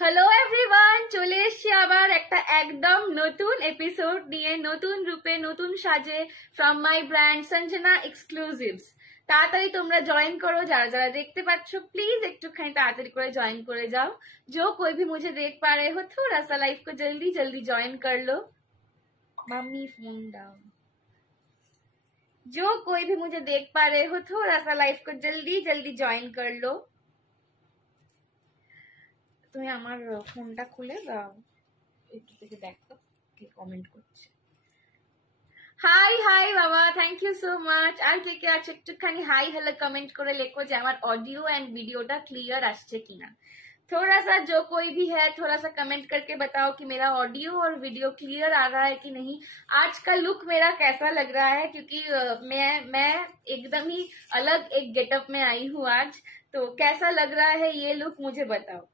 Hello everyone, চলে এসছি আবার একটা একদম নতুন এপিসোড নিয়ে, নতুন রূপে নতুন সাজে ফ্রম মাই ব্র্যান্ড সঞ্জনা এক্সক্লুসিভস। তাড়াতাড়ি তোমরা জয়েন করো, যারা যারা দেখতে পাচ্ছ প্লিজ একটুখানি তাড়াতাড়ি করে জয়েন করে যাও। जो कोई भी मुझे देख पा रहे हो थोड़ा सा लाइफ को जल्दी जल्दी ज्वाइन कर लो। Mummy phone down. जो कोई भी मुझे देख पा रहे हो थोड़ा सा लाइफ को जल्दी जल्दी ज्वाइन कर लो। তুমি আমার ফোনটা খুলে দাও, একটু থেকে দেখো কি কমেন্ট করছে। হাই হাই বাবা, থ্যাংক ইউ সো মাচ। আর কে কে আছে একটুখানি হাই হ্যালো কমেंट করে লেখো যে আমার ऑडियो एंड वीडियोটা क्लियर আসছে কিনা। थोड़ा सा जो कोई भी है थोड़ा सा कमेंट करके बताओ कि मेरा ऑडियो और वीडियो क्लियर आ रहा है कि नहीं। आज का लुक मेरा कैसा लग रहा है, क्योंकि मैं एकदम ही अलग एक गेटअप में आई हूँ आज, तो कैसा लग रहा है ये लुक मुझे बताओ।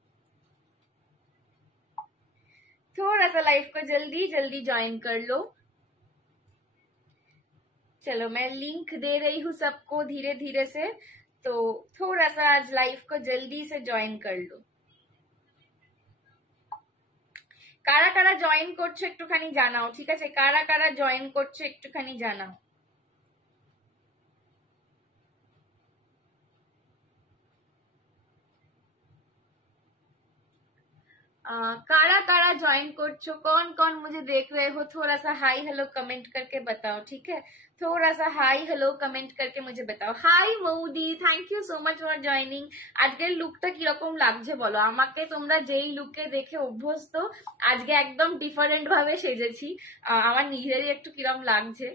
थोड़ा सा लाइफ को जल्दी जल्दी ज्वाइन कर लो। चलो मैं लिंक दे रही हूँ सबको धीरे धीरे से, तो थोड़ा सा आज लाइफ को जल्दी से ज्वाइन कर लो। কারা কারা জয়েন করছো একটুখানি জানাও, ঠিক আছে? কারা কারা জয়েন করছো একটুখানি জানাও। कारा कारा ज्वाइन करछो, कौन कौन मुझे देख रहे हो थोड़ा सा हाई हेलो कमेंट करके बताओ, ठीक है? थोड़ा सा हाई हेलो कमेंट करके मुझे बताओ। हाई মৌদি, thank you so much for joining. আজকের লুকটা কিরকম লাগছে বলো আমাকে, তোমরা যেই লুকে দেখে অভ্যস্ত, আজকে একদম ডিফারেন্ট ভাবে সেজেছি। আমার নিজেরই একটু কিরকম লাগছে,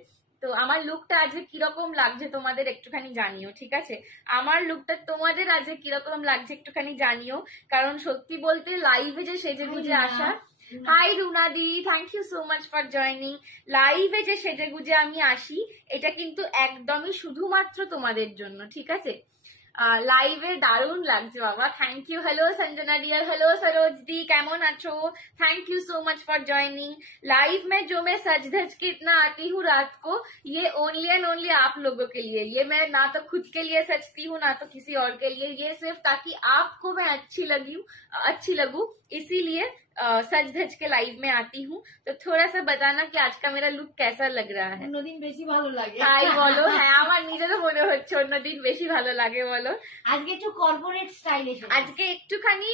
তো আমার লুকটা আজকে কিরকম লাগছে তোমাদের একটুখানি জানিও, ঠিক আছে? আমার লুকটা তোমাদের আজকে কিরকম লাগছে একটুখানি জানিও, কারণ সত্যি বলতে লাইভে যে সেজে গুজে আসা। হাই রুনাদি, thank you so much for joining. লাইভে যে সেজে গুজে আমি আসি, এটা কিন্তু একদমই শুধুমাত্র তোমাদের জন্য, ঠিক আছে? লাইভে দারুণ লাগছে বাবা, thank you. Hello Sanjana dear, hello Saroj di, কেমন আছো? Thank you so much for joining. Live में जो मैं सज धज के इतना आती हूँ रात को, ये ओनली एंड ओनली आप लोगों के लिए। ये मैं ना तो खुद के लिए सजती हूँ ना तो किसी और के लिए, ये सिर्फ ताकि आपको मैं अच्छी लगूं, इसीलिए सज धज के लाइव में आती हूँ। तो थोड़ा सा बताना कि आज का मेरा लुक कैसा लग रहा है। অন্যদিন বেশি ভালো লাগে তাই বলো? হ্যাঁ, আমার নিজেরও মনে হচ্ছে অন্যদিন বেশি ভালো লাগে। বলো আজকে একটু কর্পোরেট স্টাইলে আজকে একটুখানি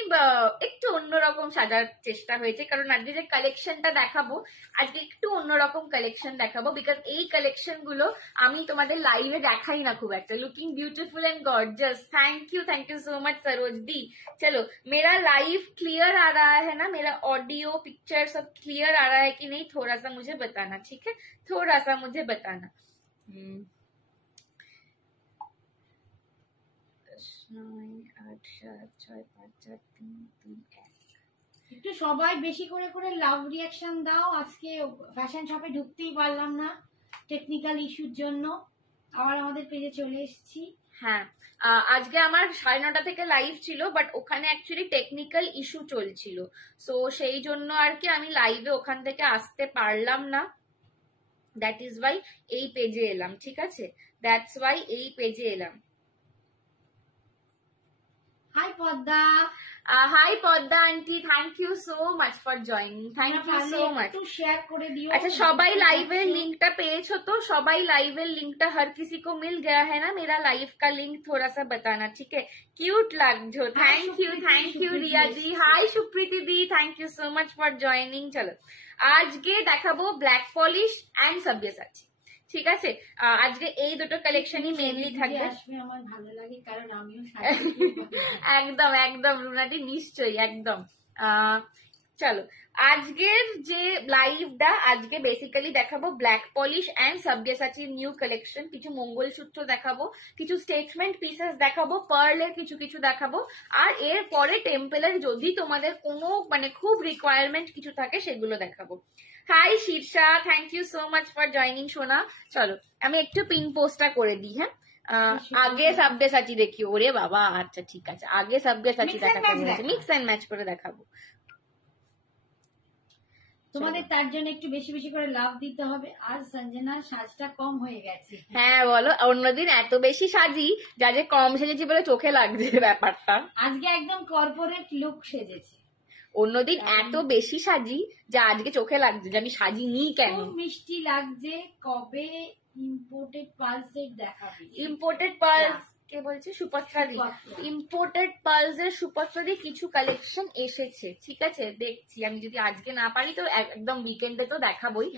একটু অন্যরকম সাজার চেষ্টা হয়েছে, কারণ আজকে যে কালেকশনটা দেখাবো আজকে একটু অন্যরকম কালেকশন দেখাবো, বিকজ এই কালেকশন গুলো আমি তোমাদের লাইভে দেখাই না খুব একটা। Looking beautiful and gorgeous, thank you so much Saroj di. चलो मेरा लाइव क्लियर आ रहा है ना, मेरा ऑडियो पिक्चर सब क्लियर आ रहा है कि नहीं, थोड़ा सा मुझे बताना, ठीक है? थोड़ा सा मुझे बताना। 9, 8, 7, 6, 5, 4, 3, 2, 1। একটু সবাই বেশি করে করে লাভ রিয়াকশন দাও। আজকে ফ্যাশন শপে ঢুকতেই পারলাম না টেকনিক্যাল ইস্যুর জন্য, আবার আমাদের পেজে চলে এসেছি। হ্যাঁ, আজকে আমার 9:30 থেকে লাইভ ছিল, বাট ওখানে অ্যাকচুয়ালি টেকনিক্যাল ইস্যু চলছিল, সো সেই জন্য আর কি আমি লাইভে ওখান থেকে আসতে পারলাম না। দ্যাট ইজ ওয়াই এই পেজে এলাম, ঠিক আছে? দ্যাটস ওয়াই এই পেজে এলাম। Hi Padma, hi Padma aunty, thank you so much for joining, thank you so much. একটু শেয়ার করে দিও। अच्छा, সবাই লাইভের লিংকটা পেয়েছো তো? সবাই লাইভের লিংকটা हर किसी को मिल गया है ना? मेरा लाइव का लिंक थोड़ा सा बताना, ठीक है? क्यूट লাগছো, thank you Riya ji. Hi Supriti di, thank you so much for joining. চলো আজকে দেখাবো ব্ল্যাক পলিশ এন্ড সব্যসাচী, ঠিক আছে? আজকে এই দুটো কালেকশনই মেইনলি থাকবে। আমার ভালো লাগে কারণ আমিও একদম একদম রুনাদি, নিশ্চয়ই একদম। চলো আজকের যে লাইভটা, আজকে বেসিক্যালি দেখাবো ব্ল্যাক পলিশ এন্ড সব্যসাচীর নিউ কালেকশন। কিছু মঙ্গলসূত্র দেখাবো, কিছু স্টেটমেন্ট পিসেস দেখাবো, পার্লের কিছু কিছু দেখাবো, আর এর পরে টেম্পলের যদি তোমাদের কোনো মানে খুব রিকোয়ারমেন্ট কিছু থাকে সেগুলো দেখাবো। Hi Shirsha, thank you so much for joining সোনা। চলো আমি একটু পিন পোস্টটা করে দিই। হ্যাঁ, আগে সব্যসাচী দেখি। ওরে বাবা, আচ্ছা ঠিক আছে, আগে সব্যসাচী দেখাতে বলেছে, মিক্স এন্ড ম্যাচ করে দেখাবো তোমাদের। তার জন্য একটু বেশি বেশি করে লাভ দিতে হবে। আজ সঞ্জনার সাজটা কম হয়ে গেছে। হ্যাঁ বলো, অন্যদিন এত বেশি সাজি, যা যে কম সেজেছি বলে চোখে লাগছে ব্যাপারটা। আজকে একদম কর্পোরেট লুক সেজেছে। অন্যদিন এত বেশি সাজি যে আজকে চোখে লাগছে যে আমি সাজিনি কেন। খুব মিষ্টি লাগছে। কবে ইম্পোর্টেড পালসের দেখাবে? ইম্পোর্টেড পালস কে বলছে? সুপত্রাদি। ইম্পোর্টেড পালস এর সুপত্রাদি কিছু কালেকশন এসেছে, ঠিক আছে, দেখছি। আমি যদি আজকে না পারি তো একদম উইকেন্ডে তো দেখাবোই,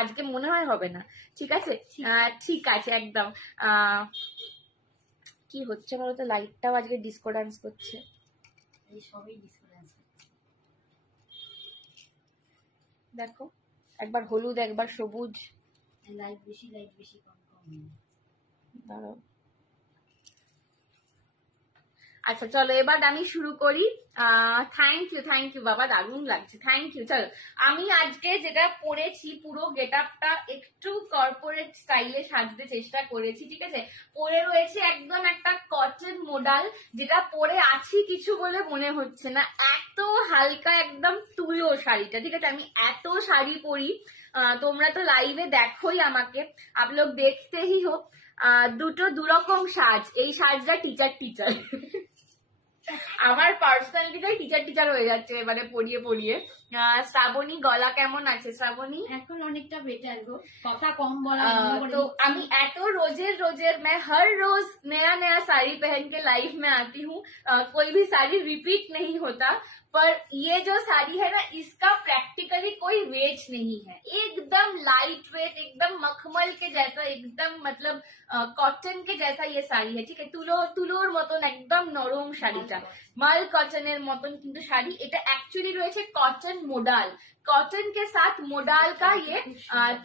আজকে মনে হয় হবে না, ঠিক আছে? ঠিক আছে একদম। কি হচ্ছে বলতো, লাইটটাও আজকে ডিসকো ডান্স করছে। দেখো, একবার হলুদ একবার সবুজ। লাইট বেশি কম দাঁড়াও। আচ্ছা চলো এবার আমি শুরু করি। থ্যাংক ইউ বাবা, দারুণ লাগছে, থ্যাংক ইউ। চলো আমি আজকে যেটা পরেছি পুরো গেট আপটা একটু কর্পোরেট স্টাইলে সাজতে চেষ্টা করেছি, ঠিক আছে। পরে রয়েছে একদম একটা কটন মোডাল, যেটা পরে আছি কিছু বলে মনে হচ্ছে না, এত হালকা একদম তুলো শাড়িটা, ঠিক আছে। আমি এত শাড়ি পরি, তোমরা তো লাইভে দেখোই আমাকে, আপ লোক দেখতে হি হো। দুটো দুরকম সাজ, এই সাজটা টিচার আমার পার্সোনালিটিটাই টিচার হয়ে যাচ্ছে এবারে পড়িয়ে পড়িয়ে। শ্রাবণী গলা কেমন আছে শ্রাবণী? এখন অনেকটা বেটার গো, কথা কম বলা। तो আমি এত रोजेर मैं हर रोज नया साड़ी पहन के लाइफ में आती हूँ, कोई भी साड़ी रिपीट नहीं होता, पर ये जो साड़ी है ना इसका प्रैक्टिकली कोई वेट नहीं है, एकदम लाइट वेट, एकदम मखमल के जैसा, एकदम मतलब कॉटन के जैसा ये साड़ी है, ठीक है। তুলোর মতন একদম নরম শাড়িটা, মাল কটনের মতন কিন্তু শাড়ি। এটা অ্যাকচুয়ালি রয়েছে কটন मोडाल, कॉटन के साथ मोडाल का ये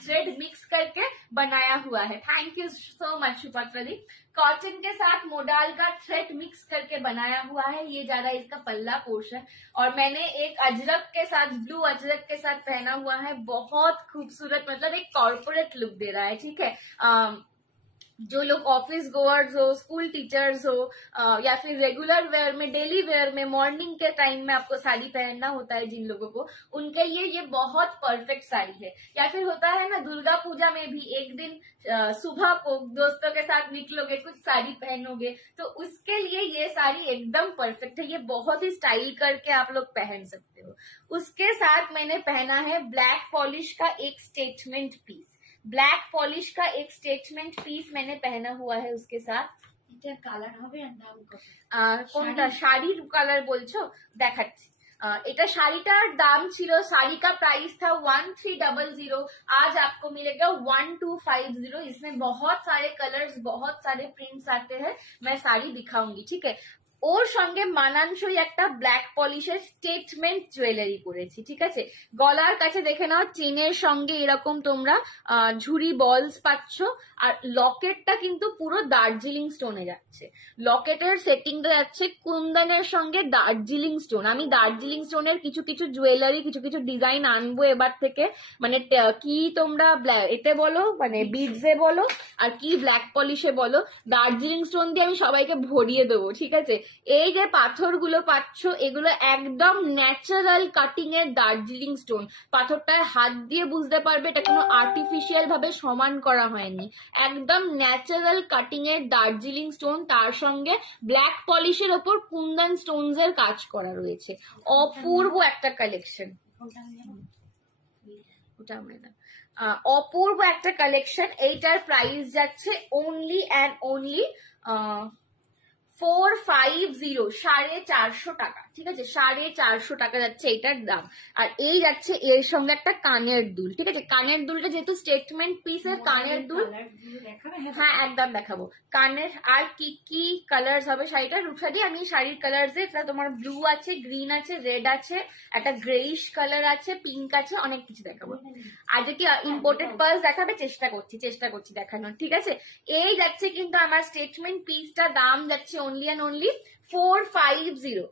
थ्रेड मिक्स करके बनाया हुआ है। Thank you so much Supatra di. Cotton के साथ मोडाल का थ्रेड मिक्स करके बनाया हुआ है, ये ज्यादा इसका पल्ला पोर्शन। और मैंने एक अजरक के साथ, ब्लू अजरक के साथ पहना हुआ है, बहुत खूबसूरत, मतलब एक कॉर्पोरेट लुक दे रहा है, ठीक है। जो लोग ऑफिस गोअर्स हो, स्कूल टीचर्स हो, या फिर रेगुलर वेयर में, डेली वेयर में, मॉर्निंग के टाइम में आपको साड़ी पहनना होता है जिन लोगों को, उनके लिए ये बहुत परफेक्ट साड़ी है। या फिर होता है ना दुर्गा पूजा में भी एक दिन सुबह को दोस्तों के साथ निकलोगे, कुछ साड़ी पहनोगे, तो उसके लिए ये साड़ी एकदम परफेक्ट है। ये बहुत ही स्टाइल करके आप लोग पहन सकते हो। उसके साथ मैंने पहना है ब्लैक पॉलिश का एक स्टेटमेंट पीस, ब्लैक पॉलिश का एक स्टेटमेंट पीस मैंने पहना हुआ है उसके साथ। কালার হবে আর দাম কত? কোনটা শাড়ির কালার বলছো? দেখাচ্ছি। এটা শাড়িটার দাম ছিল, শাড়ি का प्राइस था 1300, आज आपको मिलेगा 1250। इसमें बहुत सारे कलर्स, बहुत सारे प्रिंट्स आते हैं, मैं साड़ी दिखाऊंगी, ठीक है। ওর সঙ্গে মানানসই একটা ব্ল্যাক পলিশের স্টেটমেন্ট জুয়েলারি করেছি, ঠিক আছে। গলার কাছে দেখে নাও, চেনের সঙ্গে এরকম তোমরা ঝুড়ি বলস পাচ্ছ, আর লকেটটা কিন্তু পুরো দার্জিলিং স্টোনে যাচ্ছে। লকেটের সেটিংটা যাচ্ছে কুন্দনের সঙ্গে দার্জিলিং স্টোন। আমি দার্জিলিং স্টোনের কিছু কিছু জুয়েলারি, কিছু কিছু ডিজাইন আনবো এবার থেকে, মানে কি তোমরা এতে বলো, মানে বিডসে বলো আর কি ব্ল্যাক পলিশে বলো, দার্জিলিং স্টোন দিয়ে আমি সবাইকে ভরিয়ে দেবো, ঠিক আছে। এই যে পাথরগুলো পাচ্ছ, এগুলো একদম ন্যাচারাল কাটিং এর দার্জিলিং স্টোন। পাথরটায় হাত দিয়ে বুঝতে পারবে এটা কোনো আর্টিফিশিয়াল ভাবে সমান করা হয়নি, একদম ন্যাচারাল কাটিং এর দার্জিলিং স্টোন, তার সঙ্গে ব্ল্যাক পলিশের ওপর কুন্দন স্টোনস এর কাজ করা রয়েছে। অপূর্ব একটা কালেকশন, অপূর্ব একটা কালেকশন। এইটার প্রাইস যাচ্ছে অনলি অ্যান্ড অনলি 450, 450 টাকা, ঠিক আছে। 450 টাকা যাচ্ছে এইটার দাম। আর এই যাচ্ছে এর সঙ্গে একটা কানের দুল, ঠিক আছে। কানের দুলটা যেহেতু স্টেটমেন্ট পিসের কানের দুল, হ্যাঁ একদম দেখাবো কানের। আর কি কি কালার্স হবে শাড়িটা রূপসাদি, আমি শাড়ির কালার যে তোমার ব্লু আছে, গ্রিন আছে, রেড আছে, একটা গ্রেইশ কালার আছে, পিঙ্ক আছে, অনেক কিছু দেখাবো। আজকে কি ইম্পোর্টেড পার্স দেখাবে, চেষ্টা করছি দেখানোর, ঠিক আছে। এই যাচ্ছে কিন্তু আমার স্টেটমেন্ট পিসটা, দাম যাচ্ছে অনলি অ্যান্ড অনলি 450।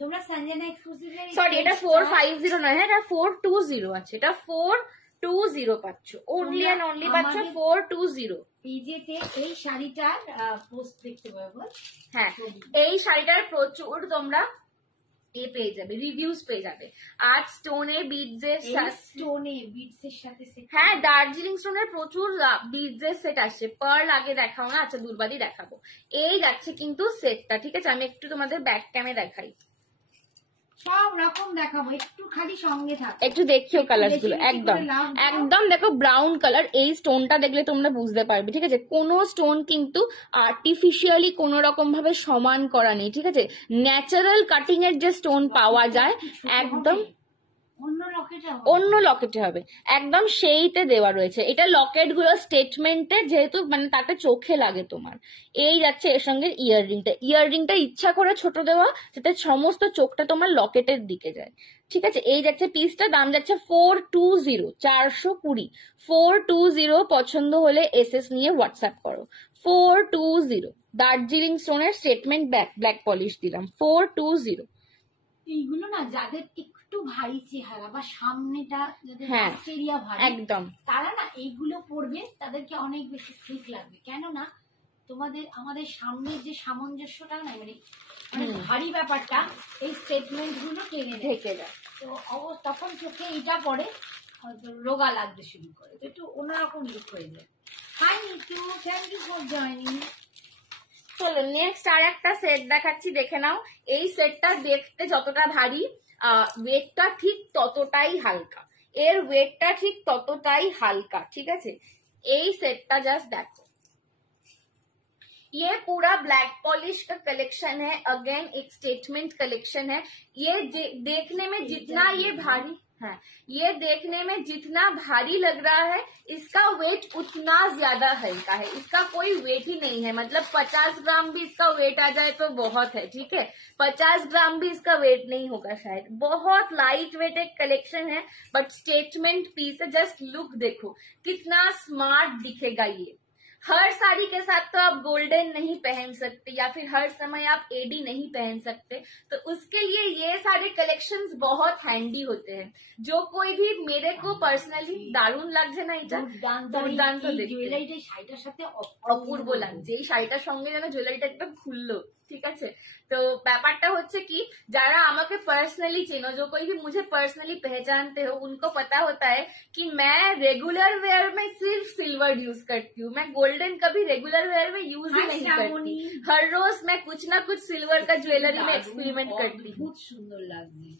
তোমরা সঞ্জনা এক্সক্লুসিভে, সরি এটা 450 নয়, হ্যাঁ এটা 420 আছে, এটা 420 পাচ্ছ, অনলি অ্যান্ড অনলি পাচ্ছ 420। পেজেতে এই শাড়িটার পোস্ট দেখতে পাবো, হ্যাঁ এই শাড়িটার প্রচুর তোমরা এ পেয়ে যাবে, রিভিউজ পেয়ে যাবে। আর স্টোনে বিডসের সাথে, হ্যাঁ দার্জিলিং স্টোনের প্রচুর বিডসের সেট আসছে। পার্ল আগে দেখাও না, আচ্ছা দুর্বাদি দেখাবো। এই যাচ্ছে কিন্তু সেটটা, ঠিক আছে। আমি একটু তোমাদের ব্যাক ক্যামে দেখাই, সব রকম দেখাবো, একটু খালি সঙ্গে থাকো, একটু দেখিও কালার গুলো। বেশি একদম করে লাভ দাও। একদম দেখো ব্রাউন কালার, এই স্টোনটা দেখলে তোমরা বুঝতে পারবে, ঠিক আছে? কোনো স্টোন কিন্তু আর্টিফিশিয়ালি কোনো রকম ভাবে সমান করা নেই, ঠিক আছে? ন্যাচারাল কাটিং এর যে স্টোন পাওয়া যায় একদম অন্য লকেটে হবে, একদম সেইতে দেওয়া রয়েছে। এটা লকেট গুলো স্টেটমেন্টের, যেহেতু মানে তাতে চোখে লাগে তোমার। এই যাচ্ছে এর সঙ্গে ইয়াররিংটা ইচ্ছা করে ছোট দেওয়া, যাতে সমস্ত চোখটা তোমার লকেটের দিকে যায়, ঠিক আছে? এই যাচ্ছে পিসটা, দাম যাচ্ছে 420, 420, 420। পছন্দ হলে এসএস নিয়ে হোয়াটসঅ্যাপ করো। 420 দার্জিলিং স্টোনের স্টেটমেন্ট ব্ল্যাক পলিশ দিলাম 420। এইগুলো না যাদের একটু ভারী চেহারা বা সামনেটা যাদের এরিয়া ভারী, একদম তারা না এইগুলো পরবে, তাদেরকে অনেক বেশি ঠিক লাগবে। কেননা আমাদের সামনের যে সামঞ্জস্যটা না, মানে ভারী ব্যাপারটা এই স্টেটমেন্ট গুলো টেনে ঢেকে দেয়, তো তখন চোখে এটা পরে হয়তো রোগা লাগতে শুরু করে, তো একটু অন্যরকম লুক হয়ে যায়। Hi Nitu, thank you for joining. চলো নেক্সট আর একটা সেট দেখাচ্ছি, দেখে নাও। এই সেটটা দেখতে যতটা ভারী, ওয়েটটা ঠিক ততটাই হালকা, এর ওয়েটটা ঠিক ততটাই হালকা, ঠিক আছে? এই সেটটা জাস্ট দেখো, ये पूरा ब्लैक पॉलिश का कलेक्शन है, अगेन एक स्टेटमेंट कलेक्शन है। ये देखने में जितना ये भारी है, ये देखने में जितना भारी लग रहा है, इसका वेट उतना ज्यादा हल्का है। इसका कोई वेट ही नहीं है, मतलब 50 ग्राम भी इसका वेट आ जाए तो बहुत है, ठीक है? 50 ग्राम भी इसका वेट नहीं होगा शायद। बहुत लाइट वेट एक कलेक्शन है, बट स्टेटमेंट पीस है। जस्ट लुक देखो कितना स्मार्ट दिखेगा ये। हर साड़ी के साथ तो आप गोल्डन नहीं पहन सकते, या फिर हर समय आप एडी नहीं पहन सकते, तो उसके लिए ये सारे कलेक्शंस बहुत हैंडी होते हैं। जो कोई भी, मेरे को पर्सनली दारुण লাগছে না, এটা দুর্দান্ত দেখতে, জুয়েলারিটা শাড়িটার সাথে অপূর্ব লাগছে। এই শাড়িটার সঙ্গে যেন জুয়েলারিটা একদম খুললো, ঠিক আছে? তো ব্যাপারটা হচ্ছে কি, যারা আমাকে पर्सनली চেনো, जो कोई भी मुझे पर्सनली पहचानते हो, उनको पता होता है कि मैं रेगुलर वेयर में सिर्फ सिल्वर यूज करती हूँ। मैं गोल्डन कभी रेगुलर वेयर में यूज ही नहीं करती। हर रोज मैं कुछ ना कुछ सिल्वर का ज्वेलरी में एक्सपेरिमेंट करती हूँ। बहुत সুন্দর লাগবে।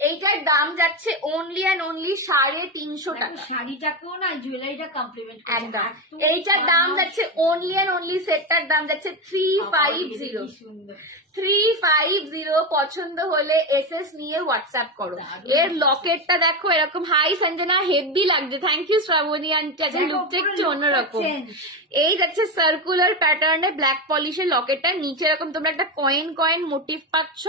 এইটার দাম যাচ্ছে অনলি অ্যান্ড অনলি 350 টাকা। শাড়িটাকেও না জুয়েলারিটা কমপ্লিমেন্ট একদম। এইটার দাম যাচ্ছে অনলি অ্যান্ড অনলি, সেটটার দাম যাচ্ছে 350। 350। পছন্দ হলে এসএস নিয়ে হোয়াটসঅ্যাপ করো। এর লকেটটা দেখো এরকম। হাই সঞ্জনা, হেভি লাগছে, থ্যাংক ইউ শ্রাবণী আন্টি। আজকে লুকটা একটু অন্যরকম। এই যাচ্ছে সার্কুলার প্যাটার্নে ব্ল্যাক পলিশের লকেটটা, নিচে এরকম তোমরা একটা কয়েন মোটিভ পাচ্ছ,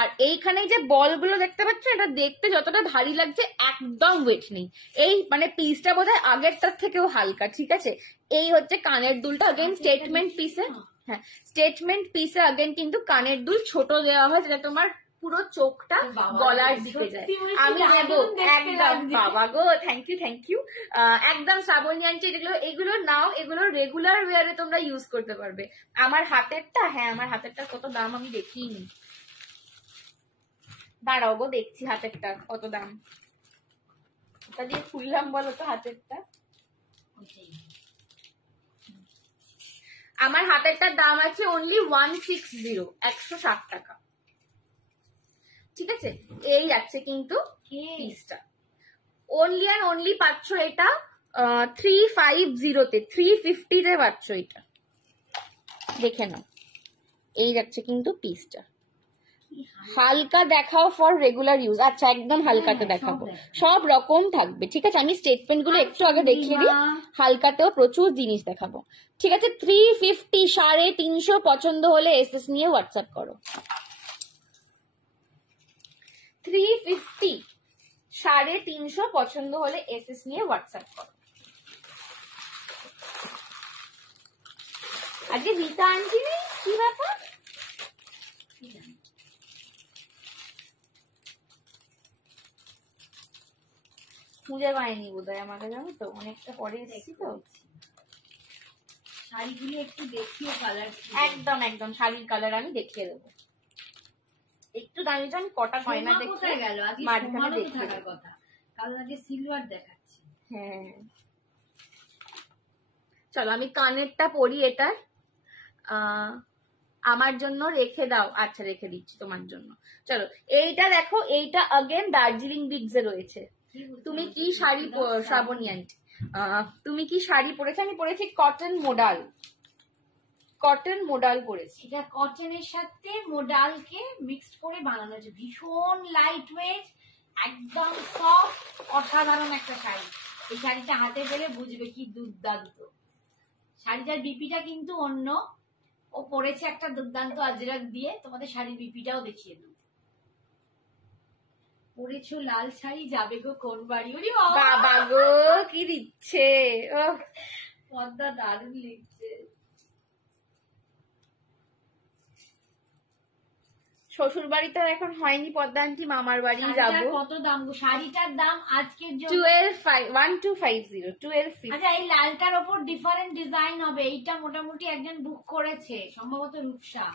আর এইখানে যে বলগুলো দেখতে পাচ্ছ, এটা দেখতে যতটা ভারী লাগছে একদম ওয়েট নেই। এই মানে পিসটা বোধহয় আগেরটার থেকেও হালকা, ঠিক আছে? এই হচ্ছে কানের দুলটা, अगेन স্টেটমেন্ট পিসে। হ্যাঁ, স্টেটমেন্ট পিসে अगेन কিন্তু কানের দুল ছোট দেওয়া হয়, যেটা তোমার পুরো চোখটা গলার দিকে যায়। আমি দেবো একদম। বাবা গো, থ্যাংক ইউ। একদম শ্রাবণী আন্টি, এগুলো নাও, এগুলো রেগুলার ওয়ারে তোমরা ইউজ করতে পারবে। আমার হাতেরটা, হ্যাঁ আমার হাতেরটা কত দাম আমি দেখিনি, দাঁড়াও গো দেখছি হাতেরটা কত দাম। ওটা দিয়ে খুললাম বলো তো হাতেরটা। আমার হাতেরটার দাম আছে অনলি 160, 160 টাকা, ঠিক আছে? এই যাচ্ছে কিন্তু পিসটা অনলি অ্যান্ড অনলি পাচ্ছ এটা 350 তে, 350 তে পাচ্ছ এটা, দেখে নাও। এই যাচ্ছে কিন্তু পিসটা। হালকা দেখাও ফর রেগুলার ইউজ। আচ্ছা, একদম হালকাতে দেখাবো, সব রকম থাকবে, ঠিক আছে? আমি স্টেটমেন্ট গুলো একটু আগে দেখিয়ে দিই, হালকাতেও প্রচুর জিনিস দেখাবো, ঠিক আছে? 350, 350। পছন্দ হলে এসএস নিয়ে হোয়াটসঅ্যাপ করো। 350, 350। পছন্দ হলে এসএস নিয়ে হোয়াটসঅ্যাপ করো। আজকে রীতা আন্টি নেই, কি ব্যাপার? খুঁজে পাইনি বোধহয় আমাকে, জানো তো, অনেকটা পরে এসেছি তো। শাড়িগুলো একটু দেখিয়ে কালার। একদম শাড়ির কালার আমি দেখিয়ে দেবো। একটু দামি দামি কটা গয়না দেখিয়ে গেল, মাঝখানে দেখিয়ে দেওয়ার কথা, কারণ আজকে সিলভার দেখাচ্ছি। হ্যাঁ, চলো আমি কানেরটা পরি এটার। আমার জন্য রেখে দাও। আচ্ছা রেখে দিচ্ছি তোমার জন্য। চলো এইটা দেখো, এইটা अगेन দার্জিলিং বিটস এ রয়েছে। তুমি কি শাড়ি, শ্রাবণী আন্টি তুমি কি শাড়ি পরেছো? আমি পরেছি কটন মোডাল, কটন মোডাল পরেছি। এটা কটনের সাথে মোডালকে মিক্সড করে বানানো হয়েছে, ভীষণ লাইট ওয়েট, একদম সফট, অসাধারণ একটা শাড়ি। এই শাড়িটা হাতে পেলে বুঝবে কি দুর্দান্ত। শাড়িটার বিপিটা কিন্তু অন্য, ও পরেছে একটা দুর্দান্ত আজরাক দিয়ে। তোমাদের শাড়ির বিপিটাও দেখিয়ে দেবো। পরেছো লাল শাড়ি, যাবে গো কোন বাড়ি। বাবা গো কি দিচ্ছে, পর্দা দারুণ লিখছে। শ্বশুর বাড়িতে এখন হয়নি পদ্মা আন্টি, মামার বাড়ি যাবো। কত দাম গো শাড়িটার? দাম আজকের জন্য 1250। আচ্ছা এই লালটার ওপর ডিফারেন্ট ডিজাইন হবে। এইটা মোটামুটি একজন বুক করেছে, সম্ভবত রূপসা।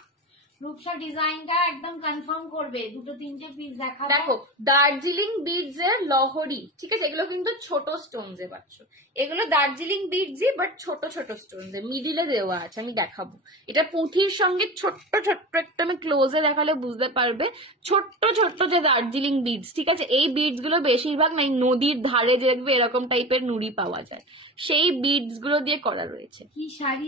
রূপসা ডিজাইনটা একদম কনফার্ম করবে। দুটো তিনটে পিস দেখাবো। দেখো দার্জিলিং বিডস এর লহরি, ঠিক আছে, এগুলো কিন্তু ছোট স্টোনস এ পাচ্ছ। এগুলো দার্জিলিং বিডসই বাট ছোট ছোট স্টোনস এ মিডিলে দেওয়া আছে, আমি দেখাবো। এটা পুঁথির সঙ্গে ছোট্ট ছোট্ট একটা, আমি ক্লোজে দেখালে বুঝতে পারবে, ছোট্ট ছোট্ট যে দার্জিলিং বিডস, ঠিক আছে। এই বিডস গুলো বেশিরভাগ না নদীর ধারে যে দেখবে এরকম টাইপের নুড়ি পাওয়া যায়, সেই বিডস গুলো দিয়ে করা রয়েছে। কি শাড়ি?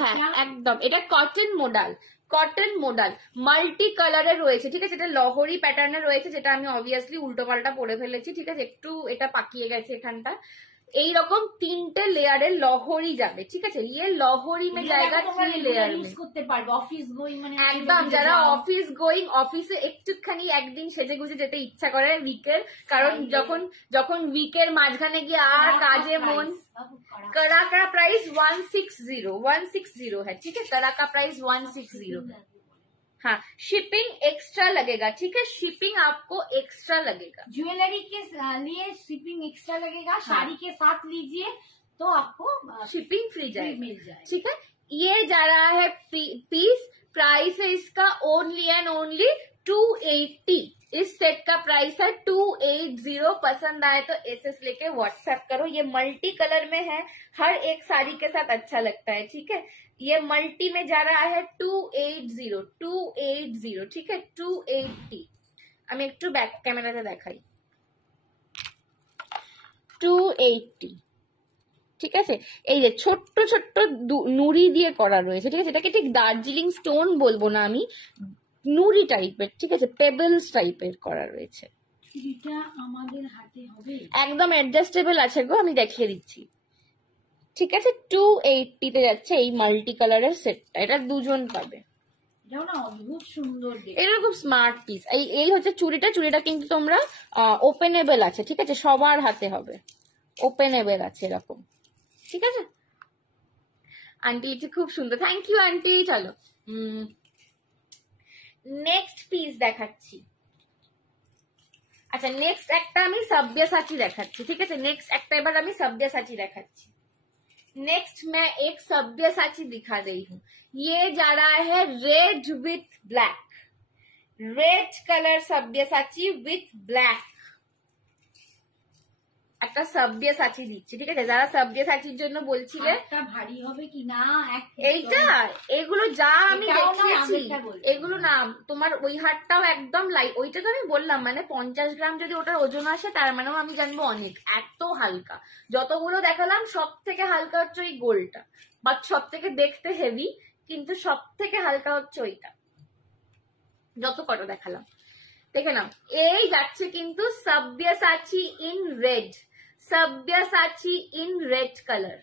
হ্যাঁ একদম, এটা cotton modal, cotton modal multi কালারের রয়েছে, ঠিক আছে। এটা লহরি প্যাটার্নে রয়েছে, যেটা আমি অবভিয়াসলি উল্টো পাল্টা পরে ফেলেছি, ঠিক আছে, একটু এটা পাকিয়ে গেছে এখানটা। এইরকম 3টে লেয়ারের লহরি যাবে, ঠিক আছে। ইয়ে লহরি মে জায়গা 3 লেয়ার ইউজ করতে পারবে অফিস গোয়িং, মানে একদম যারা অফিস গোয়িং, অফিসে একটুখানি একদিন সেজে গুজে যেতে ইচ্ছা করে উইকের, কারণ যখন উইকের মাঝখানে গিয়ে আর কাজে মন। कड़ा का प्राइस 160 है, ठीक है। कड़ा का प्राइस 160। हाँ शिपिंग एक्स्ट्रा लगेगा, ठीक है, शिपिंग आपको एक्स्ट्रा लगेगा। ज्वेलरी के लिए शिपिंग एक्स्ट्रा लगेगा। साड़ी के साथ लीजिए तो आपको शिपिंग फ्री मिल जाए, ठीक है। ये जा रहा है पीस, प्राइस है इसका ओनली एंड ओनली 280। इस सेट का प्राइस है 280। पसंद आए तो एसएस लेके व्हाट्सएप करो। ये मल्टी कलर में है, हर एक साड़ी के साथ अच्छा लगता है, ठीक है। ये मल्टी में जा रहा है 280, ठीक है, 280। আমি একটু ব্যাক ক্যামেরাতে দেখাই, 280, ঠিক আছে। এই যে ছোট্ট ছোট্ট নুড়ি দিয়ে করা রয়েছে, ঠিক আছে। এটাকে ঠিক দার্জিলিং স্টোন বলবো না আমি, নুড়ি টাইপের, ঠিক আছে, পেবলস টাইপের করা রয়েছে। এটা আমাদের হাতে হবে, একদম অ্যাডজাস্টেবল আছে গো, আমি দেখিয়ে দিচ্ছি, ঠিক আছে। 280 তে যাচ্ছে এই মাল্টি কালারের সেটটা, এটা দুজন পাবে। এটাও না অদ্ভুত সুন্দর দেখতে, এটা খুব স্মার্ট পিস। এই হচ্ছে চুড়িটা, চুড়িটা কিন্তু তোমরা ওপেনেবল আছে, ঠিক আছে, সবার হাতে হবে, ওপেনেবল আছে এরকম, ঠিক আছে। আন্টি এটা খুব সুন্দর, থ্যাংক ইউ আন্টি। চলো নেক্সট পিস দেখাচ্ছি। আচ্ছা নেক্সট একটা আমি সব্যসাচী দেখাচ্ছি, ঠিক আছে। নেক্সট একটা এবার আমি সব্যসাচী দেখাচ্ছি। नेक्स्ट मैं एक सब्यसाची दिखा रही हूँ। ये जा रहा है red with black, red colour Sabyasachi with black. একটা সব্যসাচী দিচ্ছি, ঠিক আছে। যারা সব্যসাচীর জন্য বলছিলে ভারী হবে কি না, এইটা এগুলো যা আমি দেখিয়েছি এগুলো না, তোমার ওই হারটাও একদম লাইট। ওইটা তো আমি বললাম মানে 50 গ্রাম যদি ওটার ওজন আসে তার মানেও আমি জানবো অনেক, এত হালকা। যতগুলো দেখালাম সব থেকে হালকা হচ্ছে ওই গোলটা, বাট সব থেকে দেখতে হেভি, কিন্তু সব থেকে হালকা হচ্ছে ওইটা, যত কটা দেখালাম। দেখে নাও, এই যাচ্ছে কিন্তু Sabyasachi in red, Sabyasachi in red colour.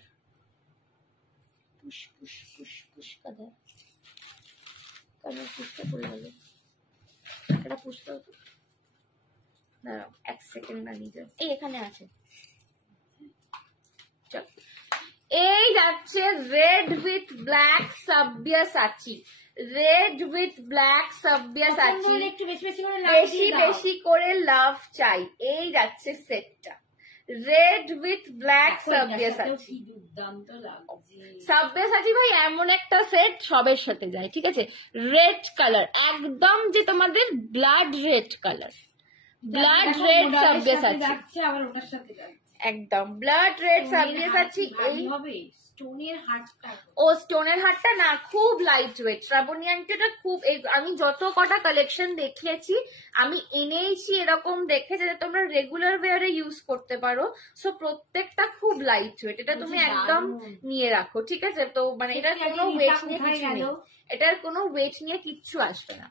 Push push push push colour, colour পুশটা করে গেল, এটা পুশটা হতো। দাঁড়াও এক সেকেন্ড দাঁড়িয়ে যাও, এই এখানে আছে। চল, এই যাচ্ছে red with black Sabyasachi, red with black Sabyasachi, একটু বেশি বেশি করে লাভ চাই। এই যাচ্ছে সেটটা, red with black Sabyasachi. Sabyasachi ভাই এমন একটা সেট সবের সাথে যায়, ঠিক আছে। রেড কালার একদম, যে তোমাদের blood red colour, blood red Sabyasachi, আবার ওটার সাথে একদম ব্লাড রেড সব্যসাচী। এই স্টোনের হারটা, ও স্টোনের হারটা না খুব লাইট ওয়েট। শ্রাবণী আন্টি ওটা খুব, আমি যত কটা কালেকশন দেখিয়েছি আমি এনেইছি এরকম দেখে যে তোমরা রেগুলার ওয়্যারে ইউজ করতে পারো। সো প্রত্যেকটা খুব লাইট ওয়েট, এটা তুমি একদম নিয়ে রাখো, ঠিক আছে? তো মানে এটার কোনো ওয়েট নিয়ে কিছু নেই, এটার কোনো ওয়েট নিয়ে কিচ্ছু আসবে না।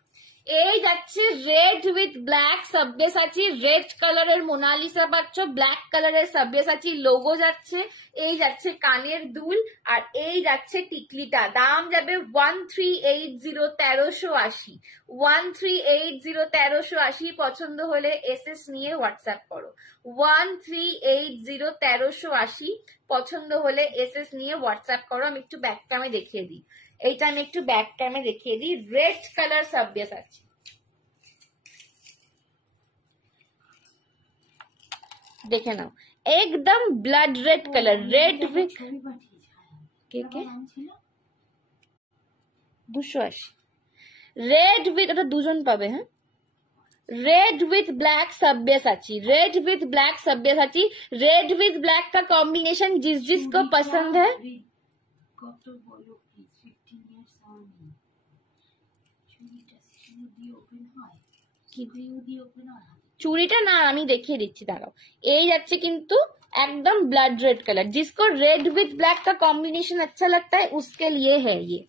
এই যাচ্ছে red with black Sabyasachi, red কালারের মোনালিসা পাচ্ছ, ব্ল্যাক কালারের সাব্যসাচী লোগো যাচ্ছে। এই যাচ্ছে কানের দুল, আর এই যাচ্ছে টিকলিটা। দাম যাবে 1380, 1380, 1380, 1380। পছন্দ হলে এসএস নিয়ে হোয়াটসঅ্যাপ করো। 1380, 1380। পছন্দ হলে এসএস নিয়ে হোয়াটসঅ্যাপ করো। আমি একটু ব্যাক ক্যামে দেখিয়ে দিই, এইটা আমি একটু ব্যাক ক্যামে দেখিয়ে দিই। রেড কালার সাব্যসাচী, দেখে নাও একদম blood red colour, red with K 280, red with, ওটা দুজন পাবে। হ্যাঁ, red with black Sabyasachi, red with black Sabyasachi, red with black का कॉम्बिनेशन जिस जिसको पसंद है। চুড়িটা না আমি দেখিয়ে দিচ্ছি, দাঁড়াও। এই যাচ্ছে কিন্তু एकदम ब्लड रेड कलर, जिसको रेड विथ ब्लैक का कॉम्बिनेशन अच्छा लगता है उसके लिए है ये।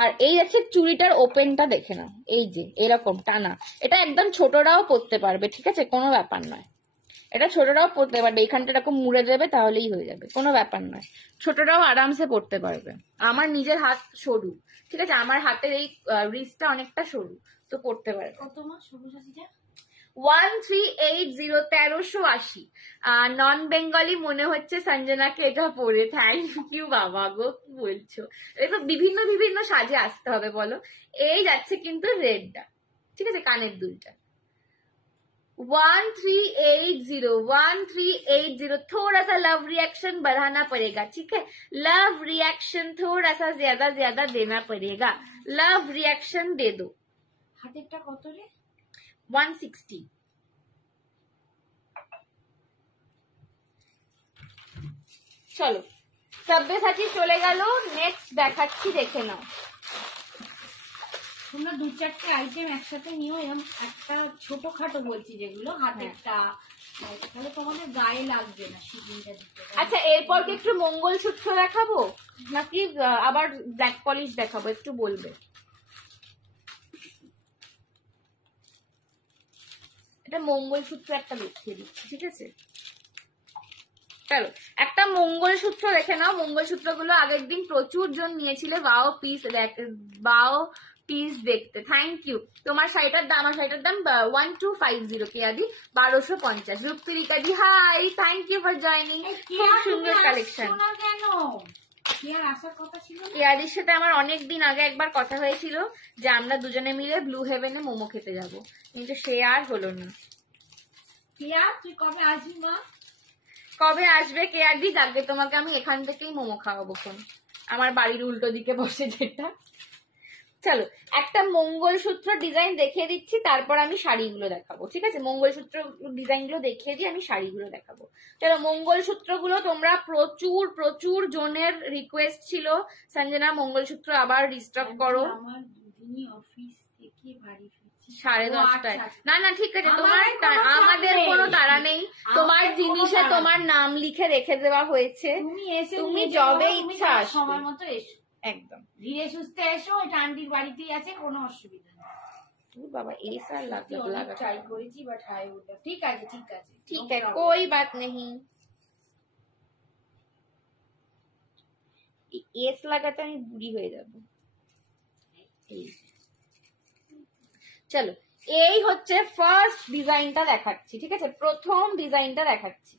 আর এই যাচ্ছে চুড়িটার ওপেনটা দেখে নাও, এই যে এরকম টানা, এটা একদম ছোটরাও পরতে পারবে, ঠিক আছে? কোনো ব্যাপার নয়, এটা ছোটরাও পরতে পারবে। এখানটা এরকম মুড়ে দেবে তাহলেই হয়ে যাবে, কোনো ব্যাপার নয়, ছোটরাও আরামসে পরতে পারবে। আমার নিজের হাত সরু, ঠিক আছে? আমার হাতের এই রিস্টটা অনেকটা সরু, তো পরতে পারবে। 1380, 1380। নন বেঙ্গলি মনে হচ্ছে সঞ্জনাকে এটা পরে। থ্যাংক ইউ বাবা গো, কি বলছো? এটা বিভিন্ন বিভিন্ন সাজে আসতে হবে বলো। এই যাচ্ছে কিন্তু রেডটা, ঠিক আছে? কানের দুলটা 1380, 1380। थोड़ा सा लव रिएक्शन बढ़ाना पड़ेगा, ठीक है? लव रिएक्शन थोड़ा सा ज्यादा देना पड़ेगा, लव रिएक्शन दे दो। হাতেরটা কত রে? 160। চলো সব্যসাচী চলে গেল, নেক্সট দেখাচ্ছি, দেখে নাও। তোমরা 2-4টে আইটেম একসাথে নিও, এরকম একটা ছোটখাটো বলছি যেগুলো হাতেরটা, তাহলে তোমাদের গায়ে লাগবে না সিজনটা দিতে। আচ্ছা, এরপর কি একটু মঙ্গলসূত্র দেখাবো নাকি আবার ব্ল্যাক পলিশ দেখাবো, একটু বলবে। এটা মঙ্গলসূত্র একটা দেখিয়ে দিচ্ছি, ঠিক আছে? চলো একটা মঙ্গলসূত্র দেখে নাও। মঙ্গলসূত্রগুলো আগের দিন প্রচুর জন নিয়েছিলে। বাও পিস, বাও পিস দেখতে, থ্যাংক ইউ। তোমার শাড়িটার দাম, আমার শাড়িটার দাম 1250 কেয়াদি, 1250। রূপতিরিকা di hi, thank you for joining. খুব সুন্দর কালেকশন। কেয়াদির সাথে আমার অনেকদিন আগে একবার কথা হয়েছিল যে আমরা দুজনে মিলে ব্লু হেভেনে মোমো খেতে যাব, কিন্তু সে আর হলো না। কেয়া তুই কবে আসবি মা? কবে আসবে কেয়াদি? যাকে তোমাকে আমি এখান থেকেই মোমো খাওয়াবো, আমার বাড়ির উল্টো দিকে বসে যেটা। চলো একটা মঙ্গলসূত্র ডিজাইন দেখিয়ে দিচ্ছি, তারপর আমি শাড়িগুলো দেখাবো, ঠিক আছে? মঙ্গলসূত্র ডিজাইনগুলো দেখিয়ে দিয়ে আমি শাড়িগুলো দেখাবো। চলো মঙ্গলসূত্রগুলো তোমরা প্রচুর প্রচুর জনের রিকোয়েস্ট ছিল, সঞ্জনা মঙ্গলসূত্র আবার রিস্টক করো। আমার দুদিনই অফিস থেকে বাড়ি 10:30। না না ঠিক আছে, তোমার আমাদের কোনো তাড়া নেই, তোমার জিনিসে তোমার নাম লিখে রেখে দেওয়া হয়েছে, তুমি যবে ইচ্ছা আসবে সময় মতো এসো, একদম ধীরে সুস্থে এসো। ওই আন্টির বাড়িতেই আছে, কোনো অসুবিধা নেই। তুই বাবা এই সাল লাগা ট্রাই করেছি বাট হাই ওটা ঠিক আছে, ঠিক আছে, ঠিক আছে, कोई बात नहीं। এস লাগাতে আমি বুড়ি হয়ে যাব। চলো এই হচ্ছে ফার্স্ট ডিজাইনটা দেখাচ্ছি, ঠিক আছে? প্রথম ডিজাইনটা দেখাচ্ছি।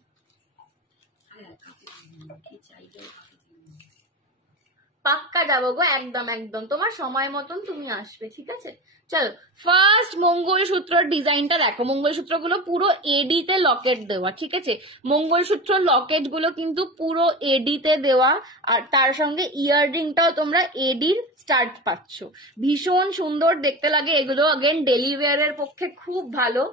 পাক্কা যাবো গো, একদম একদম তোমার সময় মতন তুমি আসবে, ঠিক আছে? চলো ফার্স্ট মঙ্গলসূত্র ডিজাইনটা দেখো। মঙ্গলসূত্রগুলো পুরো এডিতে লকেট দেওয়া, ঠিক আছে? মঙ্গলসূত্র লকেট গুলো কিন্তু পুরো এডিতে দেওয়া, আর তার সঙ্গে ইয়াররিংটাও তোমরা এডির স্টার্ট পাচ্ছ। ভীষণ সুন্দর দেখতে লাগে এগুলো। अगेन ডেলি ওয়্যারের পক্ষে খুব ভালো।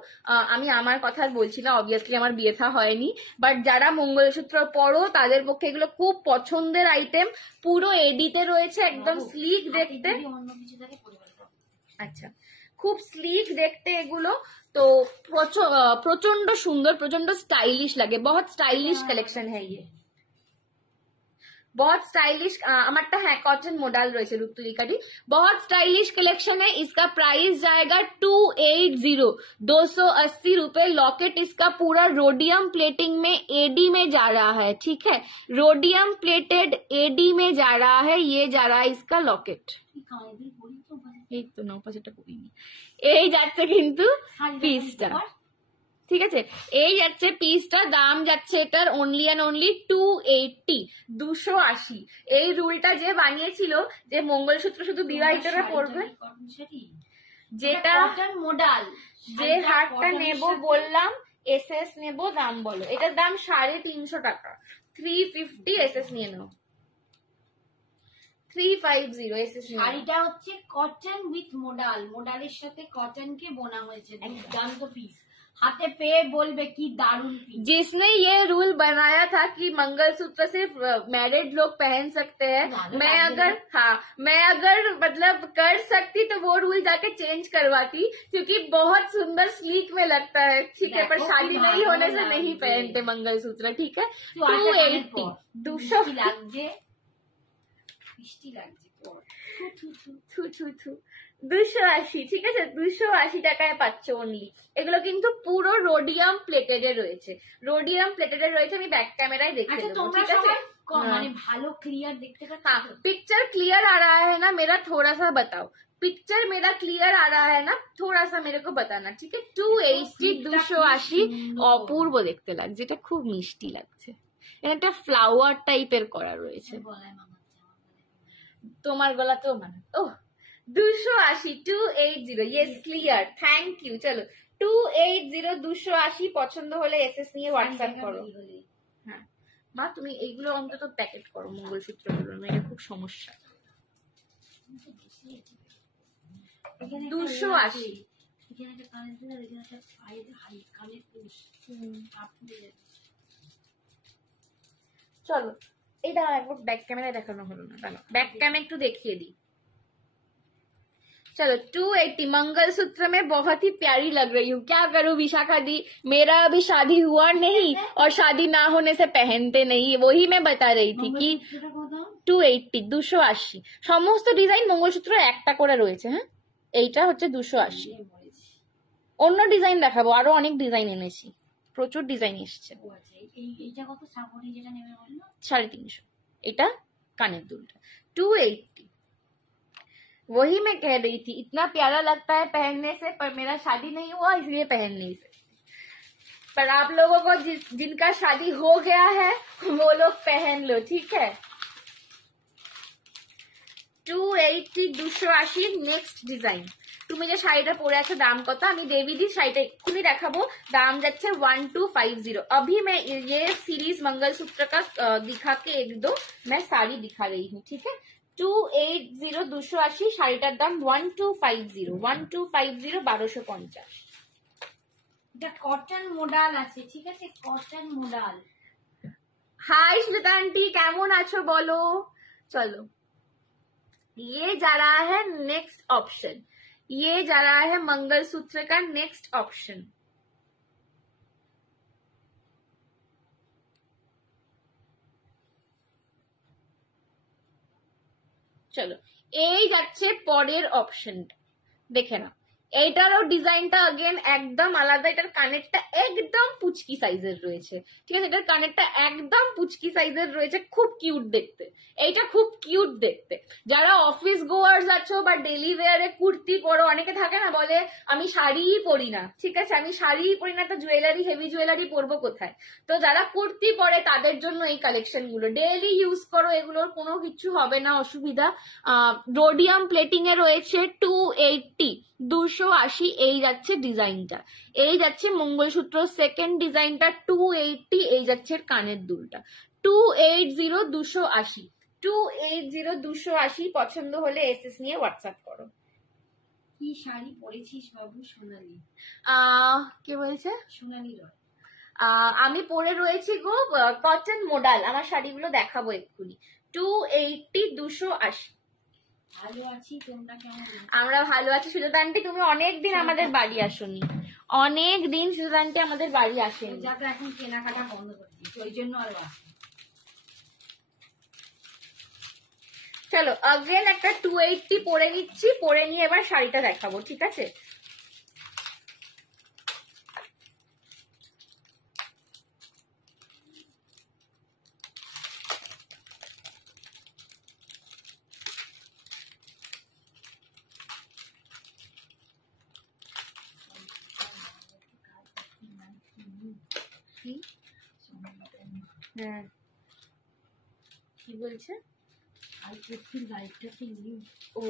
আমি আমার কথা বলছি না, অবভিয়াসলি আমার বিয়ে থা হয়নি, বাট যারা মঙ্গলসূত্র পরো তাদের পক্ষে এগুলো খুব পছন্দের আইটেম। পুরো এডিতে রয়েছে, একদম স্লিক দেখতে। আচ্ছা, খুব স্লিক দেখতে এগুলো, তো প্রচন্ড সুন্দর, প্রচন্ড স্টাइलिश लगे। बहुत स्टाइलिश कलेक्शन है ये, बहुत स्टाइलिश। हमारा है कॉटन मॉडल रही है रुतुलिकाटी, बहुत स्टाइलिश कलेक्शन है। इसका प्राइस जाएगा 280, 280 रुपए। लॉकेट इसका पूरा रोडियम प्लेटिंग में एडी में जा रहा है, ठीक है? रोडियम प्लेटेड एडी में जा रहा है, ये जा रहा है इसका लॉकेट। এই তো 9-5টা করিনি। এই যাচ্ছে কিন্তু পিসটা, ঠিক আছে? এই যাচ্ছে পিসটা, দাম যাচ্ছে এটার অনলি অ্যান্ড অনলি 280, 280। এই রুলটা যে বানিয়েছিল যে মঙ্গলসূত্র শুধু বিবাহিতরা পরবে, যেটা মডেল, যে হারটা নেব বললাম এসএস নেব, দাম বলো। এটার দাম 350 টাকা, 350 এসএস নিয়ে নাও, 350 এসএস। শাড়িটা হচ্ছে কটন উইথ মডাল, মডালের সাথে কটন কে বোনা হয়েছে, দুর্দান্ত পিস। हाथे पे बोलबे की दारुण पीस। जिसने ये रूल बनाया था कि मंगलसूत्र सिर्फ मैरिड लोग पहन सकते हैं, मैं अगर मतलब कर सकती तो वो रूल जाके चेंज करवाती, क्योंकि बहुत सुंदर स्लीक में लगता है, ठीक है? पर शादी नहीं होने से नहीं पहनते मंगलसूत्र, ठीक है? 280, 280, ঠিক আছে? 280 টাকায় পাচ্ছ অনলি। এগুলো কিন্তু পুরো রোডিয়াম প্লেটেড এ রয়েছে, রোডিয়াম প্লেটেড এ রয়েছে। আমি ব্যাক ক্যামেরায় দেখে দেবো, ঠিক আছে? মানে ভালো ক্লিয়ার দেখতে পাচ্ছ? हाँ, पिक्चर क्लियर आ रहा है ना मेरा? थोड़ा सा बताओ, पिक्चर मेरा क्लियर आ रहा है ना? थोड़ा सा मेरे को बताना, ठीक है? 280, 280 অপূর্ব দেখতে লাগছে, এটা খুব মিষ্টি লাগছে। এটা ফ্লাওয়ার টাইপের করা রয়েছে। তোমার গলাতেও মানে ও 280, 280, ইয়েস ক্লিয়ার, থ্যাংক ইউ। চলো 280, 280 পছন্দ হলে এসএস নিয়ে হোয়াটসঅ্যাপ করো। হ্যাঁ মা, তুমি এইগুলো অন্তত প্যাকেট করো মঙ্গলসূত্রগুলো, এটা খুব সমস্যা। 280 চলো এটা একবার बैक कैमरा দেখানো হলো না, দাঁড়াও बैक कैमरा একটু দেখিয়ে দিই। चलो 280 मंगलसूत्र में बहुत ही प्यारी लग रही हूँ। क्या करूँ विशाखा दी, मेरा अभी शादी हुआ नहीं और शादी ना होने से पहनते नहीं, वही मैं बता रही थी कि 280, 280 সমস্ত ডিজাইন মঙ্গলসূত্র একটা করে রয়েছে। হ্যাঁ, এইটা হচ্ছে 280। অন্য ডিজাইন দেখাবো, আরো অনেক ডিজাইন এনেছি, প্রচুর ডিজাইন এসছে। 350, এটা কানের দুলটা 280। वही मैं कह रही थी, इतना प्यारा लगता है पहनने से, पर मेरा शादी नहीं हुआ इसलिए पहन नहीं सकती। पर आप लोगों को जिनका शादी हो गया है वो लोग पहन लो, ठीक है? 280, 280 नेक्स्ट डिजाइन। তুমি যে শাড়িটা পরে আছো দাম কত? আমি দেবীদির শাড়িটা এক্ষুনি দেখাবো, দাম যাচ্ছে 1250। अभी मैं ये सीरीज मंगलसूत्र का दिखा के एक दो मैं साड़ी दिखा रही हूँ, ठीक है? 280, 280 শাড়িটার দাম 1250, 1250, 1250। এটা কটন মডেল আছে, ঠিক আছে? Cotton model. Hi Shweta aunty, কেমন আছো বলো? চলো ये जा रहा है नेक्स्ट ऑप्शन, ये जा रहा है मंगलसूत्र का नेक्स्ट ऑप्शन। চলো এই যাচ্ছে পরের অপশনটা, দেখে নাও। এইটারও ডিজাইনটা अगेन একদম আলাদা, এটার কানেরটা একদম পুচকি সাইজের রয়েছে, ঠিক আছে, এটার কানেরটা একদম পুচকি সাইজের রয়েছে, খুব কিউট দেখতে, এইটা খুব কিউট দেখতে। যারা অফিস গোয়ার্স আছো বা ডেলি ওয়্যারে কুর্তি পরো, অনেকে থাকে না বলে আমি শাড়িই পরি না, ঠিক আছে, আমি শাড়িই পরি না, তো জুয়েলারি হেভি জুয়েলারি পরবো কোথায়? তো যারা কুর্তি পরে তাদের জন্য এই কালেকশন গুলো, ডেইলি ইউজ করো, এগুলোর কোনো কিছু হবে না অসুবিধা। রোডিয়াম প্লেটিং এ রয়েছে 280, 280 এই যাচ্ছে ডিজাইনটা, এই যাচ্ছে মঙ্গলসূত্র সেকেন্ড ডিজাইনটা 280, এই যাচ্ছে কানের দুলটা 280, 280, 280, 280। পছন্দ হলে এসএস নিয়ে হোয়াটসঅ্যাপ করো। কি শাড়ি পরেছিস বাবু? সোনালি। কে বলছে? সোনালি রয়। আমি পরে রয়েছি গো কটন মোডাল, আমার শাড়িগুলো দেখাবো এক্ষুনি। 280, 280। ভালো আছি, তোমরা কেমন? আমরা ভালো আছি। সুজাতা আন্টি তুমি অনেকদিন আমাদের বাড়ি আসোনি, অনেকদিন সুজাতা আন্টি আমাদের বাড়ি আসেনি। যাকে এখন কেনাকাটা বন্ধ করে দিয়েছি, ওই জন্য আর আসে। চলো अगेन একটা 280 পরে নিচ্ছি, পরে নিয়ে এবার শাড়িটা দেখাবো, ঠিক আছে? হ্যাঁ কি বলছে? ও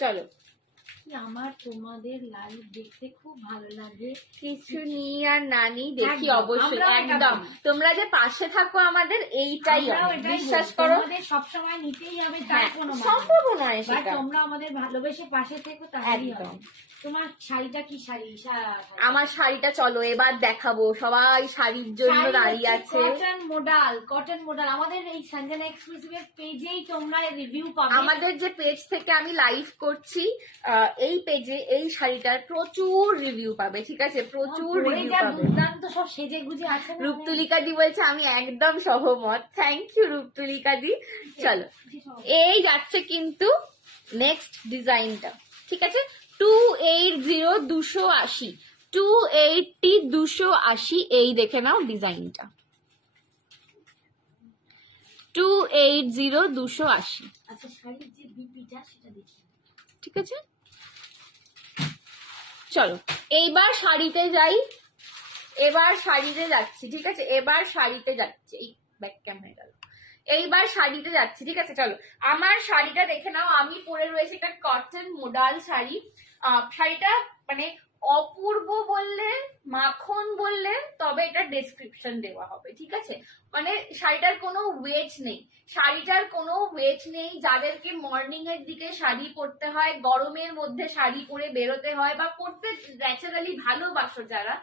চলো, আমার তোমাদের লাইভ দেখতে খুব ভালো লাগে, কিছু নিয়ে আর নানি দেখি একদম, অবশ্যই, আমরাও এটা একদম বলি। তোমরা যে পাশে থাকো আমাদের এইটাই আমরাও অনেক, এটাই বিশ্বাস বলি, করো। তোমাদের সবসময় নিতেই হবে তার হ্যাঁ, কোনো মানে নেই। সম্ভব নয় But সেটা। তোমরা আমাদের ভালোবেসে পাশে থেকো তাহলেই একদম। হবে। তোমার শাড়িটা কি শাড়ি? আমার শাড়িটা চলো এবার দেখাবো, সবাই শাড়ির জন্য দাঁড়িয়ে আছে। কটন মোডাল আমাদের এই সঞ্জনা এক্সক্লুসিভের পেজেই তোমরা রিভিউ পাবে। আমাদের যে পেজ থেকে আমি লাইভ করছি এই পেজে এই শাড়িটার প্রচুর রিভিউ পাবে, ঠিক আছে, প্রচুর রিভিউ পাবে। দুর্দান্ত সব সেজে গুজে আছে। রূপতুলিকা দি বলছে আমি একদম সহমত, থ্যাংক ইউ রূপতুলিকা দি। চলো এই যাচ্ছে কিন্তু নেক্সট ডিজাইনটা, ঠিক আছে, 280, 280, 280, 280, এই দেখে নাও ডিজাইনটা 280, 280। আচ্ছা শাড়ির যে বিপিটা সেটা দেখি, ঠিক আছে, চলো এইবার শাড়িতে যাই, এবার শাড়িতে যাচ্ছি, ঠিক আছে, এবার শাড়িতে যাচ্ছি, এই ব্যাক ক্যামেরা গেল, এইবার শাড়িতে যাচ্ছি, ঠিক আছে। চলো আমার শাড়িটা দেখে নাও, আমি পরে রয়েছি একটা কটন মোডাল শাড়ি। শাড়িটা মানে অপূর্ব বললে, মাখন বললে তবে এটা ডেসক্রিপশন দেওয়া হবে, ঠিক আছে, মানে শাড়িটার কোনো ওয়েট নেই, শাড়িটার কোনো ওয়েট নেই। যাদেরকে মর্নিং এর দিকে শাড়ি পরতে হয়, গরমের মধ্যে শাড়ি পরে বেরোতে হয় বা পরতে ন্যাচারালি ভালোবাসো যারা,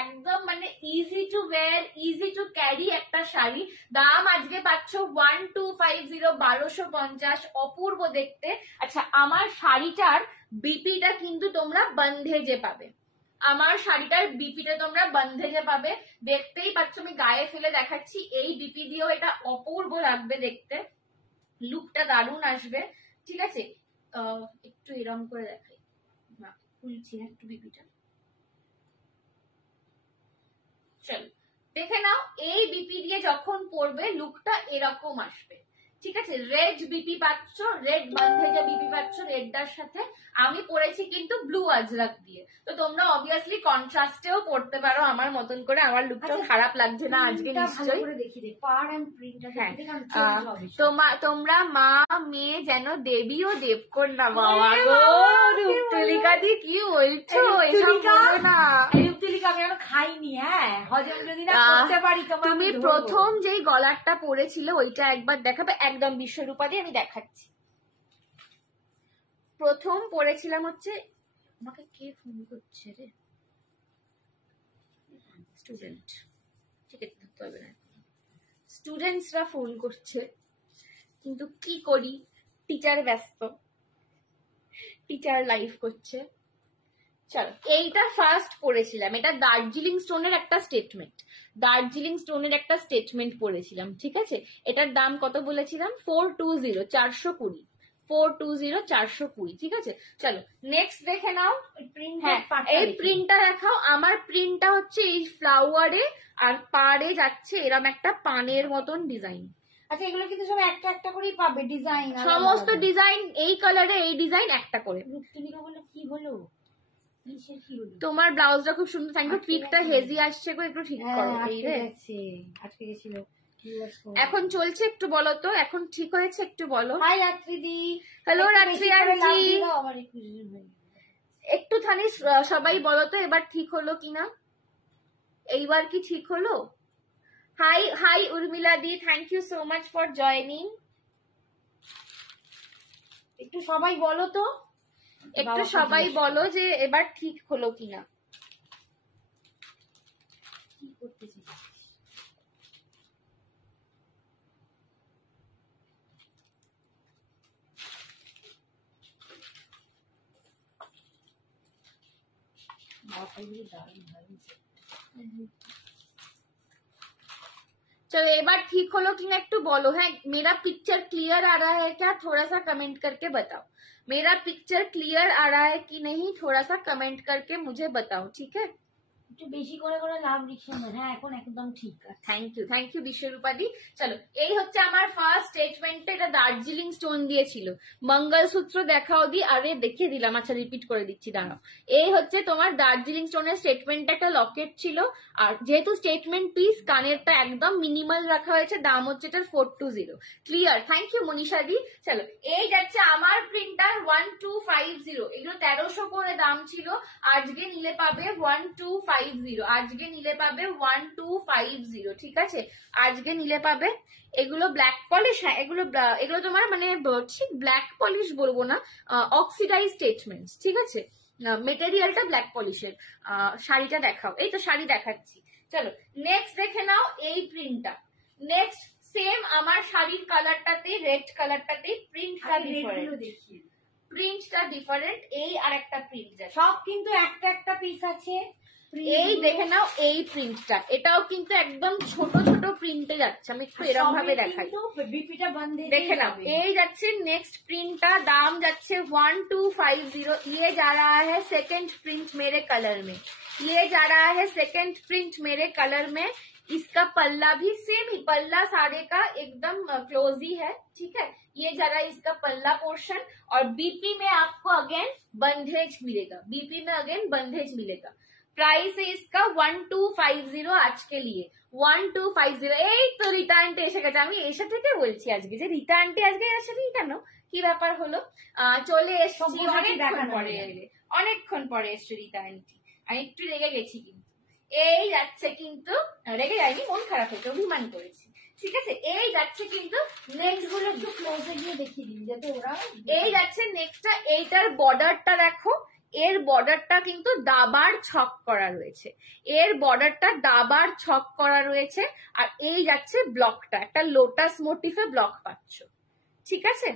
একদম মানে easy to wire, easy to carry একটা শাড়ি। দাম আজকে পাচ্ছ 1250, 1250, অপূর্ব দেখতে। আচ্ছা আমার শাড়িটার বিপিটা কিন্তু তোমরা বন্ধেজে পাবে, আমার শাড়িটার বিপিটা তোমরা বন্ধেজে পাবে, দেখতেই পাচ্ছ আমি গায়ে ফেলে দেখাচ্ছি, এই বিপি দিয়েও এটা অপূর্ব লাগবে দেখতে, লুকটা দারুণ আসবে, ঠিক আছে। একটু এরম করে দেখাই, খুলছি না একটু বিপিটা, চলো দেখে নাও। এই বিপি দিয়ে যখন পরবে লুকটা এরকম আসবে, ঠিক আছে। রেড বিপি পাচ্ছ, রেড বান্ধেজা বিপি পাচ্ছ রেডটার সাথে। আমি পরেছি কিন্তু ব্লু আজরাক দিয়ে, তো তোমরা অবভিয়াসলি কন্ট্রাস্টেও পড়তে পারো আমার মতন করে, আমার লুকটাও খারাপ লাগছে না আজকে নিশ্চয়ই। তোমরা মা মেয়ে যেন দেবী ও দেবকন্যা, বাবা গো রূপতুলিকা দি কি বলছো, এসব বলো না। রূপতুলিকা আমি এখনো খাইনি, হ্যাঁ হজম যদি না করতে পারি। তুমি প্রথম যেই গলারটা পরেছিলে ওইটা একবার দেখাবে, একদম বিশ্বরূপা দিয়ে আমি দেখাচ্ছি। প্রথম পরেছিলাম হচ্ছে, আমাকে কে ফোন করছে রে, স্টুডেন্ট, ঠিক আছে ধরতে হবে না, স্টুডেন্টসরা ফোন করছে, কিন্তু কি করি, টিচার ব্যস্ত, টিচার লাইভ করছে। চলো এইটা ফার্স্ট পড়েছিলাম, এটা দার্জিলিং স্টোনের একটা স্টেটমেন্ট, দার্জিলিং স্টোনের একটা স্টেটমেন্ট পড়েছিলাম, ঠিক আছে। এটার দাম কত বলেছিলাম? 420, 420, 420 420, ঠিক আছে। চলো নেক্সট দেখে নাও। হ্যাঁ এই প্রিন্টটা দেখাও। আমার প্রিন্টটা হচ্ছে এই ফ্লাওয়ারে আর পাড়ে যাচ্ছে এরকম একটা পানের মতন ডিজাইন। আচ্ছা এগুলো কিন্তু সব একটা একটা করেই পাবে ডিজাইন, সমস্ত ডিজাইন এই কালারে, এই ডিজাইন একটা করে। রূপতুলিকা বলো কি হলো, তোমার ব্লাউজটা খুব সুন্দর, থ্যাংক ইউ। পিকটা হেজি আসছে গো, একটু ঠিক করো। এই রে আজকে গেছিল, এখন চলছে, একটু বলো তো এখন ঠিক হয়েছে, একটু বলো। হাই রাত্রি দি। হ্যালো রাত্রি আন্টি, একটু খানি সবাই বলো তো এবার ঠিক হলো কিনা, এইবার কি ঠিক হলো? হাই হাই উর্মিলা দি, thank you so much for joining. একটু সবাই বলো তো, একটু সবাই বলো যে এবার ঠিক হলো কিনা। কি করতেছি चलो এবার ঠিক হলো কিনা একটু বলো। হ্যাঁ मेरा पिक्चर क्लियर आ रहा है क्या, थोड़ा सा कमेंट करके बताओ। मेरा पिक्चर क्लियर आ रहा है कि नहीं, थोड़ा सा कमेंट करके मुझे बताओ, ठीक है। একটু বেশি করে করে লাভ রিকশন। হ্যাঁ এখন একদম ঠিক আছে, থ্যাংক ইউ বিশ্বরূপাদি। চলো এই হচ্ছে আমার ফার্স্ট স্টেটমেন্ট, এটা দার্জিলিং স্টোন দিয়েছিল। মঙ্গলসূত্র দেখাও দি, আরে দেখিয়ে দিলাম, আচ্ছা রিপিট করে দিচ্ছি দাঁড়াও। এই হচ্ছে তোমার দার্জিলিং স্টোনের স্টেটমেন্ট, একটা লকেট ছিল। আর যেহেতু স্টেটমেন্ট পিস, কানেরটা একদম মিনিমাল রাখা হয়েছে, দাম হচ্ছে এটার 420। ক্লিয়ার, থ্যাংক ইউ মনীষা দি। চলো এই যাচ্ছে আমার প্রিন্টার 1250, এগুলো 1300 করে দাম ছিল, আজকে নিলে পাবে 1250, আজকে নিলে পাবে 1250, ঠিক আছে। আজকে নিলে পাবে এগুলো ব্ল্যাক পলিশ। হ্যাঁ এগুলো তোমার মানে ঠিক ব্ল্যাক পলিশ বলবো না, অক্সিডাইজ স্টেটমেন্টস, ঠিক আছে। মেটেরিয়ালটা ব্ল্যাক পলিশের। শাড়িটা দেখাও, এই তো শাড়ি দেখাচ্ছি। চলো নেক্সট দেখে নাও এই প্রিন্টটা। নেক্সট সেম আমার শাড়ির কালারটাতে, রেড কালারটাতে প্রিন্টটা ডিফারেন্ট, প্রিন্টটা ডিফারেন্ট। এই আর একটা প্রিন্ট যাচ্ছে, সব কিন্তু একটা একটা পিস আছে। এই দেখে নাও এই প্রিন্টটা, এটাও কিন্তু একদম ছোট ছোট প্রিন্টে যাচ্ছে। আমি একটু এরকম ভাবে দেখাই, দেখে নাও। এই যাচ্ছে নেক্সট প্রিন্টটা, দাম যাচ্ছে 1250। ये जा रहा है सेकंड प्रिंट मेरे कलर में, ये जा रहा है सेकंड प्रिंट मेरे कलर में। इसका पल्ला भी सेम ही, पल्ला साड़े का एकदम क्लोज ही है, ठीक है। ये जा रहा है इसका पल्ला पोर्शन, और बीपी में आपको अगेन बंधेज मिलेगा, बीपी में अगेन बंधेज मिलेगा। प्राइस है इसका 1250 आज के लिए, 1250। এই তো রীতা আন্টি এসে গেছে, আমি এসে থেকে বলছি আজকে যে রীতা আন্টি আজকে আসেনি কেন, কি ব্যাপার হলো। চলে এসছি অনেকক্ষণ পরে এসছে রীতা আন্টি, আমি একটু রেগে গেছি কিন্তু। এই যাচ্ছে কিন্তু, রেগে যায়নি, মন খারাপ হয়েছে, অভিমান করেছি, ঠিক আছে। এই যাচ্ছে কিন্তু নেক্সট গুলো একটু ক্লোজে গিয়ে দেখিয়ে দিন যাতে ওরা। এই যাচ্ছে নেক্সটটা, এইটার বর্ডারটা দেখো, এর বর্ডারটা কিন্তু দাবার ছক করা রয়েছে, এর বর্ডারটা দাবার ছক করা রয়েছে। আর এই যাচ্ছে ব্লকটা, একটা লোটাস মোটিফে ব্লক পাচ্ছ, ঠিক আছে।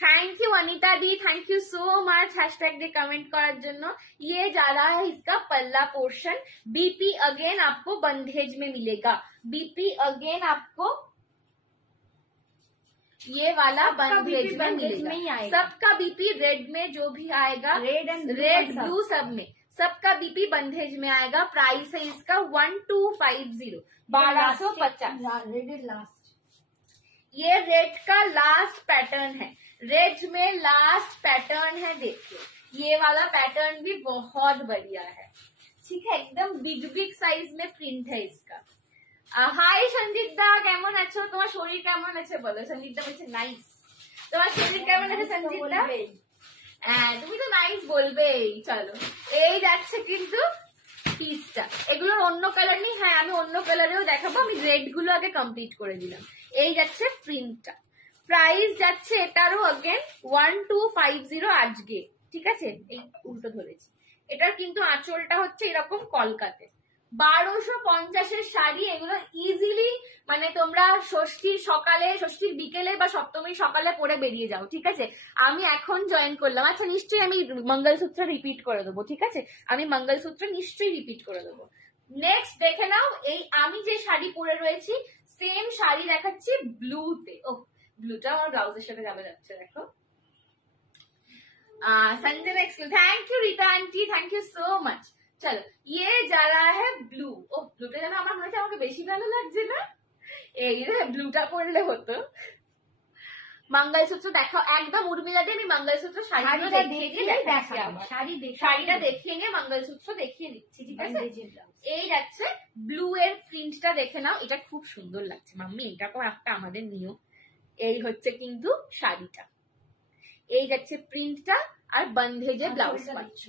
Thank you Anita the, thank you so much hashtag they comment करार जন্য। ये जा रहा है इसका पल्ला पोर्शन, बीपी अगेन आपको बंधेज में मिलेगा, बीपी अगेन आपको ये वाला बंधेज में मिलेगा। सबका बीपी रेड में जो भी आएगा, रेड ब्लू सब में सबका बीपी बंधेज में आएगा। प्राइस है इसका 1250, 1250। ये रेड का लास्ट पैटर्न है, रेड में लास्ट पैटर्न है, देखिए ये वाला पैटर्न भी बहुत बढ़िया है, ठीक है। एकदम बिग बिग साइज में प्रिंट है इसका। हाय संदीप दा, কেমন আছো, তোমার শরীর কেমন আছে বলো। সন্দীপ দা বলছে নাইস, তোমার শরীর কেমন আছে সন্দীপ দা? হ্যাঁ তুমি তো নাইস বলবেই। চলো এই যাচ্ছে কিন্তু পিসটা, এগুলোর অন্য কালার নেই। হ্যাঁ আমি অন্য কালারেও দেখাবো, আমি রেড গুলো আগে কমপ্লিট করে দিলাম। এই যাচ্ছে প্রিন্টটা, প্রাইস যাচ্ছে এটারও अगेन 1250 আজকে, ঠিক আছে। এই উল্টো ধরেছি, এটার কিন্তু আঁচলটা হচ্ছে এরকম কলকাতে। 1250 শাড়ি, এগুলো ইজিলি মানে তোমরা ষষ্ঠীর সকালে, ষষ্ঠীর বিকেলে বা সপ্তমীর সকালে পরে বেরিয়ে যাও, ঠিক আছে। আমি এখন জয়েন করলাম, আচ্ছা নিশ্চয়ই আমি মঙ্গলসূত্র রিপিট করে দেবো, ঠিক আছে। আমি মঙ্গলসূত্র নিশ্চয়ই রিপিট করে দেবো। নেক্সট দেখে নাও, এই আমি যে শাড়ি পরে রয়েছি সেম শাড়ি দেখাচ্ছি ব্লুতে। ও ব্লুটা আমার ব্লাউজের সাথে যাচ্ছে দেখো। Sanjana exclusive, thank you Rita aunty, thank you so much. चलो ये जा रहा है ब्लू। ও ব্লুটা যেন আমার মনে হচ্ছে আমাকে বেশি ভালো লাগছে না, এই রে ব্লুটা পরলে হতো। মঙ্গলসূত্র দেখাও একদম উর্মিলা দিয়ে, আমি মঙ্গলসূত্র শাড়িটা দেখিয়ে নিয়ে মঙ্গলসূত্র দেখিয়ে দিচ্ছি, ঠিক আছে? এই যাচ্ছে ব্লু এর প্রিন্টটা দেখে নাও, এটা খুব সুন্দর লাগছে মাম্মি, এটা একটা আমাদের নিয়ম। এই হচ্ছে কিন্তু শাড়িটা, এই যাচ্ছে প্রিন্টটা, আর বন্ধে যে ব্লাউজ পাচ্ছ,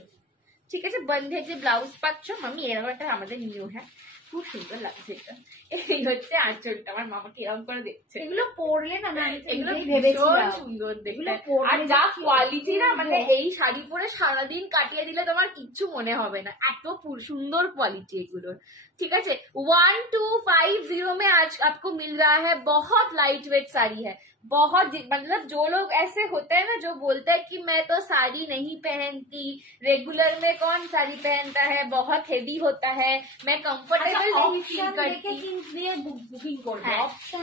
ঠিক আছে? বন্ধে যে ব্লাউজ পাচ্ছ মাম্মি, এরকম একটা আমাদের নিয়ম। হ্যাঁ খুব সুন্দর লাগছে এটা। এই হচ্ছে আঁচলটা, আমার মামাকে এরকম করে দেখছে। এগুলো পরলে না, এগুলো ভীষণ সুন্দর দেখতে, আর যা কোয়ালিটি না, মানে এই শাড়ি পরে সারাদিন কাটিয়ে দিলে তোমার কিচ্ছু মনে হবে না, এত সুন্দর কোয়ালিটি এগুলোর, ঠিক আছে? 1250 में आज आपको मिल रहा है। बहुत लाइट वेट साड़ी है, बहुत, मतलब जो लोग ऐसे होते हैं ना जो बोलते हैं कि मैं तो साड़ी नहीं पहनती, रेगुलर में कौन साड़ी पहनता है, बहुत हेवी होता है, मैं कंफर्टेबल नहीं फील करती, বুকিং করবে।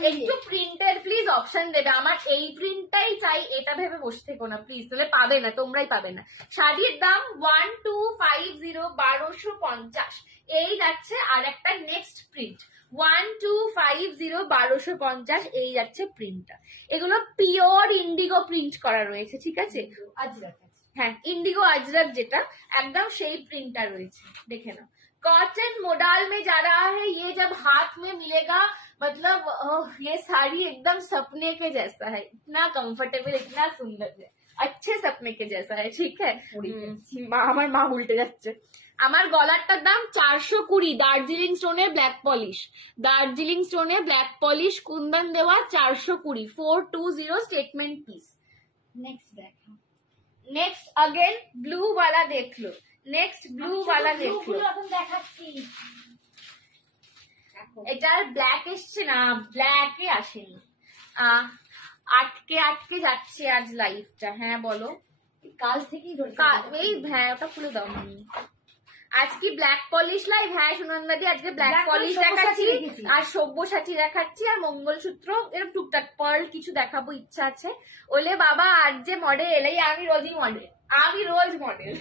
একটু প্রিন্টের প্লিজ অপশন দেবে, আমার এই প্রিন্টটাই চাই, এটা ভেবে বসে থেকো না প্লিজ, তাহলে পাবে না, তোমরাই পাবে না। শাড়ির দাম 1250, 1250। এই যাচ্ছে আর একটা নেক্সট প্রিন্ট 1250, 1250, এই যাচ্ছে প্রিন্টটা। এগুলো পিওর ইন্ডিগো প্রিন্ট করা রয়েছে, ঠিক আছে? হ্যাঁ ইন্ডিগো আজরাক যেটা একদম সেই প্রিন্টটা রয়েছে, দেখে নাও। कॉटन मोडाल में जा रहा है, ये जब हाथ में मिलेगा मतलब ये साड़ी एकदम सपने के जैसा है, इतना कंफर्टेबल, इतना सुंदर है, अच्छे सपने के जैसा है, ठीक है? আমার মা উল্টে যাচ্ছে। আমার গলারটার দাম 420, দার্জিলিং স্টোনের ব্ল্যাক পলিশ, দার্জিলিং স্টোনের ব্ল্যাক পলিশ কুন্দন দেওয়া 420, 420 স্টেটমেন্ট পিস। নেক্সট দেখো, নেক্সট अगेन ব্লু वाला देख लो, নেক্সট ব্লু वाला देख लो। এখন দেখাচ্ছি, এটার ব্ল্যাক এসছে না, ব্ল্যাকে আসেনি, আটকে আটকে যাচ্ছে আজ লাইফটা। হ্যাঁ বলো, কাল থেকেই এই হ্যাঁ ওটা খুলে দাও মামি। আজ কি ব্ল্যাক পলিশ লাইভ? হ্যাঁ সুনন্দাদি আজকে ব্ল্যাক পলিশ দেখাচ্ছি, আর সব্যসাচী দেখাচ্ছি, আর মঙ্গলসূত্র, এরকম টুকটাক পার্ল কিছু দেখাবো ইচ্ছা আছে। ওলে বাবা আজ যে মডেল, এই আমি রোজই মডেল, আমি রোজ মডেল,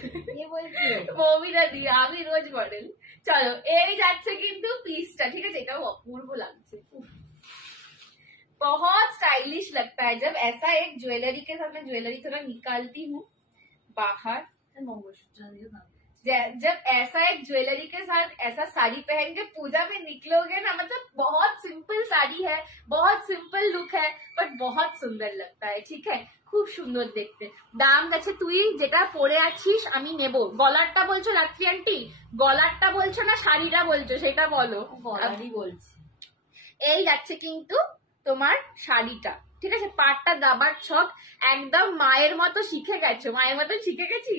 মমিরা দিয়ে আমি রোজ মডেল। চলো এই যাচ্ছে কিন্তু পিসটা, ঠিক আছে? এটাও অপূর্ব লাগছে, बहुत स्टाइलिश लगता है जब ऐसा एक ज्वेलरी के साथ। मैं ज्वेलरी थोड़ा निकालती हूँ बाहर, जब ऐसा एक ज्वेलरी के साथ ऐसा साड़ी पहन के पूजा में निकलोगे ना, मतलब बहुत सिंपल साड़ी है, बहुत सिंपल लुक है, बट बहुत सुंदर लगता है, ठीक है? খুব সুন্দর দেখতে। দাম গেছে, তুই যেটা পরে আছিস আমি নেব। গলারটা বলছো রাত্রি আন্টি? গলারটা বলছো না শাড়িটা বলছো সেটা বলো। গলারই বলছি। এই যাচ্ছে কিন্তু তোমার শাড়িটা, ঠিক আছে? পাটটা দাবার ছক, একদম মায়ের মতো শিখে গেছো, মায়ের মতো শিখে গেছি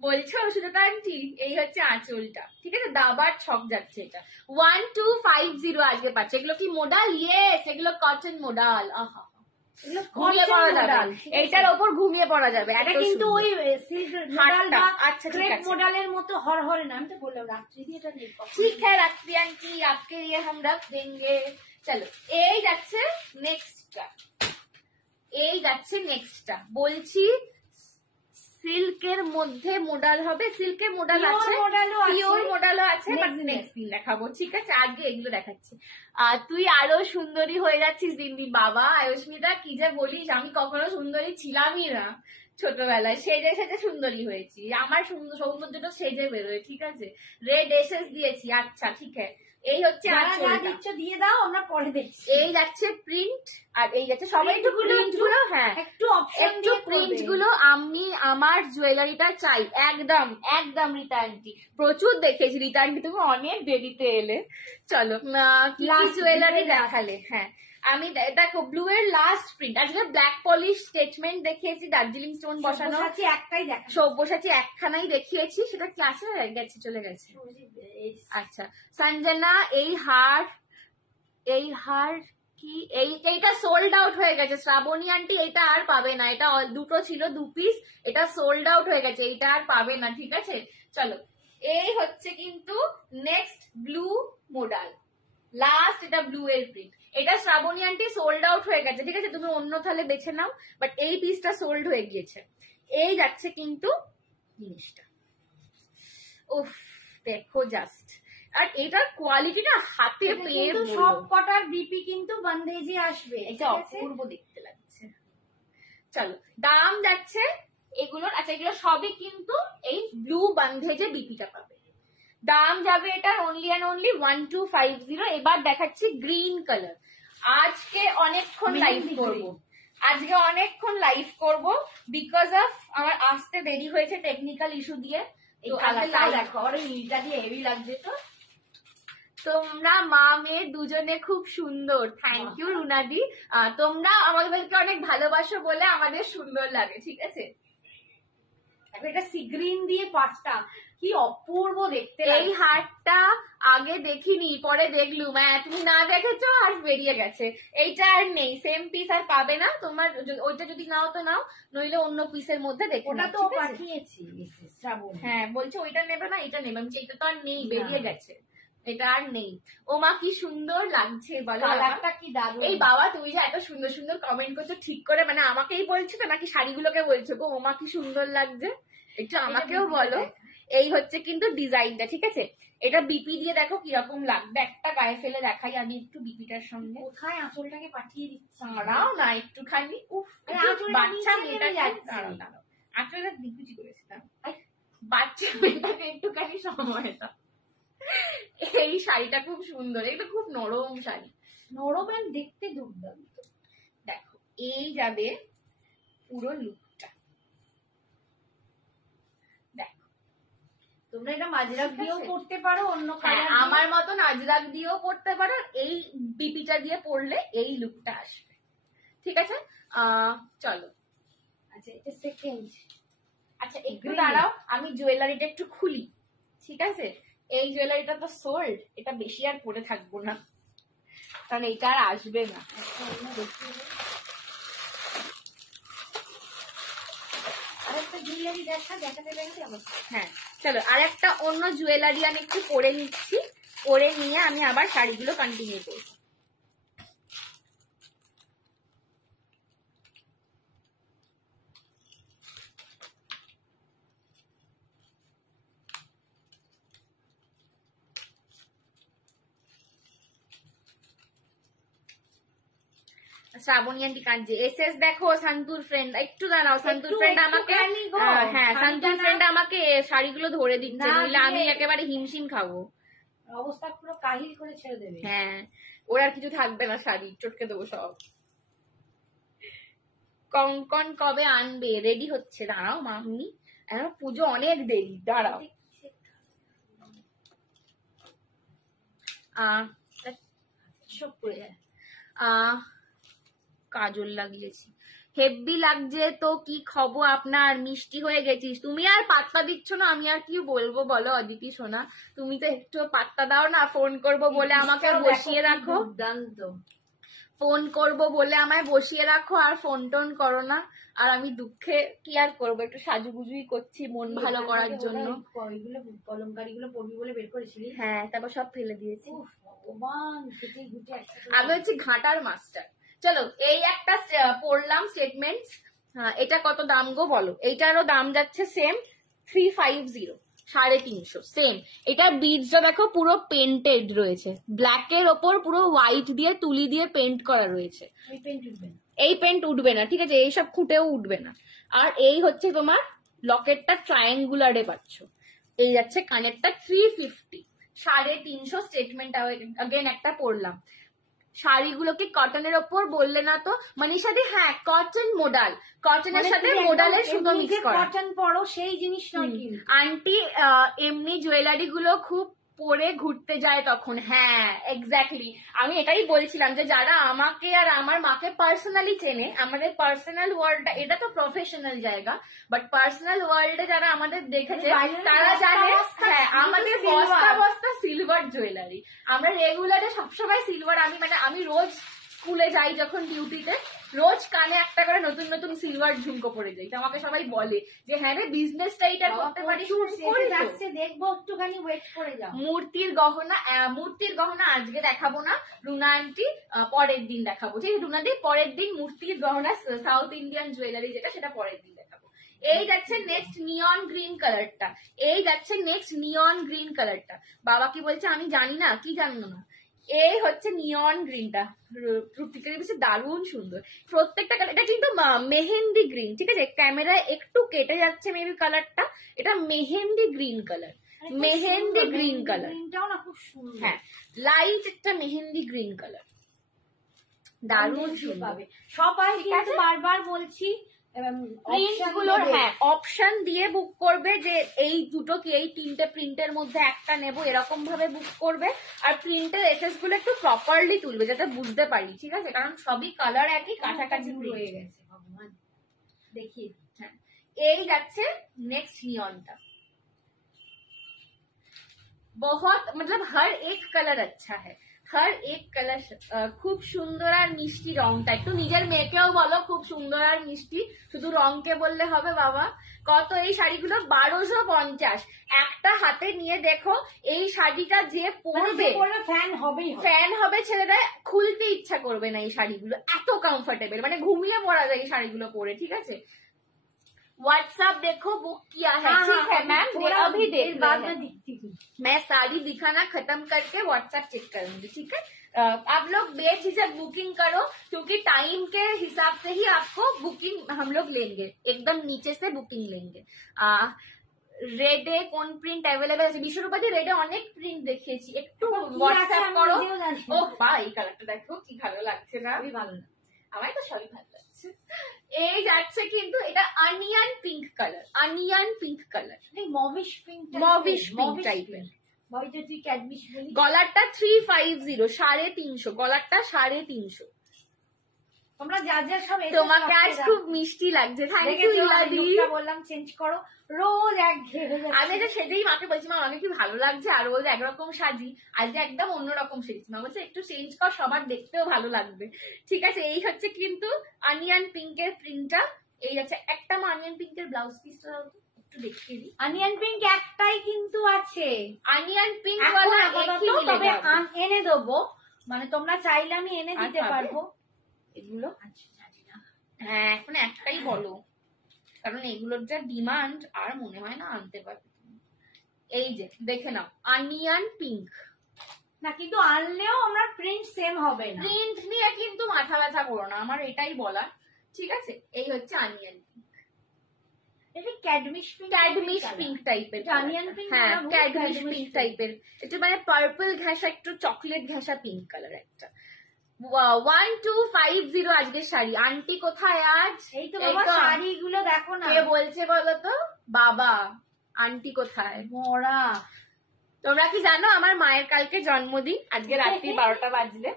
বলছো সুজাতা আন্টি। এই হচ্ছে আঁচলটা, ঠিক আছে? দাবার ছক যাচ্ছে এটা। 1250 আজকে পাচ্ছে। এগুলো কি মোডাল? ইয়েস, এগুলো কটন মোডাল। আহা ঘুমিয়ে পড়া যাবে, এইটার ওপর ঘুমিয়ে পড়া যাবে। এটা কিন্তু ওই সিল্ক মোডাল বা আচ্ছা ক্রেপ মোডালের মতো হরহরে না, আমি তো বললাম রাত্রি দিয়ে এটা নেই। ঠিক হ্যাঁ রাত্রি আন্টি आपके लिए हम रख देंगे। চলো এই যাচ্ছে নেক্সটটা, এই যাচ্ছে নেক্সটটা। বলছি সিল্কের মধ্যে মোডাল হবে, সিল্কের মোডাল আছে, পিওর মোডালও আছে, বাট নেক্সট দিন দেখাবো, ঠিক আছে? আজকে এগুলো দেখাচ্ছি। তুই আরো সুন্দরী হয়ে যাচ্ছিস দিন দিন। বাবা আয়ুষ্মিতা কি যে বলিস, আমি কখনো সুন্দরী ছিলামই না ছোটবেলায়, সেজে সেজে সুন্দরী হয়েছি। আমার সৌন্দর্যটা সেজে বেরোয়, ঠিক আছে? রেড এসেস দিয়েছি, আচ্ছা ঠিক আছে। এই হচ্ছে দিয়ে দাও, আমরা পরে দেখছি। এই যাচ্ছে প্রিন্ট, আর এই যাচ্ছে সবাই একটু প্রিন্ট গুলো, হ্যাঁ একটু প্রিন্ট গুলো আমি আমার জুয়েলারিটা চাই একদম একদম। রীতা আন্টি প্রচুর দেখেছি, রীতা আন্টি তুমি অনেক দেরিতে এলে। চলো কি জুয়েলারি দেখালে? হ্যাঁ আমি দেখো ব্লু এর লাস্ট প্রিন্ট, আজকে ব্ল্যাক পলিশ স্টেটমেন্ট দেখিয়েছি, দার্জিলিং স্টোন বসানো একটাই দেখা, সব্যসাচী একখানাই দেখিয়েছি, সেটা ক্লাসে গেছে চলে গেছে। আচ্ছা সঞ্জনা এই হার কি এইটা সোল্ড আউট হয়ে গেছে। শ্রাবণী আন্টি এটা আর পাবে না, এটা দুটো ছিল 2 পিস, এটা সোল্ড আউট হয়ে গেছে, এইটা আর পাবে না, ঠিক আছে? চলো এই হচ্ছে কিন্তু নেক্সট ব্লু মোডাল, লাস্ট এটা ব্লু এর প্রিন্ট। এটা শ্রাবণী আন্টি সোল্ড আউট হয়ে গেছে, ঠিক আছে, তুমি অন্য তাহলে বেছে নাও, বাট এই পিসটা সোল্ড হয়ে গিয়েছে। এই যাচ্ছে কিন্তু জিনিসটা, উফ দেখো জাস্ট, আর এটার কোয়ালিটিটা হাতে পেয়ে সব কটার বিপি কিন্তু বন্ধেজে আসবে, এটা অপূর্ব দেখতে লাগছে। চলো দাম যাচ্ছে এগুলোর, আচ্ছা এগুলো সবই কিন্তু এই ব্লু বন্ধেজে বিপিটা পাবে। দাম যাবে এটার অনলি অ্যান্ড অনলি 1250। এবার দেখাচ্ছি গ্রিন কালার। আজকে অনেকক্ষণ লাইভ করব বিকজ অফ আমার আসতে দেরি হয়েছে টেকনিক্যাল ইস্যু দিয়ে। দেখো নীলটা দিয়ে হেভি লাগছে তো। তোমরা মা মেয়ে দুজনে খুব সুন্দর, থ্যাংক ইউ রুনাদি। তোমরা আমাদেরকে অনেক ভালোবাসো বলে আমাদের সুন্দর লাগে, ঠিক আছে। এটা সি গ্রিন দিয়ে পাটটা কি অপূর্ব দেখতে। এই হারটা আগে দেখিনি, পরে দেখলুম, তুমি না দেখেছো আর বেরিয়ে গেছে। এইটা আর নেই, সেম পিস আর পাবে না তোমার। ওইটা যদি নাও তো নাও, নইলে অন্য পিসের মধ্যে দেখো। ওটা তো পাঠিয়েছি শ্রাবণ, হ্যাঁ বলছে ওইটা নেবে না এটা নেবে, এটা তো আর নেই, বেরিয়ে গেছে, এটা আর নেই। ও মা কি সুন্দর লাগছে বলো, কালারটা কি দারুণ। এই বাবা তুমি যে এত সুন্দর সুন্দর কমেন্ট করছো, ঠিক করে মানে আমাকেই বলছো তো নাকি শাড়িগুলোকে বলছো গো ও মা কি সুন্দর লাগছে, একটু আমাকেও বলো। এই হচ্ছে কিন্তু ডিজাইনটা, ঠিক আছে। এটা বিপি দিয়ে দেখো কিরকম লাগবে, একটা গায়ে ফেলে দেখাই আমি একটু বিপিটার সঙ্গে। কোথায় আঁচলটাকে পাঠিয়ে দিচ্ছি, দাঁড়াও না একটুখানি, উফ বাচ্চা মেয়েটাকে, দাঁড়াও আঁচলটা বিকুচি করেছে, বাচ্চা মেয়েটাকে একটুখানি সময় দাও। এই শাড়িটা খুব সুন্দর, এটা খুব নরম শাড়ি, নরম আর দেখতে দুর্দান্ত। দেখো এই যাবে পুরো লুকটা, দেখো তোমরা এটা মাজরাক দিয়েও পড়তে পারো, অন্য কালার আমার মতন আজরাক দিয়েও পড়তে পারো, এই বিপিটা দিয়ে পড়লে এই লুকটা আসবে, ঠিক আছে। চলো আচ্ছা এটা সেকেন্ড। আচ্ছা একটু দাঁড়াও, আমি জুয়েলারিটা একটু খুলি, ঠিক আছে। এই জুয়েলারিটা তো সোল্ড, এটা বেশি আর পরে থাকবো না, কারণ এইটা আর আসবে না। আরেকটা জুয়েলারি দেখাতে লাগছে আমার। হ্যাঁ চলো আর একটা অন্য জুয়েলারি আমি একটু পরে নিচ্ছি, পরে নিয়ে আমি আবার শাড়িগুলো কন্টিনিউ করবো। শ্রাবণী আন্টি কাঁদছে, এসএস দেখো শান্তুর ফ্রেন্ড, একটু দাঁড়াও, শান্তুর ফ্রেন্ড আমাকে, হ্যাঁ শান্তুর ফ্রেন্ড আমাকে শাড়িগুলো ধরে দিচ্ছে, নইলে আমি একেবারে হিমশিম খাবো, অবস্থা পুরো কাহিল করে ছেড়ে দেবে। হ্যাঁ ওর আর কিছু থাকবে না, শাড়ি চটকে দেবো সব। কঙ্কন কবে আনবে? রেডি হচ্ছে, দাঁড়াও মামনি, এখন পুজো অনেক দেরি, দাঁড়াও। সব পড়ে যায়। কাজল লাগিয়েছি, হেব্বি লাগছে তো, কি খবর আপনার? মিষ্টি হয়ে গেছিস, তুমি আর পাত্তা দিচ্ছ না, আমি আর কি বলবো বলো অদিতি সোনা, তুমি তো একটু পাত্তা দাও না, ফোন করবো বলে আমাকে বসিয়ে রাখো, ফোন করবো বলে আমায় বসিয়ে রাখো আর ফোন টোন করো না, আর আমি দুঃখে কি আর করবো, একটু সাজুগুজুই করছি মন ভালো করার জন্য। ওইগুলো কলমকারিগুলো পড়বি বলে বের করেছিলি? হ্যাঁ তারপর সব ফেলে দিয়েছি, আমি হচ্ছে ঘাটার মাস্টার। চলো এই একটা পড়লাম স্টেটমেন্ট, এটা কত দাম গো বলো? এইটারও দাম যাচ্ছে সেম 350, 350 সেম। এটা বিডসটা দেখো পুরো পেন্টেড রয়েছে, ব্ল্যাকের ওপর পুরো হোয়াইট দিয়ে তুলি দিয়ে পেন্ট করা রয়েছে। এই পেন্ট উঠবে না, ঠিক আছে, এইসব খুঁটেও উঠবে না। আর এই হচ্ছে তোমার লকেটটা ট্রায়াঙ্গুলারে পাচ্ছ, এই যাচ্ছে কানেরটা 350, 350 স্টেটমেন্ট। अगेन একটা পড়লাম। শাড়িগুলো কি কটনের ওপর বললে না তো মনীষাদি? হ্যাঁ কটন মোডাল, কটনের সাথে মোডালের সুতো মিক্স করা। কটন পরো সেই জিনিস নয় কিন্তু আন্টি, এমনি জুয়েলারি গুলো খুব পরে ঘুরতে যায় তখন, হ্যাঁ এক্স্যাক্টলি, আমি এটাই বলছিলাম যে যারা আমাকে আর আমার মাকে পার্সোনালি চেনে, আমাদের পার্সোনাল ওয়ার্ল্ডটা, এটা তো প্রফেশনাল জায়গা, বাট পার্সোনাল ওয়ার্ল্ডে যারা আমাদের দেখেছে তারা জানে, হ্যাঁ আমাদের বস্তা বস্তা সিলভার জুয়েলারি, আমরা রেগুলারে সবসময় সিলভার। আমি রোজ স্কুলে যাই যখন ডিউটিতে, রোজ কানে একটা করে নতুন নতুন সিলভার ঝুমকো পরে যাই, তো আমাকে সবাই বলে যে হ্যাঁ রে বিজনেসটা এটা করতে পারিস। দেখবো একটুখানি ওয়েট করে যাও। মূর্তির গহনা আজকে দেখাবো না, রুনা আন্টি পরের দিন দেখাবো। ঠিক আছে রুনা দি, পরের দিন মূর্তির গহনা সাউথ ইন্ডিয়ান জুয়েলারি যেটা, সেটা পরের দিন দেখাবো। এই যাচ্ছে নেক্সট নিয়ন গ্রিন কালারটা, বাবা কি বলছে আমি জানি না, কি জানো না, এই হচ্ছে নিয়ন গ্রিনটা, প্রত্যেকটা বেশি দারুণ সুন্দর প্রত্যেকটা কালার। এটা কিন্তু মেহেন্দি গ্রিন, ঠিক আছে, ক্যামেরায় একটু কেটে যাচ্ছে মেবি কালারটা, এটা mehendi green colour, mehendi green colour, হ্যাঁ লাইট একটা মেহেন্দি গ্রিন কালার, দারুণ সুন্দর। সবাই কিন্তু বারবার বলছি প্রিন্টগুলোর হ্যাঁ অপশন দিয়ে বুক করবে যে এই দুটো কি এই তিনটে প্রিন্টের মধ্যে একটা নেব, এরকম ভাবে বুক করবে। আর প্রিন্টের এসএস গুলো একটু প্রপারলি তুলবে যাতে বুঝতে পারি, ঠিক আছে, কারণ সবই কালার একই, কাছাকাছি হয়ে গেছে। দেখি হ্যাঁ এই যাচ্ছে নেক্সট নিয়নটা, बहुत मतलब हर एक कलर अच्छा है, हर एक कलर খুব সুন্দর আর মিষ্টি রংটা, একটু নিজের মেয়েকেও বলো খুব সুন্দর আর মিষ্টি, শুধু রংকে বললে হবে বাবা। কত এই শাড়িগুলো 1250, একটা হাতে নিয়ে দেখো, এই শাড়িটা যে পরবে ফ্যান হবে, ছেলেরা খুলতে ইচ্ছা করবে না, এই শাড়িগুলো এত কমফোর্টেবল, মানে ঘুমিয়ে পড়া যায় এই শাড়িগুলো পরে, ঠিক আছে। व्हाट्सएप देखो बुक किया है, ठीक है मैम, अभी देख बाद में दिखती थी, मैं साड़ी दिखाना खत्म करके व्हाट्सएप चेक करूंगी, ठीक है। आप लोग बेझिझक बुकिंग करो, क्योंकि टाइम के हिसाब से ही आपको बुकिंग हम लोग लेंगे, एकदम नीचे से बुकिंग लेंगे। রেডে কোন প্রিন্ট অ্যাভেলেবেল আছে? বিশ্বরূপাদি রেডে অনেক প্রিন্ট দেখিয়েছি, একটু হোয়াটসঅ্যাপ করো। ও ভাই কালারটা দেখো কি ভালো লাগছে না? আমি ভালো না, আমার তো সবই ভালো লাগছে। এই যাচ্ছে কিন্তু এটা onion pink colour, mauvish pink টাইপের, ক্যাডমিশ বলি। গলারটা 350, 350, গলারটা 350। তোমরা যা যা সব তোমাকে আজ খুব মিষ্টি লাগছে, থ্যাংক ইউ ইলাদি। বললাম চেঞ্জ করো, রোজ এক ঘেরে আমি এটা সেটাই মাকে বলছি, মা আমাকে কি ভালো লাগছে, আর বলছে একরকম সাজি, আজকে একদম অন্যরকম সেজছি, মা বলছে একটু চেঞ্জ কর, সবার দেখতেও ভালো লাগবে, ঠিক আছে। এই হচ্ছে কিন্তু অনিয়ন পিঙ্কের প্রিন্টটা, এই হচ্ছে একটা মা অনিয়ন পিঙ্কের ব্লাউজ পিসটা একটু দেখিয়ে দিই। অনিয়ন পিঙ্ক একটাই কিন্তু আছে, অনিয়ন পিঙ্ক তবে এনে দেবো, মানে তোমরা চাইলে আমি এনে দিতে পারবো এগুলো। হ্যাঁ এখন একটাই বলো, কারণ এগুলোর যা ডিমান্ড আর মনে হয় না আনতে পারবে। এই যে দেখে নাও অনিয়ন পিঙ্ক না, কিন্তু আনলেও আমরা প্রিন্ট সেম হবে না, প্রিন্ট নিয়ে কিন্তু মাথা ব্যথা করো না, আমার এটাই বলা, ঠিক আছে। এই হচ্ছে অনিয়ন পিঙ্ক, এটা ক্যাডমিশ পিঙ্ক টাইপের, অনিয়ন পিঙ্ক, হ্যাঁ ক্যাডমিশ পিঙ্ক টাইপের, এটা মানে পার্পল ঘেঁষা, একটু চকলেট ঘেঁষা পিঙ্ক কালার একটা। 1250 আজকের শাড়ি। আন্টি কোথায় আজ? এই তো বাবা শাড়িগুলো দেখো না, কে বলছে বলো তো? বাবা। আন্টি কোথায়? মরা। তোমরা কি জানো আমার মায়ের কালকে জন্মদিন, আজকে রাত্রি 12টা বাজলে।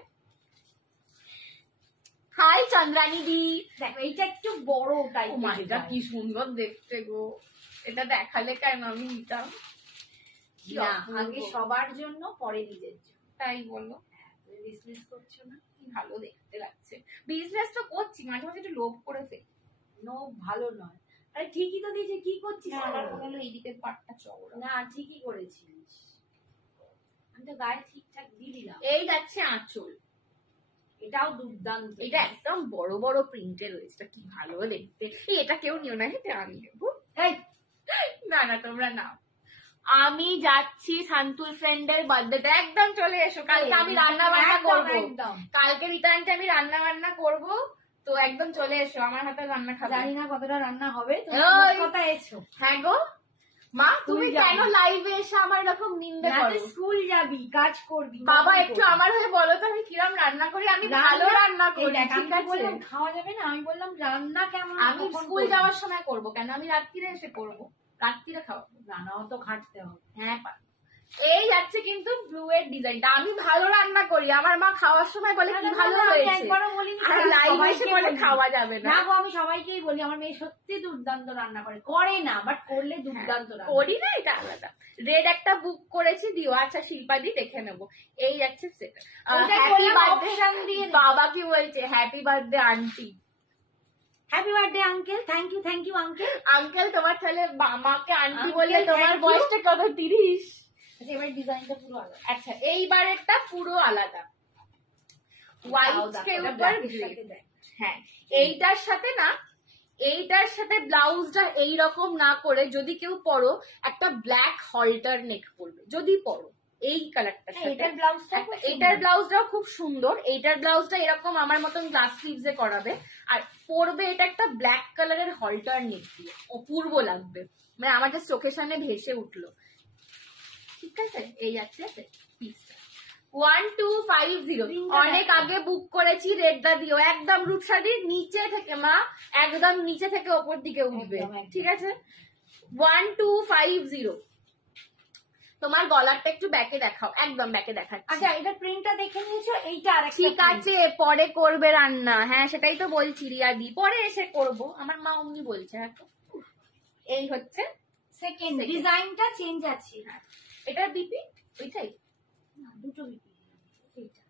হাই চন্দ্রানী দি, দেখো এইটা একটু বড় টাইপের, এটা কি সুন্দর দেখতে গো, এটা দেখালে কেন আমি নিতাম। আগে সবার জন্য পরে নিজের জন্য, তাই বলো। বিজনেস করছো না, ভালো দেখতে লাগছে, বিজনেস তো করছি, মাঝে মাঝে একটু লোভ করে ফেলি। নো ভালো নয়, আরে ঠিকই তো দিয়েছে, কি করছিস? আমার মনে হলো এইদিকে পাটটা চওড়া, না ঠিকই করেছিস, আমি তো গায়ে ঠিকঠাক দিয়ে দিলাম। এই যাচ্ছে আঁচল, এটাও দুর্দান্ত, এটা একদম বড় বড় প্রিন্টে রয়েছে, কি ভালো দেখতে। এটা কেউ নিও না, এটা আমি নেবো। না না তোমরা নাও, আমি যাচ্ছি শান্তুর ফ্রেন্ডের বার্থডেতে, একদম চলে এসো। কালকে আমি রান্না বান্না করবো, কালকে রিটার্নটা আমি রান্না বান্না করবো, তো একদম চলে এসো, আমার হাতে রান্না খাবে। জানি না কতটা রান্না হবে, কথা এসো। হ্যাঁ গো মা, তুমি কেন লাইভে এসে আমার এরকম নিন্দে করো? স্কুল যাবি, কাজ করবি, বাবা একটু আমার হয়ে বলো তো আমি কিরম রান্না করি। আমি ভালো রান্না করি, ঠিক আছে? খাওয়া যাবে না, আমি বললাম রান্না কেমন, আমি স্কুল যাওয়ার সময় করবো, কেন আমি রাত্রিরে এসে করবো, রাত্রিরে খাওয়াবো, রান্নাও তো খাটতে হবে। হ্যাঁ এই যাচ্ছে কিন্তু ব্লু এর ডিজাইনটা, আমি ভালো রান্না করি, আমার মা খাওয়ার সময় বলে কি ভালো হয়েছে, আর লাইভ এসে বলে খাওয়া যাবে না। আমি সবাইকেই বলি আমার মেয়ে সত্যি দুর্দান্ত রান্না করে না, বাট করলে দুর্দান্ত রান্না করি না, এটা আলাদা। রেড একটা বুক করেছি, দিও। আচ্ছা শিল্পা দি দেখে নেবো। এই যাচ্ছে সেটা, হ্যাপি বার্থডে। বাবা কি বলছে? Happy birthday aunty, happy birthday uncle, thank you uncle. Uncle তোমার তাহলে মামাকে আন্টি বললে তোমার বয়সটা কত? 30। এবার ডিজাইনটা পুরো আলাদা। আচ্ছা এইবারেরটা পুরো আলাদা, হোয়াইট কে উপর গ্রে। হ্যাঁ এইটার সাথে না, এইটার সাথে ব্লাউজটা এইরকম না করে যদি কেউ পরো একটা ব্ল্যাক হল্টার নেক পরবে যদি পরো এই কালারটার সাথে। এইটার ব্লাউজটাও খুব সুন্দর, এইটার ব্লাউজটা এরকম আমার মতন গ্লাস স্লিভস এ করাবে আর পরবে এটা একটা ব্ল্যাক কালারের হল্টার নেক দিয়ে, অপূর্ব লাগবে, মানে আমার জাস্ট চোখের সামনে ভেসে উঠলো। ঠিক আছে এই আছে পিসটা 1250। অনেক আগে বুক করেছি, রেটটা দিও একদম রূপসাদির নিচে থেকে মা, একদম নিচে থেকে ওপর দিকে উঠবে, ঠিক আছে 1250। তোমার গলারটা একটু ব্যাকে দেখাও, একদম ব্যাকে দেখাচ্ছি। আচ্ছা এটা প্রিন্টটা দেখে নিয়েছো, এইটা আরেকটা ঠিক আছে পরে করবে রান্না, হ্যাঁ সেটাই তো বলছি রিয়াদি, পরে এসে করব, আমার মা অমনি বলছে। হ্যাঁ তো এই হচ্ছে সেকেন্ড ডিজাইনটা চেঞ্জ আছে। হ্যাঁ এটা বিপি ওইটাই, দুটো বিপি, এইটা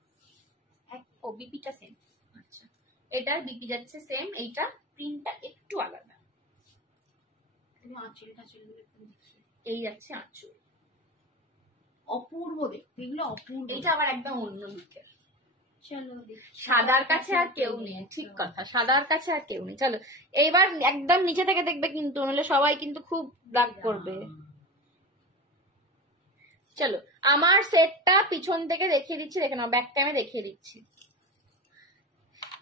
ও বিপিটা সেম। আচ্ছা এটার বিপি যাচ্ছে সেম, এইটা প্রিন্টটা একটু আলাদা। আঁচলটা চলে এই যাচ্ছে আঁচল, অপূর্ব দেখতে, এগুলো অপূর্ব। এইটা আবার একদম অন্য দিকে। চলো সাদার কাছে আর কেউ নেই, ঠিক কথা, সাদার কাছে আর কেউ নেই। চলো এইবার একদম নিচে থেকে দেখবে কিন্তু, নাহলে সবাই কিন্তু খুব রাগ করবে। চলো আমার সেটটা পিছন থেকে দেখিয়ে দিচ্ছি, দেখে নাও ব্যাক টাইমে দেখিয়ে দিচ্ছি।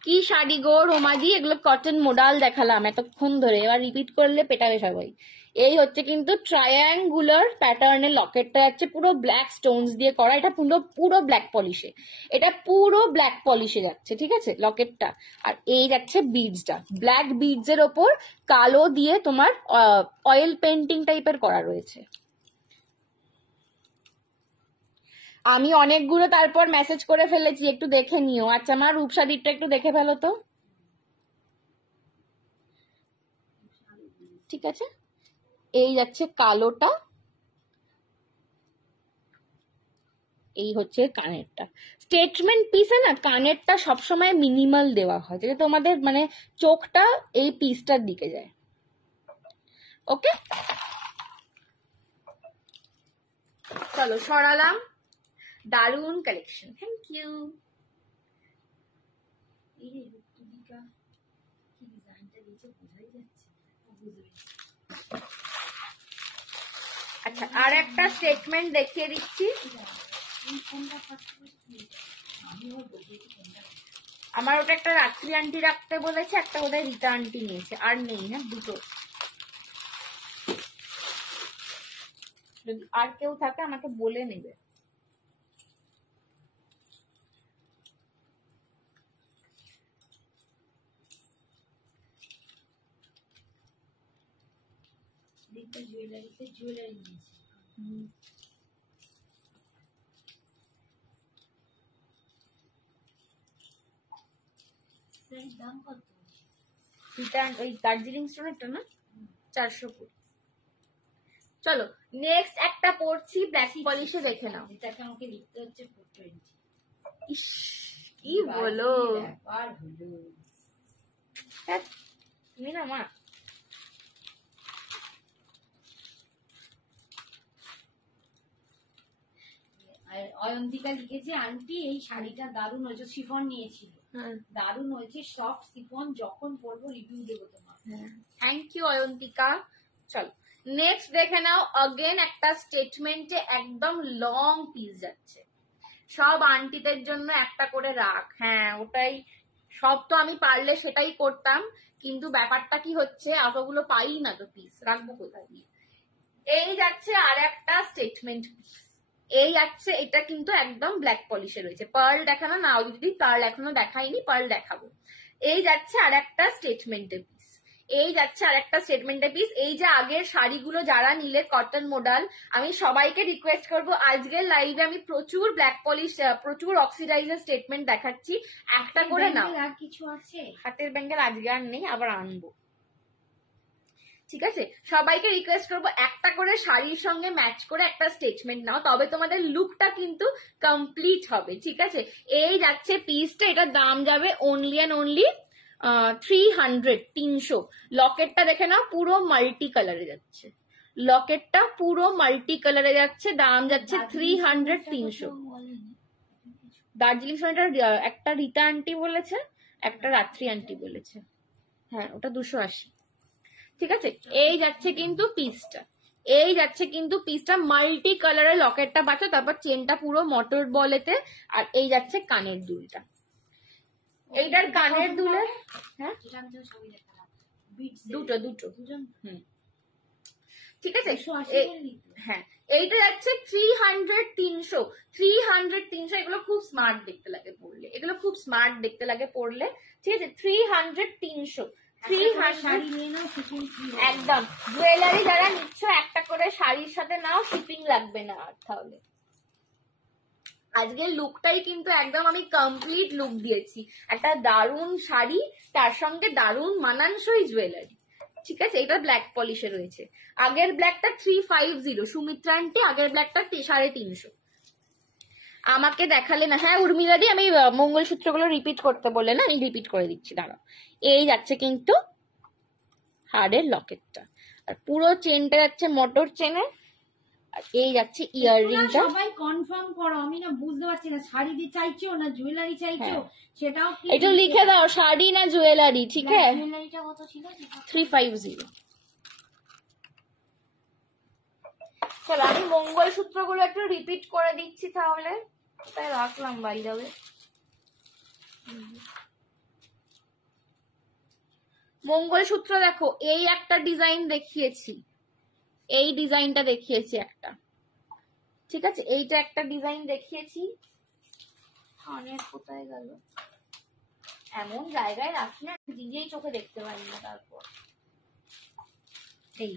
কি শাড়ি গো রোমাদি, এগুলো কটন মোডাল দেখালাম এতক্ষণ ধরে, এবার রিপিট করলে পেটাবে সবাই। এই হচ্ছে কিন্তু ট্রায়াঙ্গুলার প্যাটার্নের লকেটটা যাচ্ছে পুরো ব্ল্যাক স্টোনস দিয়ে করা, এটা পুরো ব্ল্যাক পলিশে, এটা পুরো ব্ল্যাক পলিশে যাচ্ছে, ঠিক আছে লকেটটা। আর এই যাচ্ছে বিডসটা, ব্ল্যাক বিডস এর ওপর কালো দিয়ে তোমার অয়েল পেন্টিং টাইপের করা রয়েছে। আমি অনেকগুলো তারপর মেসেজ করে ফেলেছি, একটু দেখে নিও। আচ্ছা আমার রূপসাদিরটা একটু দেখে ফেলো তো, ঠিক আছে। এই যাচ্ছে কালোটা, এই হচ্ছে কানেরটা। স্টেটমেন্ট পিসে না কানেরটা সবসময় মিনিমাল দেওয়া হয়, যাতে তোমাদের মানে চোখটা এই পিসটার দিকে যায়। ওকে চলো সরালাম, দারুন কালেকশন, থ্যাংক ইউ। আচ্ছা আর একটা স্টেটমেন্ট দেখিয়ে দিচ্ছি, আমার ওটা একটা রাত্রি আন্টি রাখতে বলেছে, একটা বোধহয় রীতা আন্টি নিয়েছে, আর নেই। হ্যাঁ দুটো, যদি আর কেউ থাকে আমাকে বলে নেবে। জুয়েলারি নিয়েছি। দাম কত? ওই দার্জিলিং স্টোনেরটা না 420। চলো নেক্সট একটা পড়ছি ব্ল্যাক পলিশে, দেখে নাও। এটাকে আমাকে লিখতে হচ্ছে 420। ইস কি বলো, তুমি না মা অয়ন্তিকা লিখেছে আন্টি এই শাড়িটা দারুণ হয়েছে, শিফন নিয়েছিল, দারুণ হয়েছে, সফট শিফন, যখন পরবো রিভিউ দেবো তোমার। Thank you Ayantika. চলো নেক্সট দেখে নাও, अगेन একটা স্টেটমেন্টে একদম লং পিস যাচ্ছে, সব আন্টিদের জন্য একটা করে রাখ। হ্যাঁ ওটাই, সব তো আমি পারলে সেটাই করতাম, কিন্তু ব্যাপারটা কি হচ্ছে অতগুলো পাই না তো পিস, রাখবো কোথায় দিয়ে। এই যাচ্ছে আর একটা স্টেটমেন্ট পিস, এই যাচ্ছে, এটা কিন্তু একদম ব্ল্যাক পলিশে রয়েছে। পার্ল দেখানো না, যদি পার্ল এখনো দেখাইনি, পার্ল দেখাবো। এই যাচ্ছে আর একটা স্টেটমেন্টের পিস, এই যাচ্ছে আর একটা স্টেটমেন্টের পিস। এই যে আগের শাড়িগুলো যারা নিলে কটন মডেল, আমি সবাইকে রিকোয়েস্ট করবো আজকের লাইভে আমি প্রচুর ব্ল্যাক পলিশ, প্রচুর অক্সিডাইজার স্টেটমেন্ট দেখাচ্ছি, একটা করে নাও। আর কিছু আছে? হাতের ব্যাঙ্গেল আজকে আর নেই, আবার আনবো, ঠিক আছে। সবাইকে রিকোয়েস্ট করবো একটা করে শাড়ির সঙ্গে ম্যাচ করে একটা স্টেটমেন্ট নাও, তবে তোমাদের লুকটা কিন্তু কমপ্লিট হবে, ঠিক আছে। এই যাচ্ছে পিসটা, এটার দাম যাবে অনলি অ্যান্ড অনলি 300 300। লকেটটা দেখে নাও পুরো মাল্টি কালারে যাচ্ছে, লকেটটা পুরো মাল্টি কালারে যাচ্ছে, দাম যাচ্ছে 300 300। দার্জিলিং সোনাটার একটা রীতা আন্টি বলেছে, একটা রাত্রি আন্টি বলেছে। হ্যাঁ ওটা 280। ঠিক আছে, এই যাচ্ছে কিন্তু পিসটা, এই যাচ্ছে কিন্তু পিসটা মাল্টি কালারের লকেটটা পাচ্ছ, তারপর চেনটা পুরো মটর বলেতে, আর এই যাচ্ছে কানের দুলটা। এইটার কানের দুলে হ্যাঁ দুটো দুটো ঠিক আছে। হ্যাঁ এইটা যাচ্ছে 300 300 300 300। এগুলো খুব স্মার্ট দেখতে লাগে পড়লে, এগুলো খুব স্মার্ট দেখতে লাগে পড়লে। ঠিক আছে 300 300 একদম। জুয়েলারি যারা নিচ্ছ একটা করে শাড়ির সাথে নাও, শিপিং লাগবে না আর। তাহলে আজকের লুকটাই কিন্তু একদম আমি কমপ্লিট লুক দিয়েছি, একটা দারুণ শাড়ি তার সঙ্গে দারুণ মানানসই জুয়েলারি। ঠিক আছে, এটা ব্ল্যাক পলিশে রয়েছে। আগের ব্ল্যাকটা 350 সুমিত্রা আন্টি, আগের ব্ল্যাকটা 350। আমাকে দেখালে না। হ্যাঁ উর্মিলা দি, আমি মঙ্গলসূত্রগুলো রিপিট করতে বলে না, আমি রিপিট করে দিচ্ছি দাঁড়াও। এই যাচ্ছে কিন্তু হাড়ের লকেটটা, আর পুরো চেনটা যাচ্ছে মোটর চেনে, আর এই যাচ্ছে ইয়াররিংটা। সবাই কনফার্ম করো, আমি না বুঝতে পারছি না শাড়ি দিয়ে চাইছো না জুয়েলারি চাইছো, সেটাও একটু লিখে দাও, শাড়ি না জুয়েলারি। ঠিক আছে, জুয়েলারিটা কত ছিল? 350। চলো আমি মঙ্গলসূত্রগুলো একটু রিপিট করে দিচ্ছি তাহলে, তাই রাখলাম বাই যাবে। মঙ্গলসূত্র দেখো, এই একটা ডিজাইন দেখিয়েছি, এই ডিজাইনটা দেখিয়েছি একটা। ঠিক আছে, এইটা একটা ডিজাইন দেখিয়েছি। কানের কোথায় গেল? এমন জায়গায় রাখি না নিজেই চোখে দেখতে পারি না। তারপর এই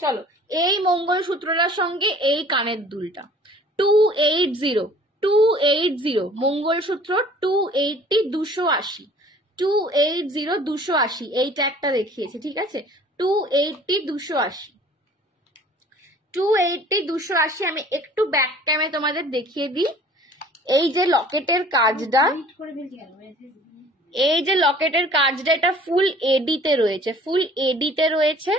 চলো, এই মঙ্গলসূত্রটার সঙ্গে এই কানের দুলটা 280 280 মঙ্গলসূত্র 280 280 280 280। এইটা একটা দেখিয়েছে। ঠিক আছে 280 280 280 280। আমি একটু ব্যাক টাইমে তোমাদের দেখিয়ে দিই। এই যে লকেটের কাজটা, এই যে লকেটের কাজটা, এটা ফুল এডিতে রয়েছে, ফুল এডিতে রয়েছে।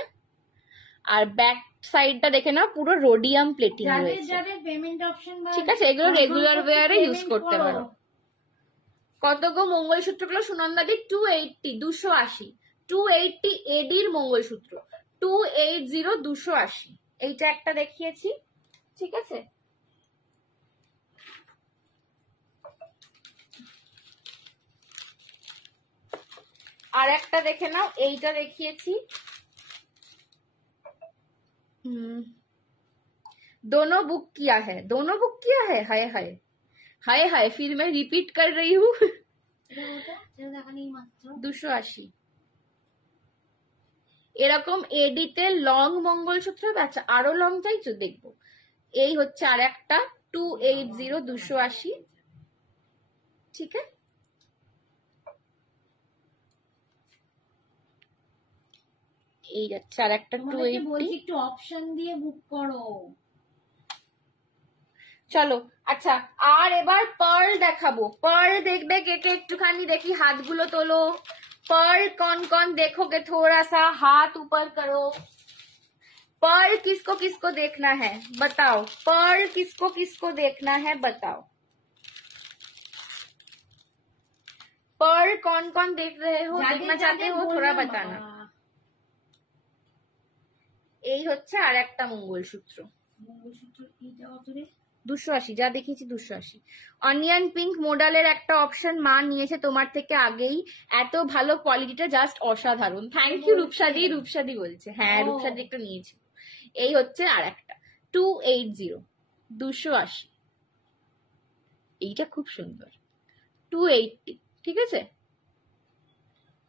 আর ব্যাক সাইডটা দেখে নাও পুরো রোডিয়াম প্লেটিং রয়েছে। ঠিক আছে, এগুলো রেগুলার ওয়্যারে ইউজ করতে পারো। কত গো মঙ্গলসূত্রগুলো সুনন্দাদি? 280 280 280 এডির মঙ্গলসূত্র 280 280। এইটা একটা দেখিয়েছি। ঠিক আছে, আর একটা দেখে নাও, এইটা দেখিয়েছি। दोनों बुक किया है, दोनों बुक किया है। हाय हाय हाय हाय, फिर मैं रिपीट कर रही हूँ। 280। এরকম এডিতে লং মঙ্গলসূত্র আছে, আরো লং চাইছো দেখবো। এই হচ্ছে আর একটা 280 280। ঠিক আছে, এই যাচ্ছে আর একটা 280। একটু অপশন দিয়ে বুক করো। চলো আচ্ছা, আর এবার পার্ল দেখাবো। পার্ল দেখবে কে কে? একটুখানি দেখি হাতগুলো তোলো। पर्ल कौन कौन देखोगे? थोड़ा सा हाथ ऊपर करो। पर्ल किसको किसको देखना है बताओ, पर्ल किसको किसको देखना है बताओ। पर्ल कौन कौन देख रहे हो, देखना चाहते हो, थोड़ा बताना। এই হচ্ছে আর একটা মঙ্গলসূত্র। মঙ্গলসূত্র এইটা অতরে 280, যা দেখিয়েছি 280। অনিয়ন পিঙ্ক মডেলের একটা অপশন মা নিয়েছে তোমার থেকে আগেই, এত ভালো কোয়ালিটিটা জাস্ট অসাধারণ। থ্যাংক ইউ রূপসাদি, রূপসাদি বলছে। হ্যাঁ রূপসাদি একটা নিয়েছে। এই হচ্ছে আর একটা 280 280। এইটা খুব সুন্দর 280। ঠিক আছে,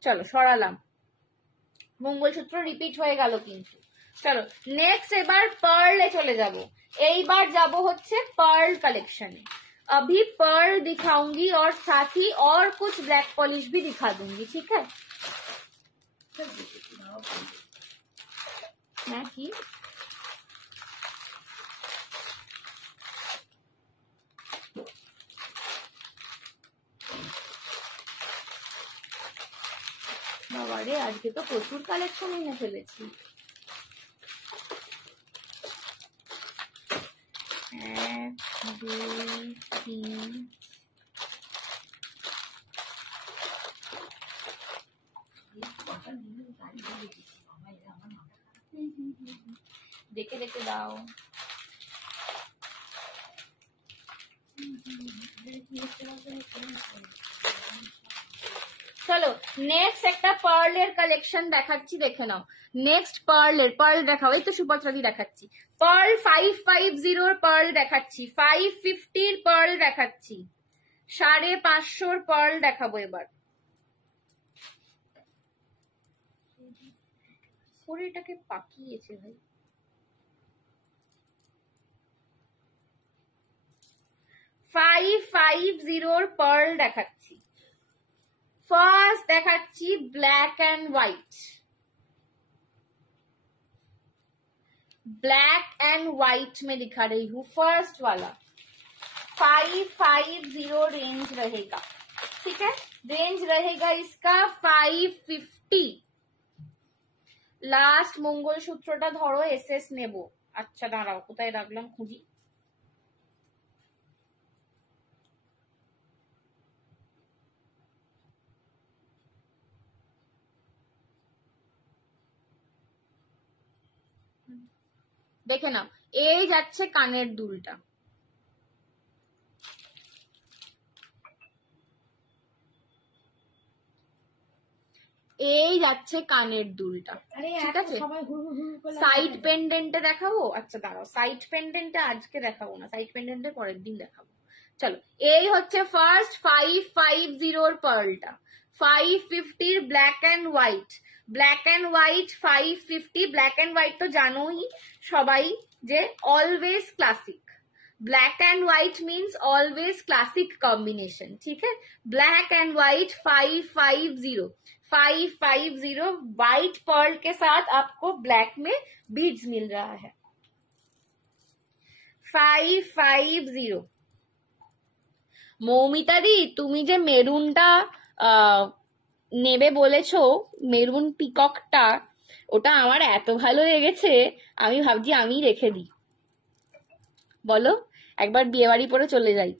চলো সরালাম, মঙ্গলসূত্র রিপিট হয়ে গেল কিন্তু। চলো নেক্সট এবার পার্লে চলে যাব। এইবার যাব হচ্ছে पर्ल कलेक्शन। अभी पर्ल दिखाऊंगी और साथ ही और कुछ ब्लैक पॉलिश भी दिखा दूंगी। ठीक है, मैं की বাবারে, আজকে তো প্রচুর কালেকশন এনে ফেলেছি। এক, দুই, তিন, দেখে দেখে দাও। চলো নেক্সট একটা পার্লের কালেকশন দেখাচ্ছি, দেখে নাও। নেক্সট পার্লের, পার্ল দেখাও। এই তো সুপত্রাদি দেখাচ্ছি। পার্ল 550 পার্ল দেখাচ্ছি, 550 পার্ল দেখাচ্ছি, 550 পার্ল দেখাবো এবার। পরে এটাকে পাকিয়েছে ভাই। 550 পার্ল দেখাচ্ছি। ফার্স্ট দেখাচ্ছি black and white, black and white में दिखा रही हूँ। फर्स्ट वाला 550 रेंज रहेगा, ठीक है। रेंज रहेगा इसका 550। লাস্ট মঙ্গলসূত্রটা ধরো, এসএস নেব। আচ্ছা দাঁড়াও, কোথায় রাখলাম খুঁজি। দেখে নাও, এই যাচ্ছে কানের দুলটা, এই যাচ্ছে কানের দুলটা, ঠিক আছে। সাইড পেন্ডেন্টে দেখাবো। আচ্ছা দাঁড়াও, সাইড পেন্ডেন্টে আজকে দেখাবো না, সাইড পেন্ডেন্টে পরের দিন দেখাবো। চলো, এই হচ্ছে ফার্স্ট 550 পার্লটা, 550 black and white. Black and white 550। Black and white তো জানোই সবাই যে always classic. Black and white means always classic combination, ठीक है। Black and white 550 white pearl के साथ आपको ब्लैक में बीड्स मिल रहा है। 550। মৌমিতা দি, তুমি যে মেরুনটা নেবে বলেছো, মেরুন পিককটা, ওটা আমার এত ভালো লেগেছে, আমি ভাবছি আমি রেখে দিই। বলো, একবার বিয়ে বাড়ি পরে চলে যাই।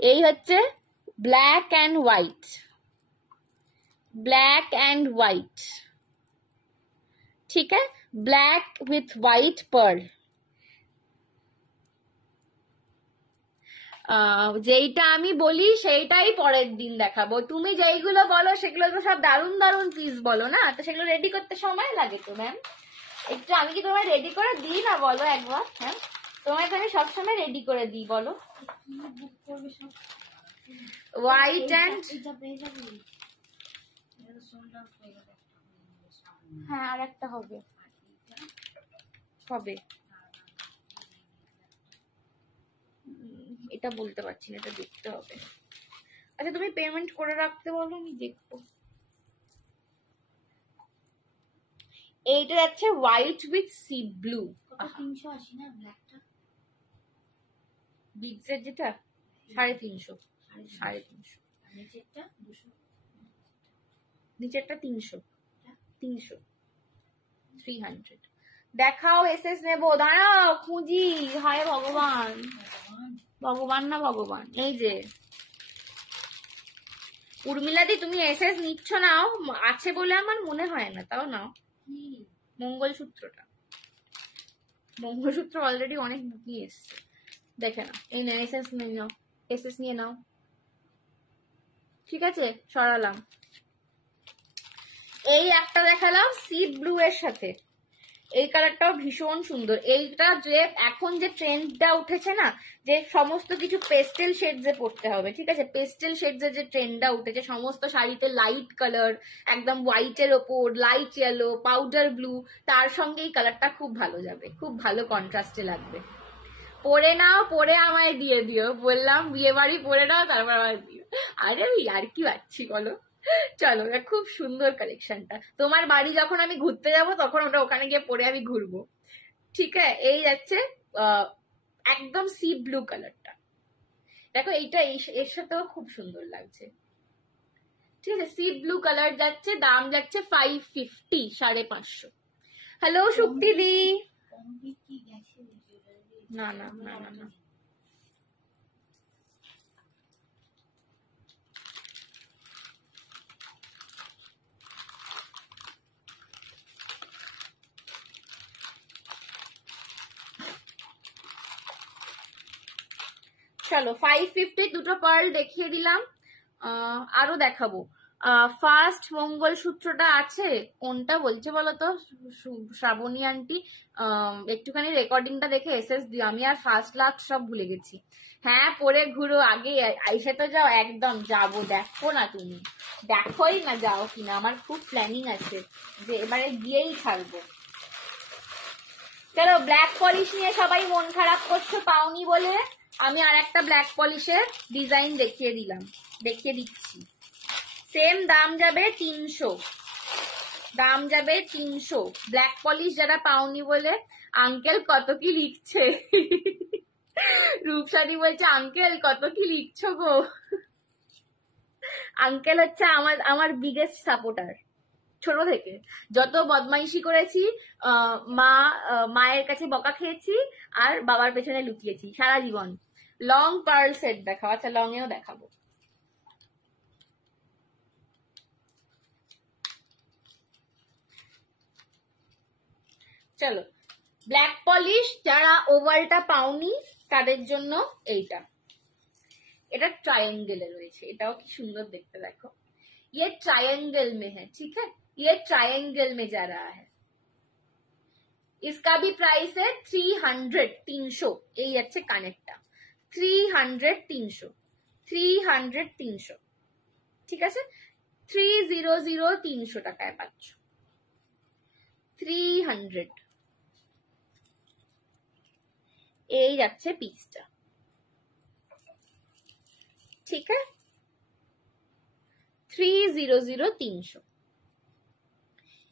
এই হচ্ছে black and white, black and white, ठीक है। Black with white pearl. যেইটা আমি বলি সেইটাই পরের দিন দেখাবো। তুমি যেইগুলো বলো সেগুলো তো সব দারুণ দারুণ পিস বলো না, তো সেগুলো রেডি করতে সময় লাগে তো ম্যাম। একটু আমি কি তোমায় রেডি করে দিই না, বলো একবার। হ্যাঁ, তোমায় আমি সবসময় রেডি করে দিই, বলো। হোয়াইট এন্ড, হ্যাঁ আর একটা হবে, হবে এটা বলতে পারছি না, এটা দেখতে হবে। আচ্ছা তুমি পেমেন্ট করে রাখতে বলো, আমি দেখবো। এইটা যাচ্ছে হোয়াইট উইথ সি ব্লু, 380 না ব্ল্যাকটা, বিগসের যেটা 350, 350। নিচেরটা 200, নিচেরটা 300, 300। দেখাও, এসএস নেবো, দাঁড়াও খুঁজি। হায় ভগবান, ভগবান না ভগবান। এই যে উর্মিলাদি, তুমি এসএস নিচ্ছ নাও, আছে বলে আমার মনে হয় না, তাও নাও। মঙ্গলসূত্রটা, মঙ্গলসূত্র অলরেডি অনেক বুকিং এসছে, দেখে নাও। এই না, এসএস নিয়ে নাও, এসএস নিয়ে নাও, ঠিক আছে। সরালাম। এই একটা দেখালাম সি ব্লু এর সাথে, এই কালারটাও ভীষণ সুন্দর। এইটা যে এখন যে ট্রেন্ডটা উঠেছে না, যে সমস্ত কিছু পেস্টেল শেডসে পড়তে হবে, ঠিক আছে। পেস্টেল শেডসের যে ট্রেন্ডটা উঠেছে, সমস্ত শাড়িতে লাইট কালার, একদম হোয়াইটের ওপর লাইট ইয়েলো, পাউডার ব্লু, তার সঙ্গে এই কালারটা খুব ভালো যাবে, খুব ভালো কন্ট্রাস্টে লাগবে। পরে নাও, পরে আমায় দিয়ে দিও, বললাম বিয়ে বাড়ি পরে নাও, তারপর আমায় দিও। আরে আমি আর কি পাচ্ছি বলো। চলো, খুব সুন্দর কালেকশনটা। তোমার বাড়ি যখন আমি ঘুরতে যাব তখন ওটা ওখানে গিয়ে পরে আমি ঘুরবো, ঠিক আছে। এই যাচ্ছে একদম সি ব্লু কালারটা, দেখো এইটা এর সাথেও খুব সুন্দর লাগছে, ঠিক আছে, সি ব্লু কালার যাচ্ছে, দাম যাচ্ছে 550, 550। হ্যালো শুক্তি দি। না না না না না, চলো 550 দুটো পার্ল দেখিয়ে দিলাম, আরো দেখাবো। ফার্স্ট মঙ্গল সূত্রটা আছে, কোনটা বলছে বলতো শ্রাবণী আন্টি? একটুখানি রেকর্ডিংটা দেখে এসএস দিও, আমি আর ফার্স্ট লাস্ট সব ভুলে গেছি। হ্যাঁ পরে ঘুরো, আগে আইসে তো যাও, একদম যাবো, দেখো না তুমি, দেখোই না যাও কিনা, আমার খুব প্ল্যানিং আছে যে এবারে গিয়েই ছাড়বো। চলো ব্ল্যাক পলিশ নিয়ে সবাই মন খারাপ করছো পাওনি বলে, আমি আর একটা ব্ল্যাক পলিশের ডিজাইন দেখিয়ে দিচ্ছি। সেম দাম যাবে 300, দাম যাবে 300। ব্ল্যাক পলিশ যারা পাওনি বলে, আঙ্কেল কত কি লিখছে রূপসাদি বলছে আঙ্কেল কত কি লিখছো গো। আঙ্কেল হচ্ছে আমার বিগেস্ট সাপোর্টার, ছোট থেকে যত বদমাইশি করেছি, মায়ের কাছে বকা খেয়েছি আর বাবার পেছনে লুকিয়েছি সারা জীবন। লং পার্ল সেট দেখাও, আচ্ছা লং এও দেখাবো। চলো ব্ল্যাক পলিশ যারা ওভালটা পাওনি তাদের জন্য এইটা, এটা ट्रायंगल রয়েছে, এটাও কি সুন্দর দেখতে, দেখো ये ट्रायंगल में है, ठीक है, ये ट्रायंगल में जा रहा है। इसका भी प्राइस है 300, 300। এই আছে কানেরটা 300, 300, 300, 300, ঠিক আছে, 300, 300 টাকায় পাচ্ছ 300। এই যাচ্ছে পিসটা, ঠিক আছে, 300, 300।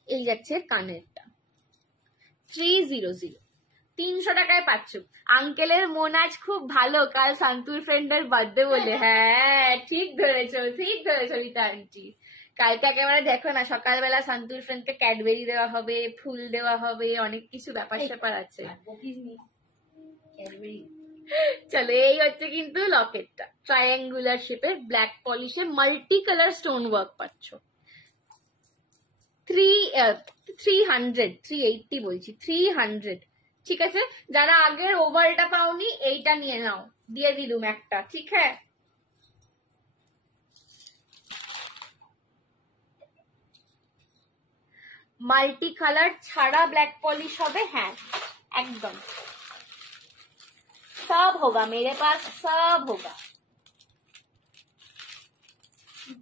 এই যাচ্ছে কানেরটা 300, 300 টাকায় পাচ্ছ। আঙ্কেলের মন আজ খুব ভালো, কাল শান্তুর ফ্রেন্ডের বার্থডে বলে। হ্যাঁ ঠিক ধরেছো, ঠিক ধরেছো রীতা আন্টি, কালকে একেবারে দেখো না, সকালবেলা শান্তুর ফ্রেন্ডকে ক্যাডবেরি দেওয়া হবে, ফুল দেওয়া হবে, অনেক কিছু ব্যাপার স্যাপার আছে। চলো এই হচ্ছে কিন্তু লকেটটা, ট্রায়াঙ্গুলার শেপের ব্ল্যাক পলিশে মাল্টি কালার স্টোন ওয়ার্ক পাচ্ছ। 300, 380 বলছি, 300, ঠিক আছে। যারা আগের ওভালটা পাওনি এইটা নিয়ে নাও, দিয়ে দিলুম একটা, ঠিক আছে। মাল্টি কালার ছাড়া ব্ল্যাক পলিশ হবে, হ্যাঁ একদম सब होगा मेरे पास, सब होगा।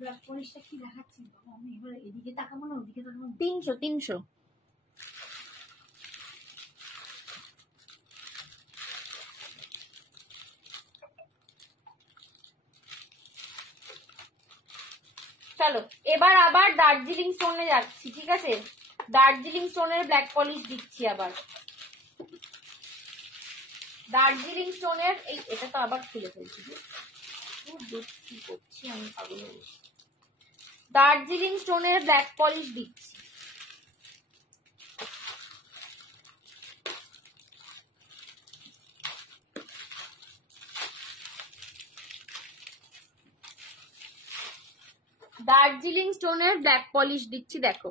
ব্ল্যাক পলিশটা কি দেখাচ্ছি আমি, এবার এদিকে তাকাবো না ওদিকে তাকাবো? 300, 300। চলো এবার আবার দার্জিলিং স্টোনে যাচ্ছি, ঠিক আছে, দার্জিলিং স্টোনের ব্ল্যাক পলিশ দিচ্ছি আবার। দার্জিলিং স্টোনের এই, এটা তো আবার খুলে ফেলছি, কি করছি আমি পাগল হয়ে গেছি। দার্জিলিং স্টোনের ব্ল্যাক পলিশ দিচ্ছি, দার্জিলিং স্টোনের ব্ল্যাক পলিশ দিচ্ছি, দেখো।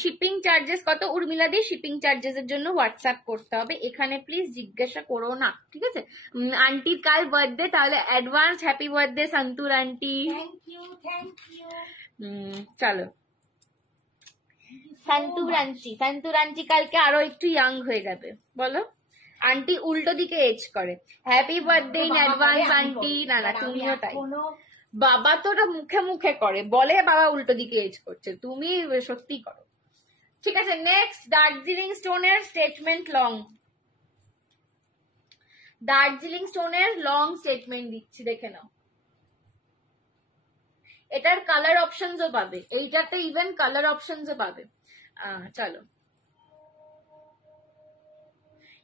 শিপিং চার্জেস কত উর্মিলা দি? শিপিং চার্জেস এর জন্য হোয়াটসঅ্যাপ করতে হবে, এখানে প্লিজ জিজ্ঞাসা করো না, ঠিক আছে। আন্টির কাল বার্থডে, তাহলে advance happy birthday Santur aunty. Thank you, thank you. চলো সন্তুর আন্টি কালকে আরো একটু ইয়াং হয়ে যাবে, বলো। আন্টি উল্টো দিকে এজ করে, happy birthday in advance aunty. না না তুমিও তাই, বাবা তো ওটা মুখে মুখে করে, বলে বাবা উল্টো দিকে এজ করছে, তুমি সত্যি করো, ঠিক আছে। নেক্সট দার্জিলিং স্টোনের স্টেটমেন্ট লং, দার্জিলিং স্টোনের লং স্টেটমেন্ট দিচ্ছি, দেখে নাও। এটার কালার অপশনসও পাবে, এইটাতে ইভেন কালার অপশনসও পাবে। চলো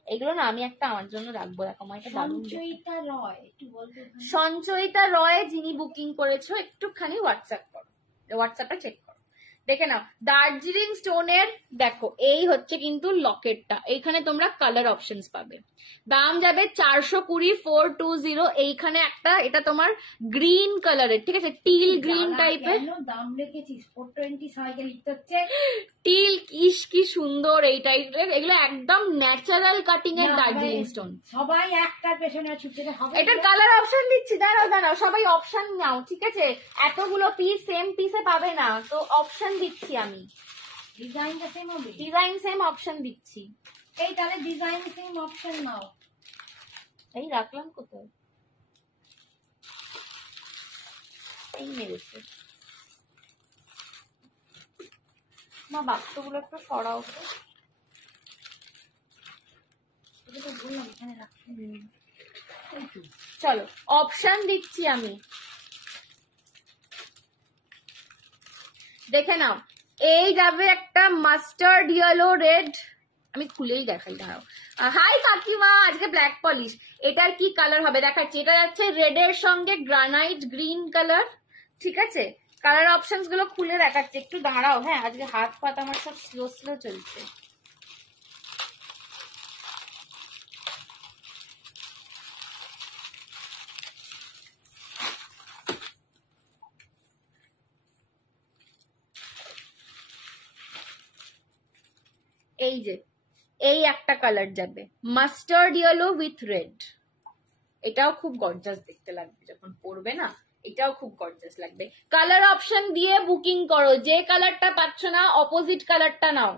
এগুলো না আমি একটা আমার জন্য রাখবো, দেখো আমার এটা দারুণ। সঞ্চয়িতা রয়, একটু বলবে? সঞ্চয়িতা রয় যিনি বুকিং করেছো, একটুখানি হোয়াটসঅ্যাপ করো, হোয়াটসঅ্যাপে চেক করো, দেখে নাও। দার্জিলিং স্টোনের দেখো এই হচ্ছে কিন্তু লকেটটা, এইখানে তোমরা কালার অপশনস পাবে। দাম যাবে 420, 420। এইখানে একটা, এটা তোমার গ্রিন কালারের, ঠিক আছে, টিল গ্রিন টাইপের দাম রেখেছিস 420 সাইকেল হচ্ছে টিল, কি সুন্দর এই টাইপের। এগুলো একদম ন্যাচারাল কাটিং এর দার্জিলিং স্টোন। সবাই একটার পেছনে ছুটে হবে। এটার কালার অপশন দিচ্ছি, দাঁড়াও সবাই অপশন নাও, ঠিক আছে, এতগুলো পিস সেম পিসে পাবে না, তো অপশন দিচ্ছি আমি। ডিজাইনটা সেম হবে, ডিজাইন সেম, অপশন দিচ্ছি। এই তাহলে ডিজাইন সেম অপশন নাও। এই রাখলাম কোথায়, এই মেরেছে মা, বাক্সগুলো একটু সরাও তো। বললাম এখানে রাখতে। চলো অপশন দিচ্ছি আমি, দেখে নাও। এই যাবে একটা মাস্টার্ড ইয়েলো রেড, আমি খুলেই দেখাই, দাঁড়াও। হাই কাকিমা, আজকে ব্ল্যাক পলিশ। এটার কি কালার হবে দেখাচ্ছি। এটা যাচ্ছে রেড এর সঙ্গে গ্রানাইট গ্রিন কালার, ঠিক আছে। কালার অপশনস গুলো খুলে দেখাচ্ছি, একটু দাঁড়াও। হ্যাঁ, আজকে হাত পাত আমার সব স্লো চলছে। এই যে এই একটা কালার যাবে মাস্টার্ড ইয়েলো উইথ রেড, এটাও খুব গর্জাস দেখতে লাগবে যখন পরবে না, এটাও খুব গর্জাস লাগবে। কালার অপশন দিয়ে বুকিং করো, যে কালারটা পাচ্ছ না অপোজিট কালারটা নাও।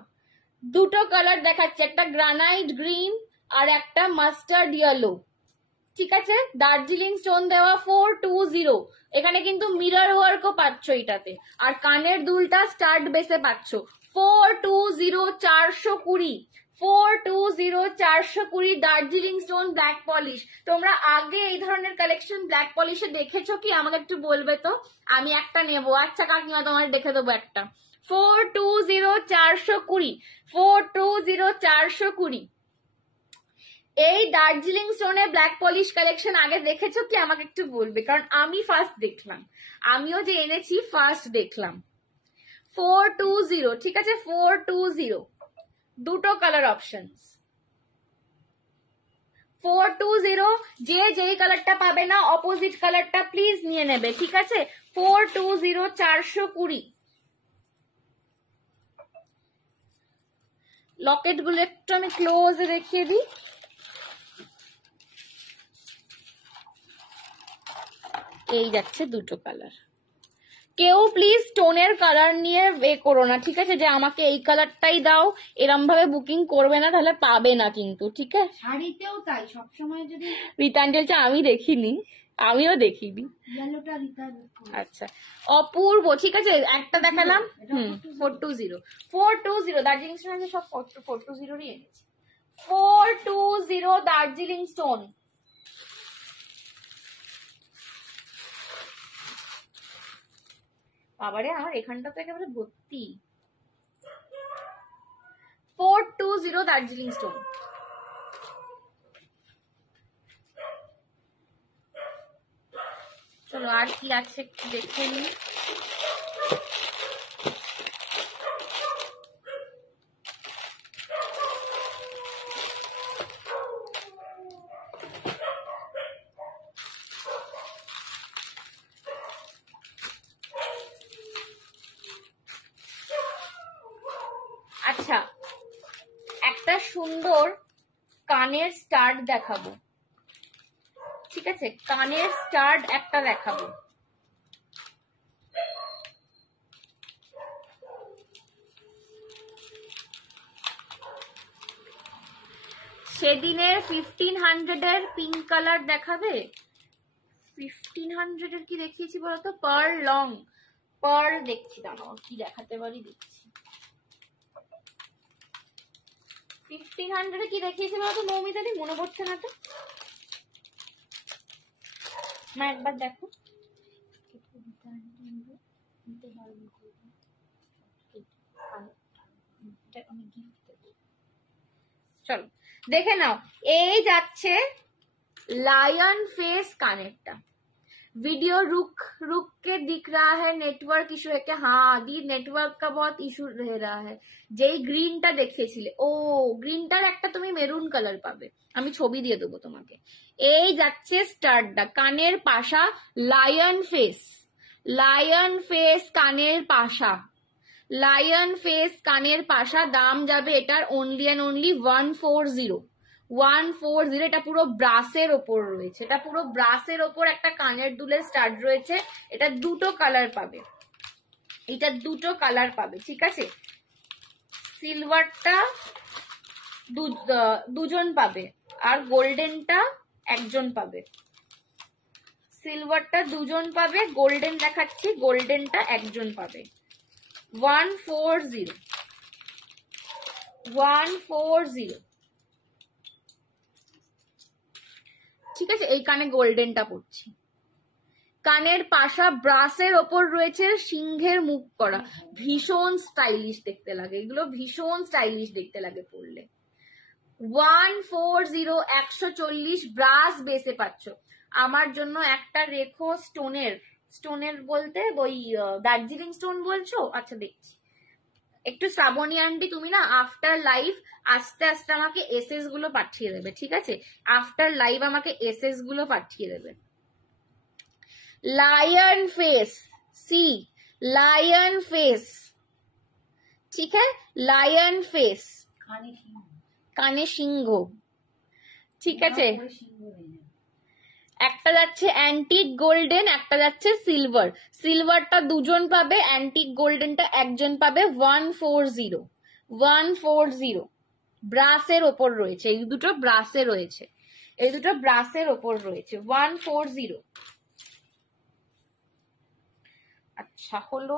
দুটো কালার দেখাচ্ছে, একটা গ্রানাইট গ্রিন আর একটা মাস্টার্ড ইয়েলো, ঠিক আছে। দার্জিলিং স্টোন দেওয়া 420। এখানে কিন্তু মিরর ওয়ার্কও পাচ্ছ এটাতে, আর কানের দুলটা স্টার্ট বেসে পাচ্ছ। 420, 420, 420, 420 দার্জিলিং স্টোন ব্ল্যাক পলিশ। তোমরা আগে এই ধরনের কালেকশন ব্ল্যাক পলিশে দেখেছো কি, আমাকে একটু বলবে তো, আমি একটা নেবো। আচ্ছা কাকিমা, তোমার দেখে দেবো একটা। 420, 420, 420, 420। এই দার্জিলিং স্টোনের ব্ল্যাক পলিশ কালেকশন আগে দেখেছো কি, আমাকে একটু বলবে, কারণ আমি ফার্স্ট দেখলাম, আমিও যে এনেছি ফার্স্ট দেখলাম। 420, ঠিক আছে, 420, দুটো কালার অপশনস। 420, যে যেই কালারটা পাবে না অপোজিট কালারটা প্লিজ নিয়ে নেবে, ঠিক আছে। 420, 420। লকেট গুলো একটু আমি ক্লোজ দেখিয়ে দিই। এই যাচ্ছে দুটো কালার। কেউ প্লিজ স্টোনের কালার নিয়ে এ করো না, ঠিক আছে, যে আমাকে এই কালারটাই দাও এরম ভাবে বুকিং করবে না, তাহলে পাবে না কিন্তু, ঠিক আছে। শাড়িতেও তাই, সবসময় যদি রিটার্ন আমি দেখিনি, আমিও দেখিনি। আচ্ছা অপূর্ব, ঠিক আছে, একটা দেখালাম। 420, 420 দার্জিলিং স্টোন, সব 420 এনেছি। 420 দার্জিলিং স্টোন। বাবারে, আমার এখানটা তো একেবারে ভর্তি। 420 দার্জিলিং স্টোন। চলো আর কি আছে একটু দেখে নিই। আচ্ছা, একটা সুন্দর কানের স্টাড দেখাবো, ঠিক আছে, কানের স্টাড একটা দেখাবো। সেদিনের 1500 এর পিঙ্ক কালার দেখাবে। 1500 এর কি দেখিয়েছি বলতো, পার্ল লং, পার্ল দেখছি, দাঁড়াও কি দেখাতে পারি দেখছি। 1500 কি দেখিয়েছি বলতো মৌমিতা দি, মনে পড়ছে না তো, মা একবার দেখো। চলো দেখে নাও, এই যাচ্ছে লায়ন ফেস কানেরটা। वीडियो रुक के दिख रहा है, नेटवर्क इशू है क्या? हाँ दी, नेटवर्क का बहुत इशू रह रहा है। যেই গ্রিনটা দেখিয়েছিলে, ও গ্রিনটার একটা তুমি মেরুন কালার পাবে, আমি ছবি দিয়ে দেবো তোমাকে। এই যাচ্ছে স্টারটা, কানের পাশা, লায়ন ফেস, লায়ন ফেস কানের পাশা, লায়ন ফেস কানের পাশা। দাম যাবে এটার অনলি অ্যান্ড অনলি 140, 140। এটা পুরো ব্রাসের ওপর রয়েছে, এটা পুরো ব্রাসের ওপর একটা কানের দুলের স্টাড রয়েছে। এটা দুটো কালার পাবে, এটা দুটো কালার পাবে, ঠিক আছে। সিলভারটা দুজন পাবে আর গোল্ডেনটা একজন পাবে। সিলভারটা দুজন পাবে, গোল্ডেন দেখাচ্ছি, গোল্ডেনটা একজন পাবে। 140, 140, ঠিক আছে। এই কানে গোল্ডেনটা পড়ছি, কানের পাশা ব্রাসের ওপর রয়েছে, সিংহের মুখ করা, ভীষণ স্টাইলিশ দেখতে লাগে এগুলো, ভীষণ স্টাইলিশ দেখতে লাগে পরলে। 140, 140 ব্রাস বেসে পাচ্ছ। আমার জন্য একটা রেখো স্টোনের, স্টোনের বলতে ওই দার্জিলিং স্টোন বলছো? আচ্ছা দেখছি একটু। শ্রাবণী আন্টি তুমি না আফটার লাইভ আস্তে আস্তে আমাকে এসএস গুলো পাঠিয়ে দেবে, ঠিক আছে। আফটার লাইভ আমাকে এসএস গুলো পাঠিয়ে দেবে। Lion face, sea lion face, ठीक है, लायन फेस, কানে সিংহ, ঠিক আছে। একটা যাচ্ছে অ্যান্টিক গোল্ডেন, একটা যাচ্ছে সিলভার। সিলভারটা দুজন পাবে, অ্যান্টিক গোল্ডেনটা একজন পাবে। 140, 140 ব্রাসের ওপর রয়েছে, এই দুটো ব্রাসে রয়েছে, এই দুটো ব্রাসের ওপর রয়েছে। 140। আচ্ছা হলো,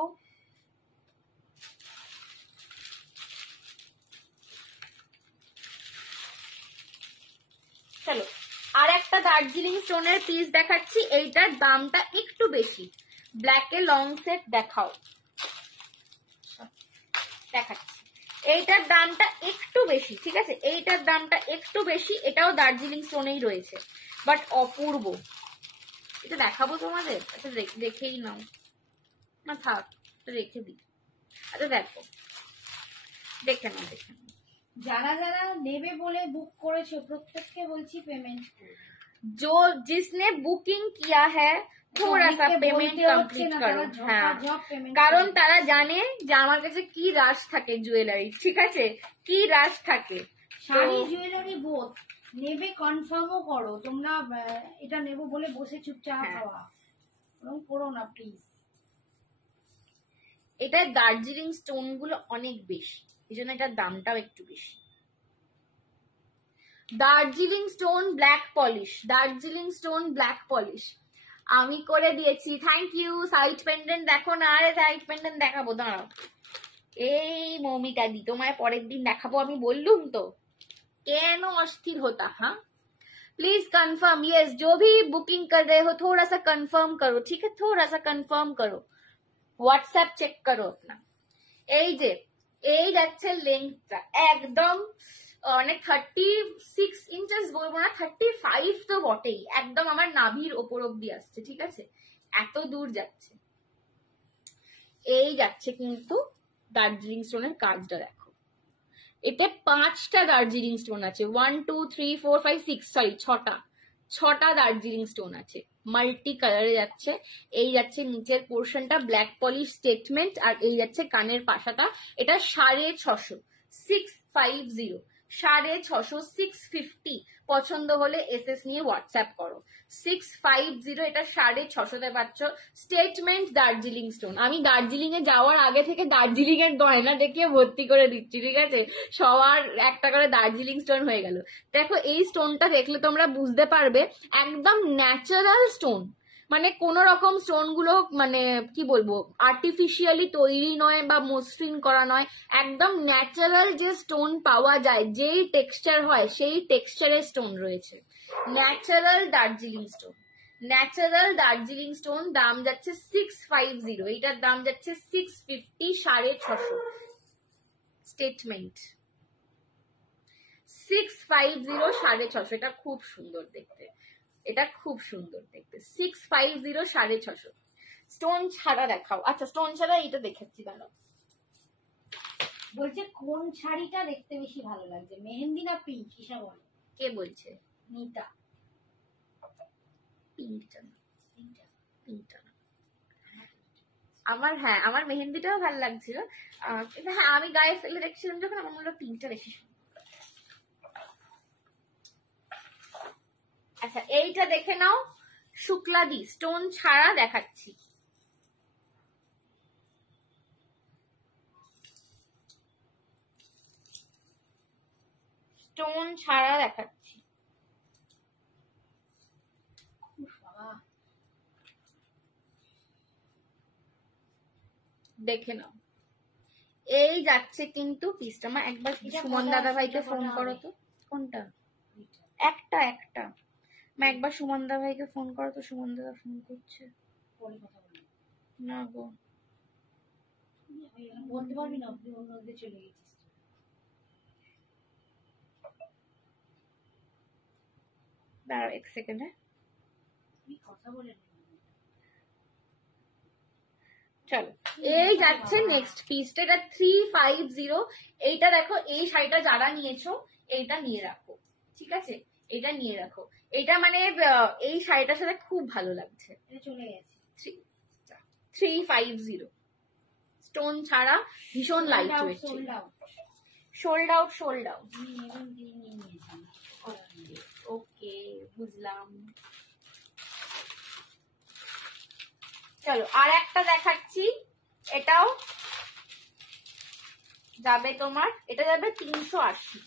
চলো আর একটা দার্জিলিং স্টোনের পিস দেখাচ্ছি। এইটার দামটা একটু বেশি, ব্ল্যাকে লং সেট দেখাও, দেখাচ্ছি। এইটার দামটা একটু বেশি, ঠিক আছে, এইটার দামটা একটু বেশি। এটাও দার্জিলিং স্টোনেই রয়েছে, বাট অপূর্ব। এটা দেখাবো তোমাদের, আচ্ছা দেখেই নাও না, থাক রেখে দিই। আচ্ছা দেখো, দেখে নাও, দেখে নাও। যারা যারা নেবে বলে বুক করেছো প্রত্যেককে বলছি পেমেন্ট, जो जिसने बुकिंग किया है थोड़ा सा पेमेंट কমপ্লিট করো। হ্যাঁ, কারণ তারা জানে যে আমার কাছে কি রাশ থাকে জুয়েলারি, ঠিক আছে, কি রাশ থাকে। শাড়ি জুয়েলারি বোধ নেবে, কনফার্মও করো তোমরা। এটা নেবো বলে বসে চুপচাপ খাওয়া এরকম করো না প্লিজ। এটা দার্জিলিং স্টোন গুলো অনেক বেশি, এই জন্য এটার দামটাও একটু বেশি। Darjeeling stone black polish, Darjeeling stone black polish আমি করে দিয়েছি, থ্যাংক ইউ। সাইড পেন্ডেন্ট দেখো না, আরে সাইড পেন্ডেন্ট দেখাবো, দাঁড়াও। এই মমিটা দি তোমায় পরের দিন দেখাবো, আমি বললুম তো, কেন অস্থির होता। हाँ प्लीज कंफर्म, यस जो भी बुकिंग कर रहे हो थोड़ा सा कंफर्म करो, ठीक है, थोड़ा सा कंफर्म करो, व्हाट्सएप चेक करो अपना। এই যে এই যাচ্ছে লেন্থটা একদম মানে 36 ইঞ্চেস বলবো না, 35 তো বটেই, একদম আমার নাভির ওপর অব্দি আসছে, ঠিক আছে, এত দূর যাচ্ছে। এই যাচ্ছে কিন্তু দার্জিলিং স্টোনের কাজটা দেখো, এতে 5টা দার্জিলিং স্টোন আছে, 1 2 3 4 5 6, সরি 6টা দার্জিলিং স্টোন আছে, মাল্টি কালারে যাচ্ছে। এই যাচ্ছে নিচের পোর্শনটা ব্ল্যাক পলিশ স্টেটমেন্ট, আর এই যাচ্ছে কানের পাশাটা। এটা 650, 650, 650, 650। পছন্দ হলে এসএস নিয়ে হোয়াটসঅ্যাপ করো। 650 এটা 650 পাচ্ছ। Statement Darjeeling stone. আমি দার্জিলিং এ যাওয়ার আগে থেকে দার্জিলিং এর গয়না দেখিয়ে ভর্তি করে দিচ্ছি, ঠিক আছে, সবার একটা করে দার্জিলিং স্টোন হয়ে গেল। দেখো এই স্টোনটা দেখলে তোমরা বুঝতে পারবে একদম ন্যাচারাল স্টোন, মানে কোন রকম স্টোন গুলো মানে কি বলবো আর্টিফিশিয়ালি তৈরি নয় বা মসৃণ করা নয়, একদম ন্যাচারাল যে স্টোন পাওয়া যায়, যেই টেক্সচার হয় সেই টেক্সচারের স্টোন রয়েছে। Natural Darjeeling stone, natural Darjeeling stone. দাম যাচ্ছে 650, এটার দাম যাচ্ছে 650, 650 স্টেটমেন্ট। 650, 650, এটা খুব সুন্দর দেখতে, এটা খুব সুন্দর দেখতে, 650 650। স্টোন ছাড়া দেখাও। আচ্ছা স্টোন ছাড়া এইটা দেখাচ্ছি, দাঁড়াও। বলছে কোন শাড়িটা দেখতে বেশি ভালো লাগছে, মেহেন্দি না পিঙ্ক, কিসা বলো? কে বলছে? নিতা। পিঙ্কটা না, পিঙ্কটা না। আমার হ্যাঁ আমার মেহেন্দিটাও ভালো লাগছিল, কিন্তু হ্যাঁ আমি গায়ে ফেলে দেখছিলাম যখন আমার মনে হলো পিঙ্কটা বেশি সুন্দর। আচ্ছা এইটা দেখে নাও, শুক্লাদি স্টোন ছাড়া দেখাচ্ছি। স্টোন ছাড়া দেখাচ্ছি। দেখে নাও, এই যাচ্ছে কিন্তু পিসটা। মা একবার সুমন দাদা ভাইকে ফোন করো তো। কোনটা? একটা একটা মা একবার সুমন দাদা ভাইকে ফোন করো তো, সুমন দাদা ফোন করছে না গো। বলতে পারবি না, আপনি অন্যদের চলে গেছিস। দাঁড়াও এক সেকেন্ড। কথা বলে চলো এই যাচ্ছে নেক্সট পিসটা, এটা 350। এইটা দেখো, এই শাড়িটা যারা নিয়েছো এইটা নিয়ে রাখো, ঠিক আছে? এটা নিয়ে রাখো, এটা মানে এই শাড়িটার সাথে খুব ভালো লাগছে। চলে গেছে 350 স্টোন ছাড়া, ভীষণ light weight. Sold out, sold out. Okay বুঝলাম। চলো আর একটা দেখাচ্ছি, এটাও যাবে তোমার, এটা যাবে 380।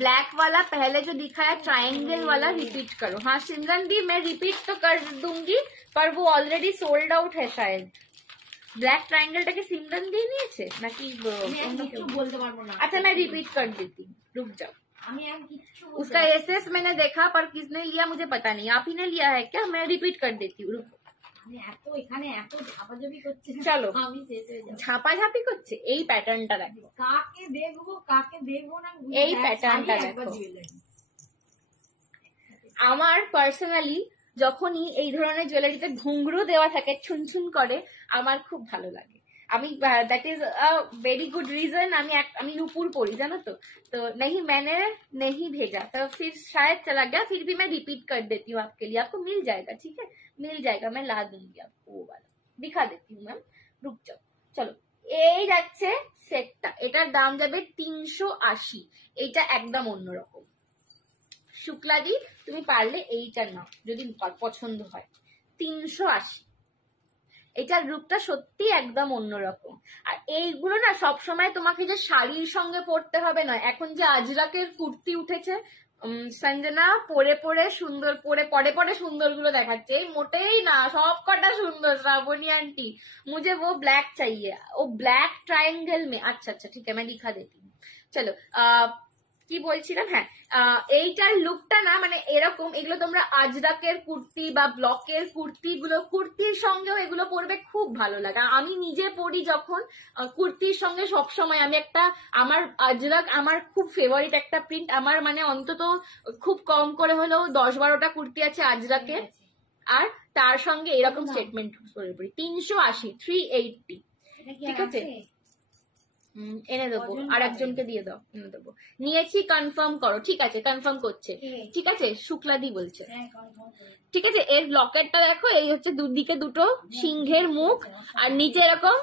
ब्लैक वाला पहले जो दिखाया ट्रायंगल वाला रिपीट करो। हाँ सिमरन दी मैं रिपीट तो कर दूंगी, पर वो ऑलरेडी सोल्ड आउट है शायद। ब्लैक ट्रायंगल टाके सिमरन दी নিয়েছে নাকি বলতে পারবো না। अच्छा मैं रिपीट कर देती हूँ, रुक जाओ। उसका एसएस मैंने देखा पर किसने लिया मुझे पता नहीं, आप ही ने लिया है क्या? मैं रिपीट कर देती हूँ, रुको। চলো ঝাপাঝাপি করছে, এই প্যাটার্নটা দেখো, কাকে দেখবো না, এই প্যাটার্নটা দেখো। আমার পার্সোনালি যখনই এই ধরনের জুয়েলারিতে ঘুংরু দেওয়া থাকে ছুনছুন করে, আমার খুব ভালো লাগে। আমি that is a very good reason. আমি নুপুর পরি জানো तो नहीं मैंने नहीं भेजा तो फिर शायद चला गया, फिर भी मैं रिपीट कर देती हूँ आपके लिए, आपको मिल जाएगा, ठीक है? मिल जाएगा, मैं ला दूंगी आपको, वो वाला दिखा देती हूँ मैम, रुक जाओ। चलो এই যাচ্ছে সেটটা, এটার দাম যাবে 380। এইটা একদম অন্যরকম। শুক্লাদি তুমি পারলে এইটা নাও যদি পছন্দ হয়, 380। এটার রূপটা সত্যি একদম অন্যরকম। আর এইগুলো না সবসময় তোমাকে যে শাড়ির সঙ্গে পরতে হবে না, এখন যে আজরাকের কুর্তি উঠেছে, সঞ্জনা পরে পরে সুন্দর, পরে সুন্দর গুলো দেখাচ্ছে, এই মোটেই না, সব কটা সুন্দর। শ্রাবণী आंटी मुझे वो ब्लैक चाहिए, वो ब्लैक ट्रायंगल में। अच्छा अच्छा ठीक है, मैं लिखा देती हूँ। चलो কি বলছিলাম, হ্যাঁ এইটার লুকটা না মানে এরকম, এগুলো তোমরা আজরাকের কুর্তি বা ব্লকের কুর্তি গুলো, কুর্তির সঙ্গেও এগুলো পরবে, খুব ভালো লাগে। আমি নিজে পরি যখন, কুর্তির সঙ্গে সবসময় আমি একটা, আমার আজরাক আমার খুব ফেভারিট একটা প্রিন্ট, আমার মানে অন্তত খুব কম করে হলেও 10-12টা কুর্তি আছে আজরাকের, আর তার সঙ্গে এরকম স্টেটমেন্ট করে পরি। 380, 380, ঠিক আছে? এনে দেবো, আর একজনকে দিয়ে দাও, এনে দেবো। নিয়েছি, কনফার্ম করো। ঠিক আছে কনফার্ম করছে, ঠিক আছে? শুক্লাদি বলছে, ঠিক আছে। এর লকেটটা দেখো, এই হচ্ছে দুদিকে দুটো সিংহের মুখ, আর নিচে এরকম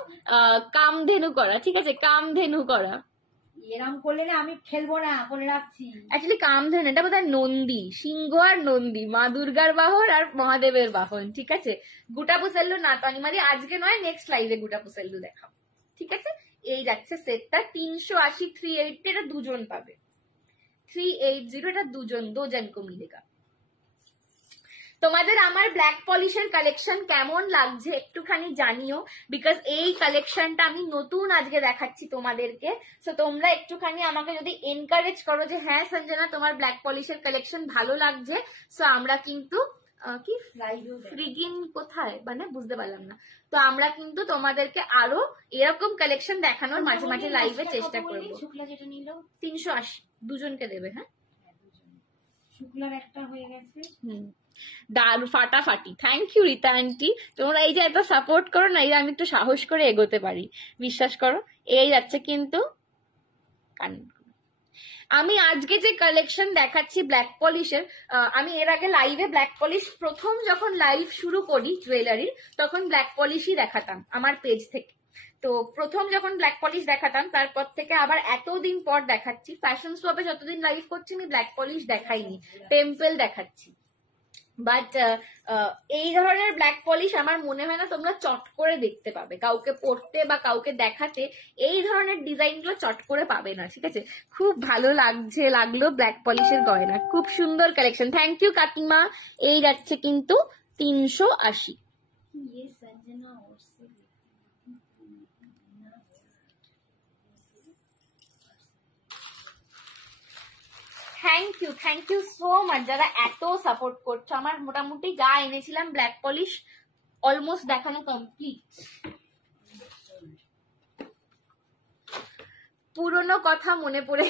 কামধেনু করা, ঠিক আছে? কামধেনু করা। এরকম করলে না আমি খেলবো না, বলে রাখছি। অ্যাকচুয়ালি কামধেনু, এটা বোধহয় নন্দী, সিংহ আর নন্দী, মা দুর্গার বাহন আর মহাদেবের বাহন, ঠিক আছে? গুটাপুসেল্লু না তো আনিমাদি, আজকে নয় নেক্সট লাইভে গুটাপুসেল্লু দেখাও, ঠিক আছে? এই যাচ্ছে সেটটা 380, 380, এটা দুজন পাবে। 380 এটা দুজন কো মিলেগা। তোমাদের আমার ব্ল্যাক পলিশের কালেকশন কেমন লাগছে একটুখানি জানিও, বিকজ এই কালেকশনটা আমি নতুন আজকে দেখাচ্ছি তোমাদেরকে। সো তোমরা একটুখানি আমাকে যদি এনকারেজ করো যে হ্যাঁ সঞ্জনা তোমার ব্ল্যাক পলিশের কালেকশন ভালো লাগছে, সো আমরা কিন্তু কি ফ্রিগিন কোথায় মানে বুঝতে পারলাম না। তো আমরা কিন্তু তোমাদেরকে আরো এরকম কালেকশন দেখানোর মাঝে মাঝে লাইভে চেষ্টা করবো। শুক্লা যেটা নিল 380 দুজনকে দেবে। হ্যাঁ শুক্লার একটা হয়ে গেছে। দারু ফাটাফাটি। থ্যাংক ইউ রীতা আন্টি, তোমরা এই যে এত সাপোর্ট করো না, এই আমি একটু সাহস করে এগোতে পারি, বিশ্বাস করো। এই যাচ্ছে কিন্তু আমি আজকে যে কালেকশন দেখাচ্ছি ব্ল্যাক পলিশের, আমি এর আগে লাইভে ব্ল্যাক পলিশ প্রথম যখন লাইভ শুরু করি জুয়েলারির, তখন ব্ল্যাক পলিশই দেখাতাম আমার পেজ থেকে। তো প্রথম যখন ব্ল্যাক পলিশ দেখাতাম, তারপর থেকে আবার এতদিন পর দেখাচ্ছি। ফ্যাশন শপে যতদিন লাইভ করছি আমি ব্ল্যাক পলিশ দেখাইনি, টেম্পল দেখাচ্ছি। বাট এই ধরনের ব্ল্যাক পলিশ আমার মনে হয় না তোমরা চট করে দেখতে পাবে, কাউকে পড়তে বা কাউকে দেখাতে এই ধরনের ডিজাইন গুলো চট করে পাবে না, ঠিক আছে। খুব ভালো লাগলো ব্ল্যাক পলিশের গয়না, খুব সুন্দর কালেকশন। থ্যাংক ইউ কাকিমা। এই যাচ্ছে কিন্তু 380। থ্যাংক ইউ সো মাচ যারা এত সাপোর্ট করছো। আমার মোটামুটি যা এনেছিলাম ব্ল্যাক পলিশ অলমোস্ট দেখানো কমপ্লিট। পুরনো কথা মনে পড়ে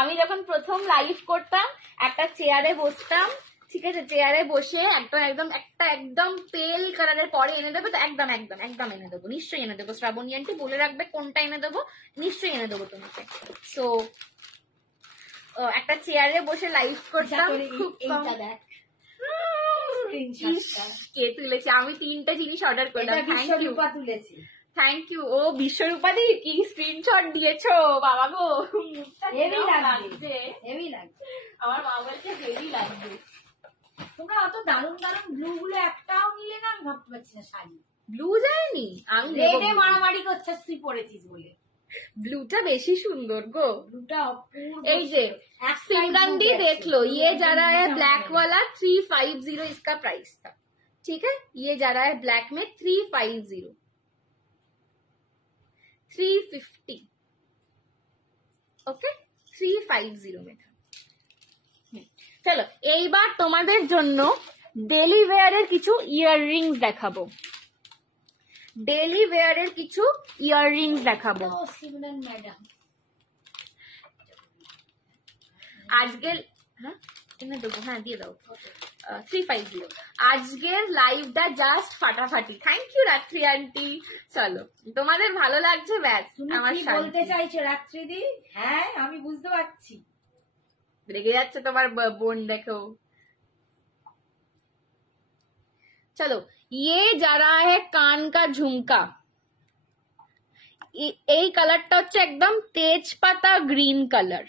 আমি যখন প্রথম লাইভ করতাম একটা চেয়ারে বসতাম, ঠিক আছে, চেয়ারে বসে একদম পেল কালারের, পরে এনে দেবো তো একদম এনে দেবো, নিশ্চয়ই এনে দেবো। শ্রাবণী আন্টি বলে রাখবে কোনটা এনে দেবো, নিশ্চয়ই এনে দেবো তোমাকে। সো একটা চেয়ারে বসে লাইভ করতাম, খুব কে তুলেছে, আমি 3টা জিনিস অর্ডার করলাম। Thank you. ও বিশ্বরূপা দি কি স্ক্রিনশট দিয়েছো বাবা গো, হেভি লাগছে, আমার মা বলছে হেভি লাগবে। তোমরা অত দারুণ ব্লু গুলো একটাও নিলে না, আমি ভাবতে পারছি না। শাড়ি ব্লু যায়নি, আমি রেডে মারামারি করছিস তুই পরেছিস বলে। ब्लूটা বেশি সুন্দর গো, ব্লুটা অপূর্ব। এই যে सिमरन दी देख लो, ये जा रहा है ब्लैक वाला 350 इसका प्राइस था, ठीक है। ये जा रहा है ब्लैक में 350, 350, ओके 350 में था। চলো এইবার তোমাদের জন্য ডেলি ওয়্যারের কিছু ইয়াররিংস দেখাবো, ডেলি ওয়্যারের কিছু ইয়াররিংস দেখাবো। সিমরন ম্যাডাম আজকের হ্যাঁ এনে দেবো, হ্যাঁ দিয়ে দাও 350। আজকের লাইভটা জাস্ট ফাটাফাটি। থ্যাংক ইউ রাত্রি আন্টি। চলো তোমাদের ভালো লাগছে, ব্যাস আমার বলতে চাইছো রাত্রি দি? হ্যাঁ আমি বুঝতে পারছি, রেগে যাচ্ছে তোমার বোন দেখো। चलो ये जा रहा है कान का झुमका, এই কালারটা হচ্ছে একদম তেজপাতা গ্रीन कलर,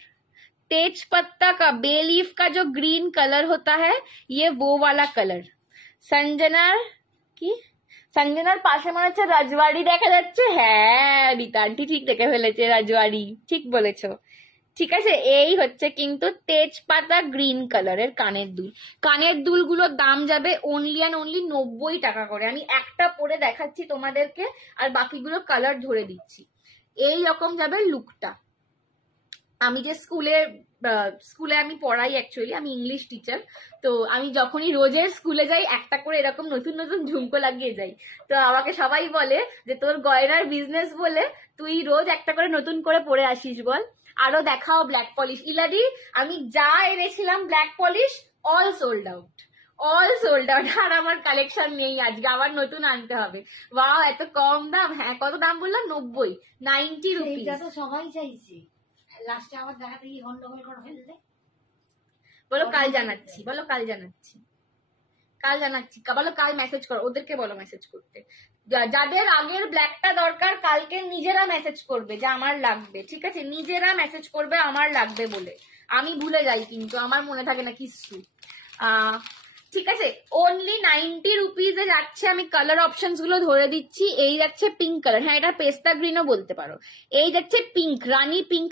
तेज पत्ता का बे लीफ का जो ग्रीन कलर होता है ये वो वाला कलर। সঞ্জনার পাশে মনে হচ্ছে রাজবাড়ি দেখা যাচ্ছে। হ্যাঁ রীতা আন্টি ঠিক দেখে ফেলেছে, রাজবাড়ি ঠিক বলেছো, ঠিক আছে। এই হচ্ছে কিন্তু তেজপাতা গ্রিন কালারের কানের দুলগুলোর দাম যাবে অনলি 90 টাকা করে। আমি একটা পরে দেখাচ্ছি তোমাদেরকে আর বাকিগুলো কালার ধরে দিচ্ছি। এই রকম যাবে লুকটা। আমি যে স্কুলে আমি পড়াই, অ্যাকচুয়ালি আমি ইংলিশ টিচার, তো আমি যখনই রোজের স্কুলে যাই একটা করে এরকম নতুন নতুন ঝুমকো লাগিয়ে যাই। তো আমাকে সবাই বলে যে তোর গয়নার বিজনেস বলে তুই রোজ একটা করে নতুন করে পরে আসিস, বল আরো দেখাও ব্ল্যাক পলিশ। ইলাদি আমি যা এনেছিলাম black polish all sold out, আর আমার কালেকশন নেই আজকে, আবার নতুন আনতে হবে। ওয়াও এত কম দাম। হ্যাঁ কত দাম বললাম? 90 রুপিস। সবাই চাইছে, লাস্টে আবার দেখাতে গিয়ে গন্ডগোল করে ফেললে। বলো কাল জানাচ্ছি, বলো কাল জানাচ্ছি, বলো কাল মেসেজ করো, ওদেরকে বলো মেসেজ করতে। যাদের আগের ব্ল্যাকটা দরকার কালকে নিজেরা মেসেজ করবে যে আমার লাগবে, ঠিক আছে, নিজেরা মেসেজ করবে আমার লাগবে বলে। আমি ভুলে যাই কিন্তু, আমার মনে থাকে না কিছু। ঠিক আছে, অনলি 90 রুপিজে যাচ্ছে। আমি কালার অপশনস গুলো ধরে দিচ্ছি। এই যাচ্ছে পিঙ্ক কালার, হ্যাঁ এটা পেস্তা গ্রিনও বলতে পারো। এই যাচ্ছে পিঙ্ক, রানী পিঙ্ক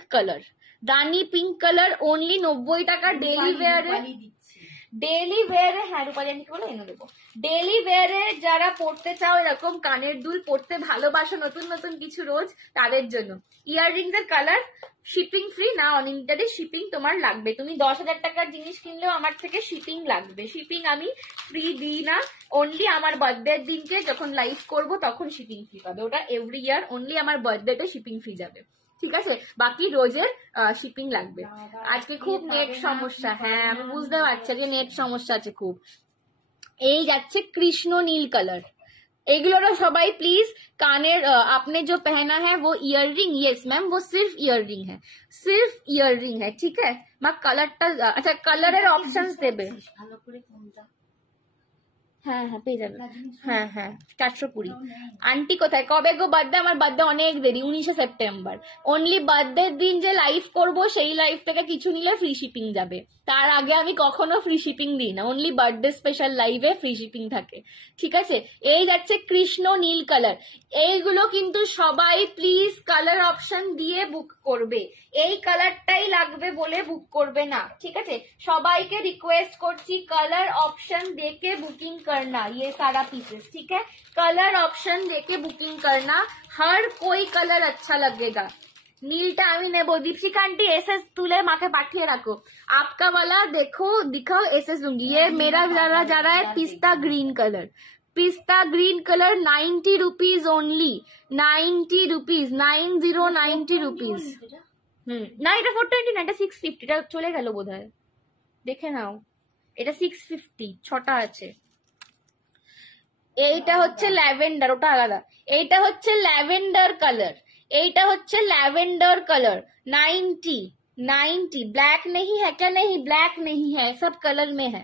কালার অনলি 90 টাকা। ডেলি ওয়্যারে হ্যাঁ রূপালী আন্টিকে বলে এনে দেবো। ডেলি ওয়্যারে যারা পড়তে চাও, এরকম কানের দুল পড়তে ভালোবাসো, নতুন নতুন কিছু রোজ, তাদের জন্য। ইয়াররিংস এর কালার শিপিং ফ্রি না অনিন্দিতাদি, শিপিং তোমার লাগবে। তুমি 10,000 টাকার জিনিস কিনলেও আমার থেকে শিপিং লাগবে। শিপিং আমি ফ্রি দিই না, অনলি আমার বার্থডের দিনকে যখন লাইভ করব তখন শিপিং ফ্রি পাবে। ওটা এভরি ইয়ার অনলি আমার বার্থডেতে শিপিং ফ্রি যাবে, ঠিক আছে? বাকি রোজের শিপিং লাগবে। আজকে খুব নেট সমস্যা, হ্যাঁ আমি বুঝতে পারছি যে নেট সমস্যা আছে খুব। এই যাচ্ছে কৃষ্ণ নীল কালার, एगुलो सबाई प्लीज कानेर आपने जो पहना है वो इयररिंग, यस मैम वो सिर्फ इयररिंग है, सिर्फ इयररिंग है, ठीक है? मा कलरটা আচ্ছা কালারের অপশনস দেবে ভালো করে কোনটা? হ্যাঁ হ্যাঁ পেয়ে যাবে, হ্যাঁ হ্যাঁ 420। আন্টি কোথায়, কবে গো বার্থডে? আমার বার্থডে অনেক দেরি, 19 সেপ্টেম্বর। অনলি বার্থডের দিন যে লাইভ করব সেই লাইভ থেকে কিছু নিলে ফ্রি শিপিং যাবে, তার আগে আমি কখনো ফ্রি শিপিং দিই না, অনলি বার্থডে স্পেশাল লাইভে ফ্রি শিপিং থাকে, ঠিক আছে? এই যাচ্ছে কৃষ্ণ নীল কালার, এইগুলো কিন্তু সবাই প্লিজ কালার অপশন দিয়ে বুক করবে, এই কালারটাই লাগবে বলে বুক করবে না, ঠিক আছে? সবাইকে রিকোয়েস্ট করছি কালার অপশন দেখে বুকিং करना, ये सारा पीसेस, ठीक है? कलर ऑप्शन देके बुकिंग करना, हर कोई कलर अच्छा लगेगा। नीलटा আমি নেব। दीपशिका आंटी एसएस तुले माथे पाठिए रखो, आपका वाला देखो दिखाओ एसएस लूंगी। ये मेरा जरा जा रहा है पिस्ता ग्रीन कलर, पिस्ता green colour 90 rupees only, 90 rupees, 90 rupees. না এটা 420 না, এটা 650, এটা চলে গেল বোধহয়, দেখে নাও এটা 650, 6টা আছে। এইটা হচ্ছে ল্যাভেন্ডার, ওটা আলাদা। এইটা হচ্ছে ল্যাভেন্ডার কালার, এইটা হচ্ছে ল্যাভেন্ডার কালার 90 ब्लैक नहीं है क्या? नहीं ब्लैक नहीं है, सब कलर में है।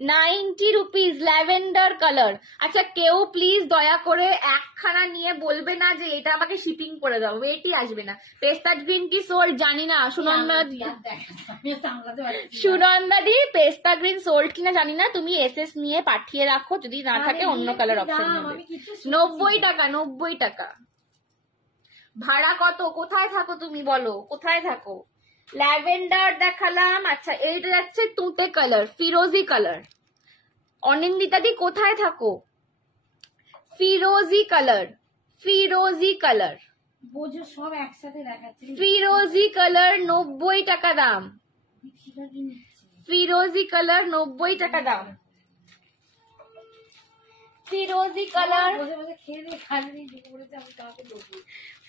90 रुपीज ল্যাভেন্ডার কালার। আচ্ছা কেউ প্লিজ দয়া করে একখানা নিয়ে বলবে না যে এটা আমাকে শিপিং করে দাও, ওয়েটই আসবে না। পেস্তা গ্রিন কি সোল্ড জানি না, সুনন্দা দি পেস্তা গ্রিন সোল্ড কিনা জানি না, তুমি এসএস নিয়ে পাঠিয়ে রাখো, যদি না থাকে অন্য কালার অপশন নেবে। 90 টাকা, 90 টাকা। ভাড়া কত? কোথায় থাকো তুমি বলো, কোথায় থাকো? ল্যাভেন্ডার দেখালাম, আচ্ছা এইটা যাচ্ছে তুতে কালার, ফিরোজি কালার। অনিন্দিতা দি কোথায় থাকো? ফিরোজি কালার, ফিরোজি কালার, বোঝো সব একসাথে দেখাচ্ছে। ফিরোজি কালার 90 টাকা দাম, ফিরোজি কালার 90 টাকা দাম, ফিরোজি কালার,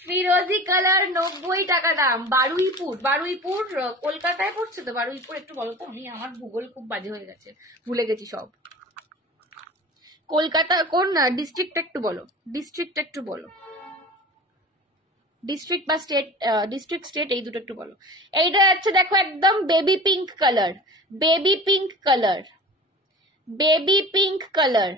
ফিরোজি কালার 90 টাকা দাম। বারুইপুর, বারুইপুর কলকাতায় পড়ছে তো? বারুইপুর একটু বলো তো, আমি আমার ভূগোল খুব বাজে হয়ে গেছে, ভুলে গেছি সব। কলকাতা কোন ডিস্ট্রিক্ট একটু বলো, ডিস্ট্রিক্ট একটু বলো, ডিস্ট্রিক্ট বা স্টেট, ডিস্ট্রিক্ট স্টেট এই দুটো একটু বলো। এইটা হচ্ছে দেখো একদম baby pink colour, baby pink colour, baby pink colour,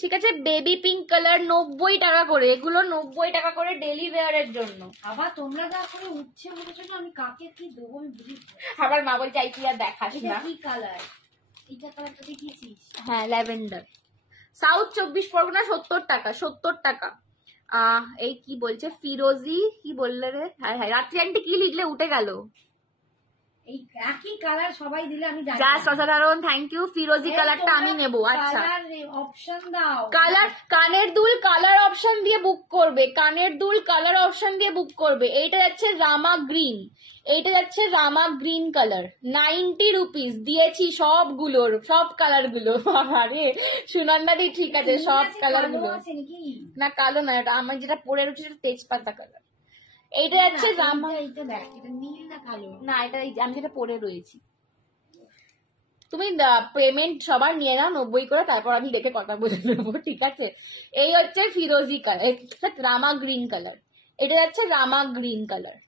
ঠিক আছে? বেবি পিঙ্ক কালার 90 টাকা করে, এগুলো 90 টাকা করে ডেলি ওয়্যারের জন্য। আবার তোমরা যা করে উঠছে বলেছো না, আমি কাকে কি দেবো আমি বুঝি। আবার মা বলছে তুই আর দেখাস না। কি কালার? এটা কালারটা দেখিয়েছিস? হ্যাঁ ল্যাভেন্ডার। সাউথ 24 পরগনা 70 টাকা, 70 টাকা। এই কি বলছে ফিরোজি, কি বললে রে? হ্যাঁ হ্যাঁ রাত্রি আন্টি কি লিখলে উঠে গেল। এই একই কালার সবাই দিলে আমি জানি। জাস্ট অসাধারণ, থ্যাংক ইউ। ফিরোজি কালারটা আমি নেব। আচ্ছা অপশন দাও। কালার, কানের দুল কালার অপশন দিয়ে বুক করবে, কানের দুল কালার অপশন দিয়ে বুক করবে। এইটা যাচ্ছে রামা গ্রিন, এইটা যাচ্ছে রামা গ্রিন কালার 90 রুপিস দিয়েছি সবগুলোর, সব কালার গুলো। আরে সুনন্দা দি ঠিক আছে সব কালার গুলো না, কালো না, এটা আমার যেটা পরে রয়েছে সেটা তেজপাতা কালার। এইটা যাচ্ছে রামা, এইটা দেখ এটা নীল না কালো? না এটা আমি যেটা পরে রয়েছি। তুমি পেমেন্ট সবার নিয়ে নাও 90 করে, তারপর আমি দেখে কথা বলে নেবো, ঠিক আছে? এই হচ্ছে ফিরোজি কালার, রামা গ্রিন কালার, এটা যাচ্ছে রামা গ্রিন কালার,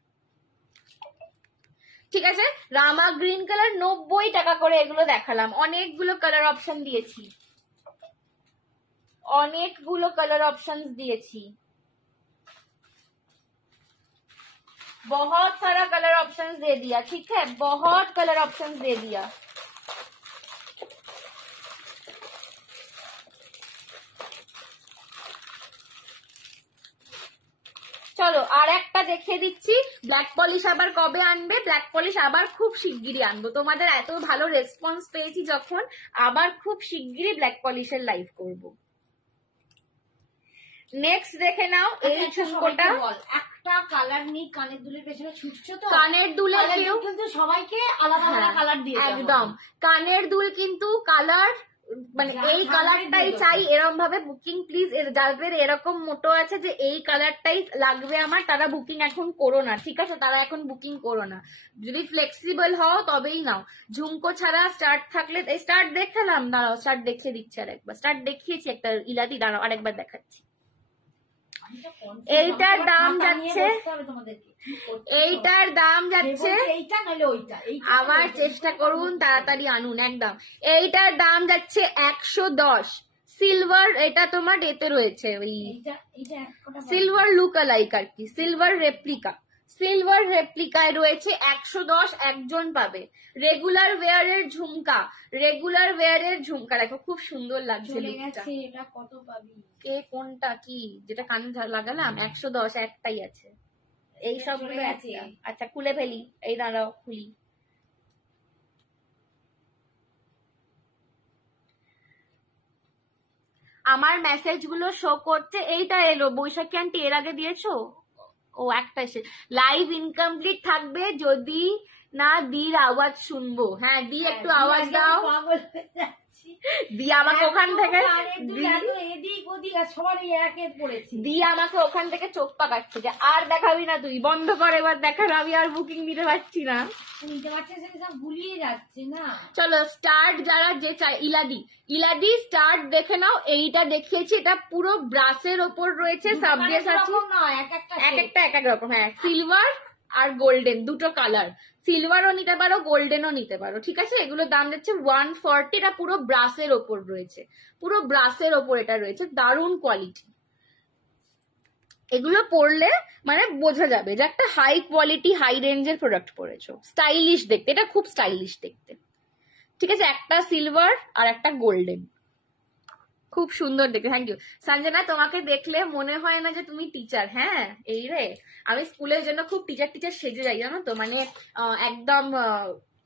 ঠিক আছে? রামা গ্রিন কালার 90 টাকা করে এগুলো দেখালাম। অনেকগুলো কালার অপশন দিয়েছি, অনেকগুলো কালার অপশন দিয়েছি, बहुत सारा कलर ऑप्शंस दे दिया, ठीक है? बहुत कलर ऑप्शंस दे दिया। চলো আর একটা দেখিয়ে দিচ্ছি। ব্ল্যাক পলিশ আবার কবে আনবে? ব্ল্যাক পলিশ আবার খুব শিগগিরই আনবো, তোমাদের এত ভালো রেসপন্স পেয়েছি যখন, আবার খুব শিগগিরই ব্ল্যাক পলিশের লাইভ করব। নেক্সট দেখে নাও এই ঝুমকোটা। একটা কালার নেই, কানের দুলের পেছনে ছুটছো তো, কানের দুলে কিন্তু সবাইকে আলাদা আলাদা কালার দিয়ে একদম কানের দুল কিন্তু কালার মানে এই কালারটাই চাই এরকম ভাবে বুকিং প্লিজ। যাদের এরকম মোটো আছে যে এই কালারটাই লাগবে আমার, তারা বুকিং এখন করো না, ঠিক আছে? তারা এখন বুকিং করো না, যদি ফ্লেক্সিবল হও তবেই নাও। ঝুমকো ছাড়া স্টার্ট থাকলে, এই স্টার্ট দেখালাম, দাঁড়াও স্টার্ট দেখিয়ে দিচ্ছি আরেকবার। স্টার্ট দেখিয়েছি একটা ইলাদি, দাঁড়াও আরেকবার দেখাচ্ছি। এইটার দাম যাচ্ছে, এইটার দাম যাচ্ছে, আবার চেষ্টা করুন তাড়াতাড়ি আনুন একদম। এইটার দাম যাচ্ছে 110 সিলভার। এটা তোমার এতে রয়েছে ওই সিলভার লুক আলাইক আর কি, সিলভার রেপ্লিকা, সিলভার রেপ্লিকায় রয়েছে 110, একজন পাবে। রেগুলার ওয়্যারের ঝুমকা, রেগুলার ওয়্যারের ঝুমকা দেখো খুব সুন্দর লাগছে লুকটা। এটা কত পাবি? কে কোনটা কি যেটা কানে লাগালাম? 110 একটাই আছে। এই সবগুলো আছে। আচ্ছা খুলে ফেলি, এই দাঁড়াও খুলি। আমার মেসেজ গুলো শো করছে। এইটা এলো বৈশাখী আন্টি, এর আগে দিয়েছো? ও একটা এসে লাইভ ইনকমপ্লিট থাকবে যদি না দির আওয়াজ শুনবো। হ্যাঁ দি একটু আওয়াজ দাও। দি আমাকে ওখান থেকে দি আমাকে ওখান থেকে চোখ পাকাচ্ছে যে আর দেখাবি না, তুই বন্ধ কর এবার দেখার, আমি আর বুকিং দিতে পারছি না। ভুলিয়ে যাচ্ছে না। চলো স্টার্ট যারা যে চাই, ইলাদি ইলাদি স্টার্ট দেখে নাও। এইটা দেখিয়েছি, এটা পুরো ব্রাসের ওপর রয়েছে, সাবজেস আছে এক একটা এক এক রকম। হ্যাঁ সিলভার আর গোল্ডেন দুটো কালার, সিলভারও নিতে পারো গোল্ডেনও নিতে পারো, ঠিক আছে? এগুলোর দাম যাচ্ছে 140। এটা পুরো ব্রাসের ওপর রয়েছে, পুরো ব্রাসের ওপর এটা রয়েছে, দারুণ কোয়ালিটি। এগুলো পরলে মানে বোঝা যাবে যে একটা হাই কোয়ালিটি হাই রেঞ্জের প্রোডাক্ট পরেছো। স্টাইলিশ দেখতে, এটা খুব স্টাইলিশ দেখতে, ঠিক আছে? একটা সিলভার আর একটা গোল্ডেন, খুব সুন্দর দেখতে। থ্যাংক ইউ সঞ্জনা, তোমাকে দেখলে মনে হয় না যে তুমি টিচার। হ্যাঁ এই রে, আমি স্কুলের জন্য খুব টিচার টিচার সেজে যাই জানো তো, মানে একদম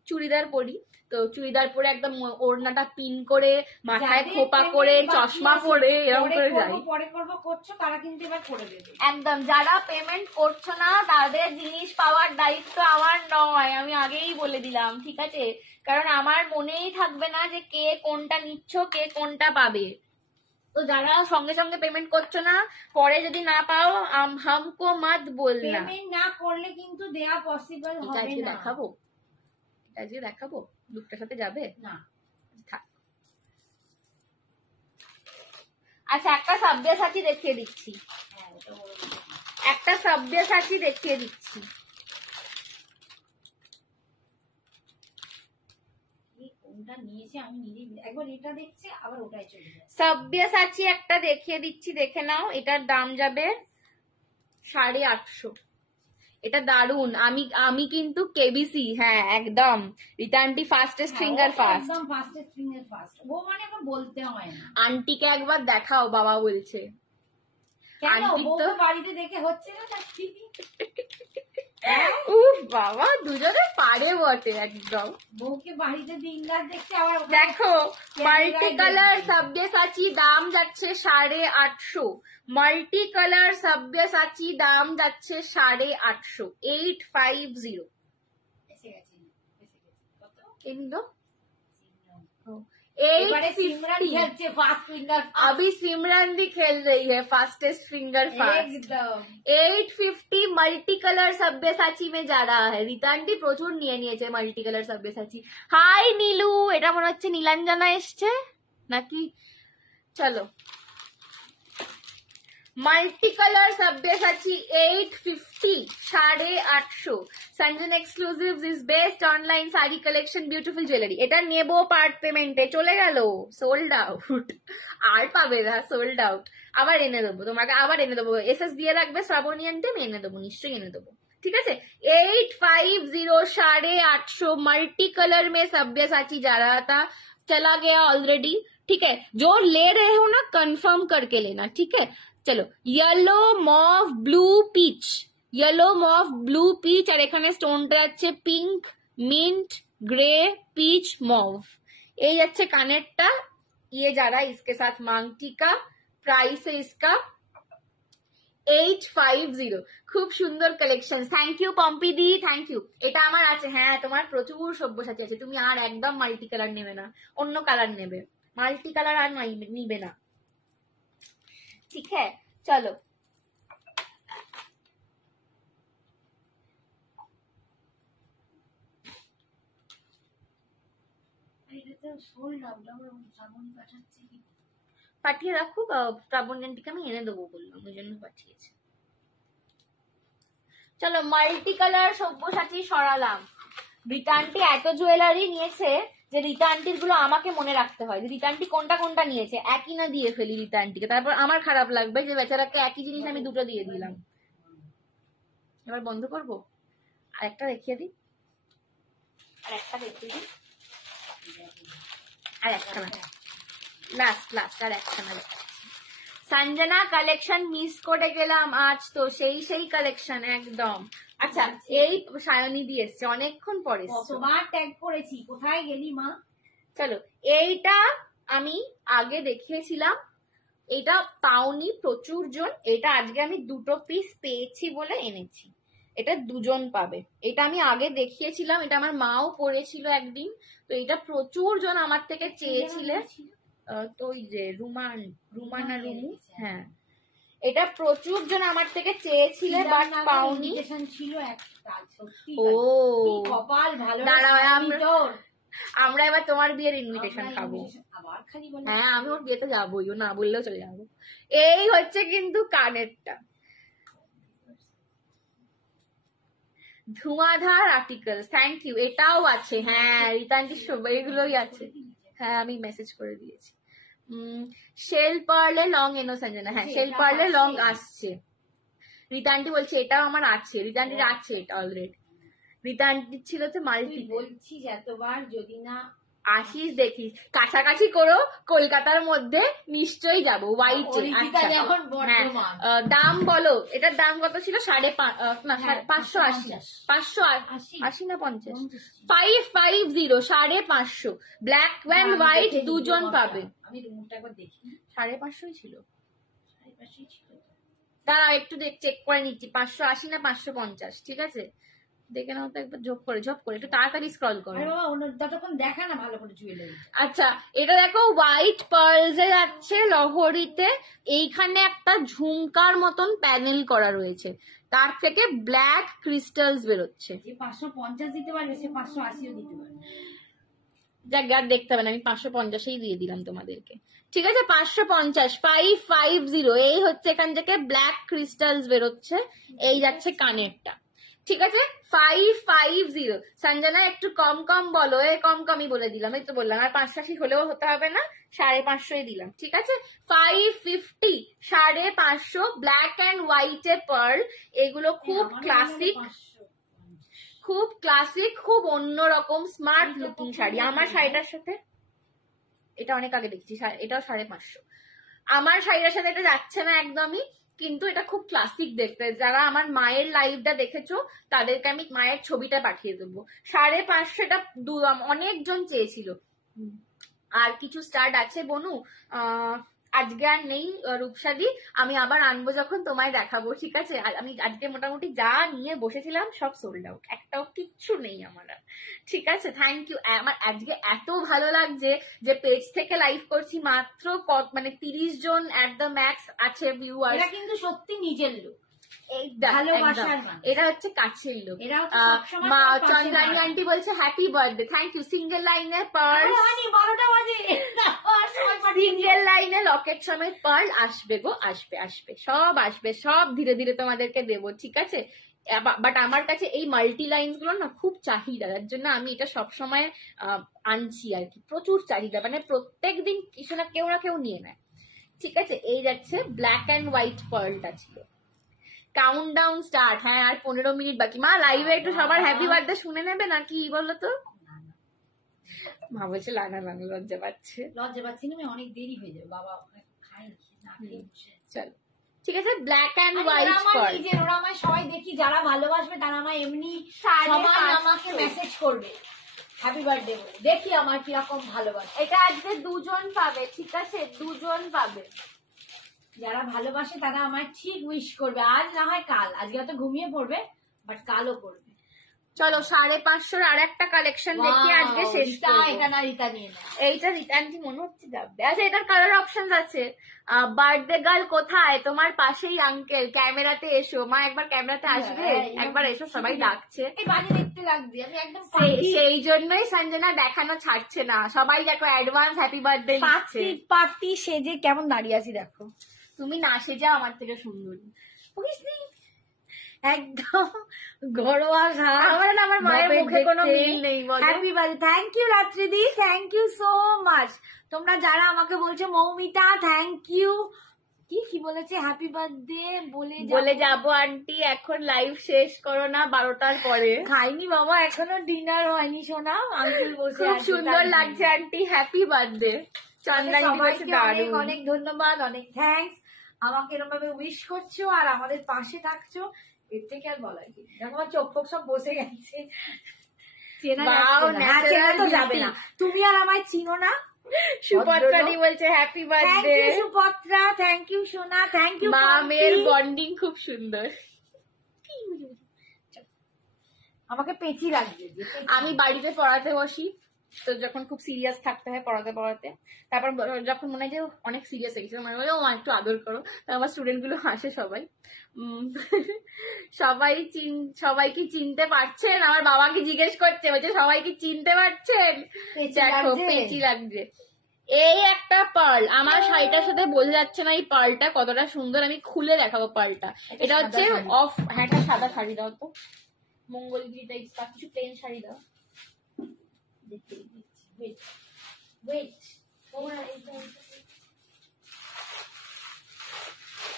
চুড়িদার পরি, তো চুড়িদার পরে একদম ওড়নাটা পিন করে, মাথায় খোপা করে, চশমা পরে, এরকম করে যাই। একদম যারা পেমেন্ট করছো না তাদের জিনিস পাওয়ার দায়িত্ব আমার নয়, আমি আগেই বলে দিলাম, ঠিক আছে? কারণ আমার মনেই থাকবে না যে কে কোনটা নিচ্ছ, কে কোনটা পাবে। তো যারা সঙ্গে সঙ্গে পেমেন্ট করছো না, পরে যদি না পাও হামকো মত বলনা। পেমেন্ট না করলে কিন্তু দেয়া পসিবল হবে না। দেখাবো, আজকে দেখাবো, লুকটার সাথে যাবে না? থাক। আচ্ছা একটা সাব্যাসাচী দেখিয়ে দিচ্ছি, একটা সাব্যাসাচী দেখিয়ে দিচ্ছি। সাব্যাসাচী একটা দেখিয়ে দিচ্ছি, দেখে নাও। এটার দাম যাবে 850। এটা দারুন। আমি কিন্তু কেবিসি, হ্যাঁ একদম রিতান্টি ফাস্টেস্ট ফিঙ্গার ফাস্ট, একদম ফাস্টেস্ট ফিঙ্গার ফাস্ট। ও মানে এখন বলতে হয় না। আন্টিকে একবার দেখাও, বাবা বলছে। কেন বউকে বাড়িতে দেখে হচ্ছে না? উফ বাবা দুজনে পারে বটে একদম। বউকে বাড়িতে দিনরাত দেখছে। আবার দেখো মাল্টি কালার সাব্যাসাচী দাম যাচ্ছে 850। মাল্টি কালার সাব্যাসাচী দাম যাচ্ছে 850, 850। अभी सिमरन भी खेल रही है fastest finger fast. 850 multi colour Sabyasachi में जा रहा है। রিতান্টি প্রচুর নিয়ে নিয়েছে multi colour Sabyasachi. Hi Nilu, এটা মনে হচ্ছে নীলাঞ্জনা এসছে নাকি? চলো multi colour Sabyasachi 850, 850। Sanjan exclusive is best online sari collection, beautiful jewellery. এটা নেবো পার্ট পেমেন্টে, চলে গেল, সোল্ড আউট, আর পাবে না, সোল্ড আউট। আবার এনে দেবো তোমাকে, আবার এনে দেবো। এসএস দিয়ে রাখবে শ্রাবণী আন্টি, আমি এনে দেবো, নিশ্চয়ই এনে দেবো, ঠিক আছে? 850, 850 मल्टी कलर में सब्यसाची जा रहा था, चला गया ऑलरेडी, ठीक है? जो ले रहे हो ना कंफर्म करके लेना, ठीक है? चलो yellow mauve blue peach, yellow mauve blue peach, আর এখানে স্টোনটা যাচ্ছে pink, mint, grey, peach, mauve. এই যাচ্ছে কানেরটা। ये जा रहा है इसके साथ मांगटी का। प्राइस है इसका 850। খুব সুন্দর কালেকশন, থ্যাংক ইউ পম্পি দি, থ্যাংক ইউ। এটা আমার আছে, হ্যাঁ তোমার প্রচুর সব্যসাচী আছে, তুমি আর একদম মাল্টি কালার নেবে না, অন্য কালার নেবে, মাল্টি কালার আর নিবে না, ঠিক হ্যাঁ। চলো পাঠিয়ে রাখুক, শ্রাবণ আন্টিকে আমি এনে দেবো বললাম, ওই জন্য পাঠিয়েছে। চলো মাল্টি কালার সব্যসাচী সরালাম। রীতা আন্টি এত জুয়েলারি নিয়েছে যে রীতা আন্টির গুলো আমাকে মনে রাখতে হয় যে রীতা আন্টি কোনটা কোনটা নিয়েছে, একই না দিয়ে ফেলি রীতা আন্টিকে, তারপর আমার খারাপ লাগবে যে বেচারাকে একই জিনিস আমি দুটো দিয়ে দিলাম। এবার বন্ধ করবো, আর একটা দেখিয়ে দিই, আর একটা দেখিয়ে দিই, আর একটা না, লাস্ট আর একটা না। সঞ্জনা কালেকশন মিস করে গেলাম আজ তো, সেই কালেকশন একদম। আচ্ছা এই সায়নী দিয়ে এসছে অনেকক্ষণ পরে, কতবার ট্যাগ করেছি, কোথায় গেলি মা। চলো এইটা আমি আগে দেখিয়েছিলাম, এটা পাওনি প্রচুর জন, এটা আজকে আমি দুটো পিস পেয়েছি বলে এনেছি, এটা দুজন পাবে। এটা আমি আগে দেখিয়েছিলাম, এটা আমার মাও পড়েছিল একদিন, তো এটা প্রচুর জন আমার থেকে চেয়েছিলে, তো ওই যে রুমানা রুমু, হ্যাঁ এটা প্রচুর জন আমার থেকে চেয়েছিলে বাট পাওনি ছিল একটা, সত্যি ও কপাল ভালো। আমরা এবার তোমার বিয়ের ইনভিটেশন খাবো, হ্যাঁ আমি ওর বিয়েতে যাবোই, ও না বললেও চলে যাবো। এই হচ্ছে কিন্তু কানেরটা, ধোঁয়াধার আর্টিকেল, থ্যাংক ইউ। এটাও আছে, হ্যাঁ রীতা আন্টি সবাই এগুলোই আছে, হ্যাঁ আমি মেসেজ করে দিয়েছি। শেল পার্লে লং এনো সঞ্জনা, হ্যাঁ শেল পার্লে লং আসছে। রীতা আন্টি বলছে এটাও আমার আছে, রীতা আন্টির আছে এটা অলরেডি, রীতা আন্টির ছিল তো মাল্টি। বলছিস এতবার, যদি না আসিস দেখিস, কাছাকাছি করো কলকাতার মধ্যে নিশ্চয়ই যাবো। হোয়াইট দাম বলো, এটার দাম কত ছিল? 580, 580 না 50, 550, 550, ব্ল্যাক অ্যান্ড হোয়াইট দুজন পাবে। আমি রুমটা একবার দেখি, 550 ছিল, দাঁড়া একটু চেক করে নিচ্ছি, 580 না 550, ঠিক আছে দেখে নাও তো একবার, ঝপ করে একটু তাড়াতাড়ি স্ক্রল করো, ততক্ষণ দেখা না ভালো করে জুয়েলারি। আচ্ছা এটা দেখো হোয়াইট পার্লস এ যাচ্ছে লহরিতে, এইখানে একটা ঝুমকার মতন প্যানেল করা রয়েছে, তার থেকে ব্ল্যাক ক্রিস্টালস বেরোচ্ছে। যে 550 দিতে পারবে সে 580ও দিতে পারবে, যাক আর দেখতে হবে না, আমি 550ই দিয়ে দিলাম তোমাদেরকে, ঠিক আছে 550, 550। এই হচ্ছে এখান থেকে ব্ল্যাক ক্রিস্টালস বেরোচ্ছে, এই যাচ্ছে কানেরটা, ঠিক আছে 550। সঞ্জনা একটু কম বলো, কমই বলে দিলাম, এই তো বললাম, আর 580 হলেও হতে হবে না, 550 দিলাম, ঠিক আছে 550, 550, ব্ল্যাক অ্যান্ড হোয়াইট এ পার্ল, এগুলো খুব ক্লাসিক, খুব অন্যরকম স্মার্ট লুকিং শাড়ি। আমার শাড়িটার সাথে এটা অনেক আগে দেখছি, এটাও 550, আমার শাড়িটার সাথে এটা যাচ্ছে না একদমই, কিন্তু এটা খুব ক্লাসিক দেখতে, যারা আমার মায়ের লাইভটা দেখেছো তাদেরকে আমি মায়ের ছবিটা পাঠিয়ে দেবো। 550 এটা অনেকজন চেয়েছিল। আর কিছু স্টার্ট আছে বনু, আজকে আর নেই রূপসাদি, আমি আবার আনবো যখন তোমায় দেখাবো, ঠিক আছে। আমি আজকে মোটামুটি যা নিয়ে বসেছিলাম সব সোল্ড আউট, একটাও কিচ্ছু নেই আমার, ঠিক আছে। Thank you. আমার আজকে এত ভালো লাগছে যে পেজ থেকে লাইভ করছি, মাত্র 30 জন এট দ্য ম্যাক্স আছে ভিউয়ার, এটা কিন্তু সত্যি নিজের লোক, এটা হচ্ছে কাছের লোক। চন্দ্রানী আন্টি বলছে happy birthday, thank you. Single লাইনে পার্ল, সিঙ্গেল লাইনে লকেট সমেত পার্ল আসবে গো, আসবে সব ধীরে ধীরে তোমাদেরকে দেবো, ঠিক আছে। বাট আমার কাছে এই মাল্টি লাইন্স গুলো না খুব চাহিদা, যার জন্য আমি এটা সবসময় আনছি আর কি, প্রচুর চাহিদা, মানে প্রত্যেক দিন কিছু না কেউ নিয়ে নেয়, ঠিক আছে। এই যাচ্ছে ব্ল্যাক অ্যান্ড হোয়াইট পার্লটা ছিল। কাউন্টডাউন স্টার্ট, হ্যাঁ আর 15 মিনিট বাকি। মা লাইভে একটু সবার হ্যাপি বার্থডে শুনে নেবে নাকি বলো তো? মা বলছে লানা লজ্জা পাচ্ছি না, অনেক দেরি হয়ে যাবে, বাবা চল ঠিক আছে। ব্ল্যাক অ্যান্ড হোয়াইট পার্ল, ওরা আমায় সবাই দেখি যারা ভালোবাসবে তারা আমায় এমনি সবাই আমাকে মেসেজ করবে হ্যাপি বার্থডে বলে, দেখি আমার কিরকম ভালোবাসে। এটা আজকে দুজন পাবে, ঠিক আছে দুজন পাবে। যারা ভালোবাসে তারা আমায় ঠিক উইশ করবে, আজ না হয় কাল, আজকে হয়তো ঘুমিয়ে পড়বে বাট কালও করবে। চলো 550 আর একটা কালেকশন দেখি আজকে শেষ করব। এটা না রিতা নিয়ে না, এইটা রিটার্ন কি মনে হচ্ছে যাবে। আচ্ছা এটার কালার অপশন আছে। বার্থডে গার্ল কোথায়, তোমার পাশেই আঙ্কেল, ক্যামেরাতে এসো। মা একবার ক্যামেরাতে আসবে, একবার এসো, সবাই ডাকছে। এই বাজে দেখতে লাগছে, আমি একদম সেই জন্যই সঞ্জনা দেখানো ছাড়ছে না, সবাই দেখো অ্যাডভান্স হ্যাপি বার্থডে লিখছে। পার্টি সেজে কেমন দাঁড়িয়ে আছি দেখো। তুমি না সেজাও আমার থেকে সুন্দরী, বুঝলি? একদম ঘরোয়া ঘাট। আমার মায়ের মুখে কোনো মিল নেই। হ্যাপি বার্থডে, থ্যাংক ইউ রাত্রিদি, থ্যাংক ইউ সো মাচ। তোমরা যারা আমাকে বলছো মৌমিতা থ্যাংক ইউ, কি বলেছে হ্যাপি বার্থডে বলে যাবো আন্টি, এখন লাইভ শেষ করো না 12টার পরে। খাইনি বাবা, এখনো ডিনার হয়নি সোনা, আঙ্কেল বসে খুব সুন্দর লাগছে আন্টি, হ্যাপি বার্থডে। চন্দন অনেক অনেক ধন্যবাদ, অনেক থ্যাঙ্কস আমাকে এরকম ভাবে উইশ করছো আর আমাদের পাশে থাকছো, এর থেকে আর বলার কি। দেখো আমার চোখ ফোক সব বসে গেছে, চেনা তো যাবে না, তুমি আর আমায় চিনো না। সুপত্রা দি বলছে হ্যাপি বার্থডে। সুপত্রা থ্যাংক ইউ সোনা, থ্যাংক ইউ। মা মেয়ের বন্ডিং খুব সুন্দর। আমাকে পেঁচি লাগবে, আমি বাড়িতে পড়াতে বসি তো যখন খুব সিরিয়াস থাকতে হয় পড়াতে, তারপর যখন মনে হয় যে অনেক সিরিয়াস হয়ে গেছে, মনে হয় ও একটু আদর করো, আমার স্টুডেন্ট গুলো হাসে সবাই। সবাই কি চিনতে পারছেন? আমার বাবাকে জিজ্ঞেস করছে, বলছে সবাই কি চিনতে পারছেন? দেখো পেঁচি লাগছে। এই একটা পার্ল, আমার শাড়িটার সাথে বোঝা যাচ্ছে না এই পার্লটা কতটা সুন্দর, আমি খুলে দেখাবো পার্লটা। এটা হচ্ছে হ্যাঁ একটা সাদা শাড়ি দাও তো, মঙ্গলগিরি টাইপ বা কিছু প্লেন শাড়ি দাও।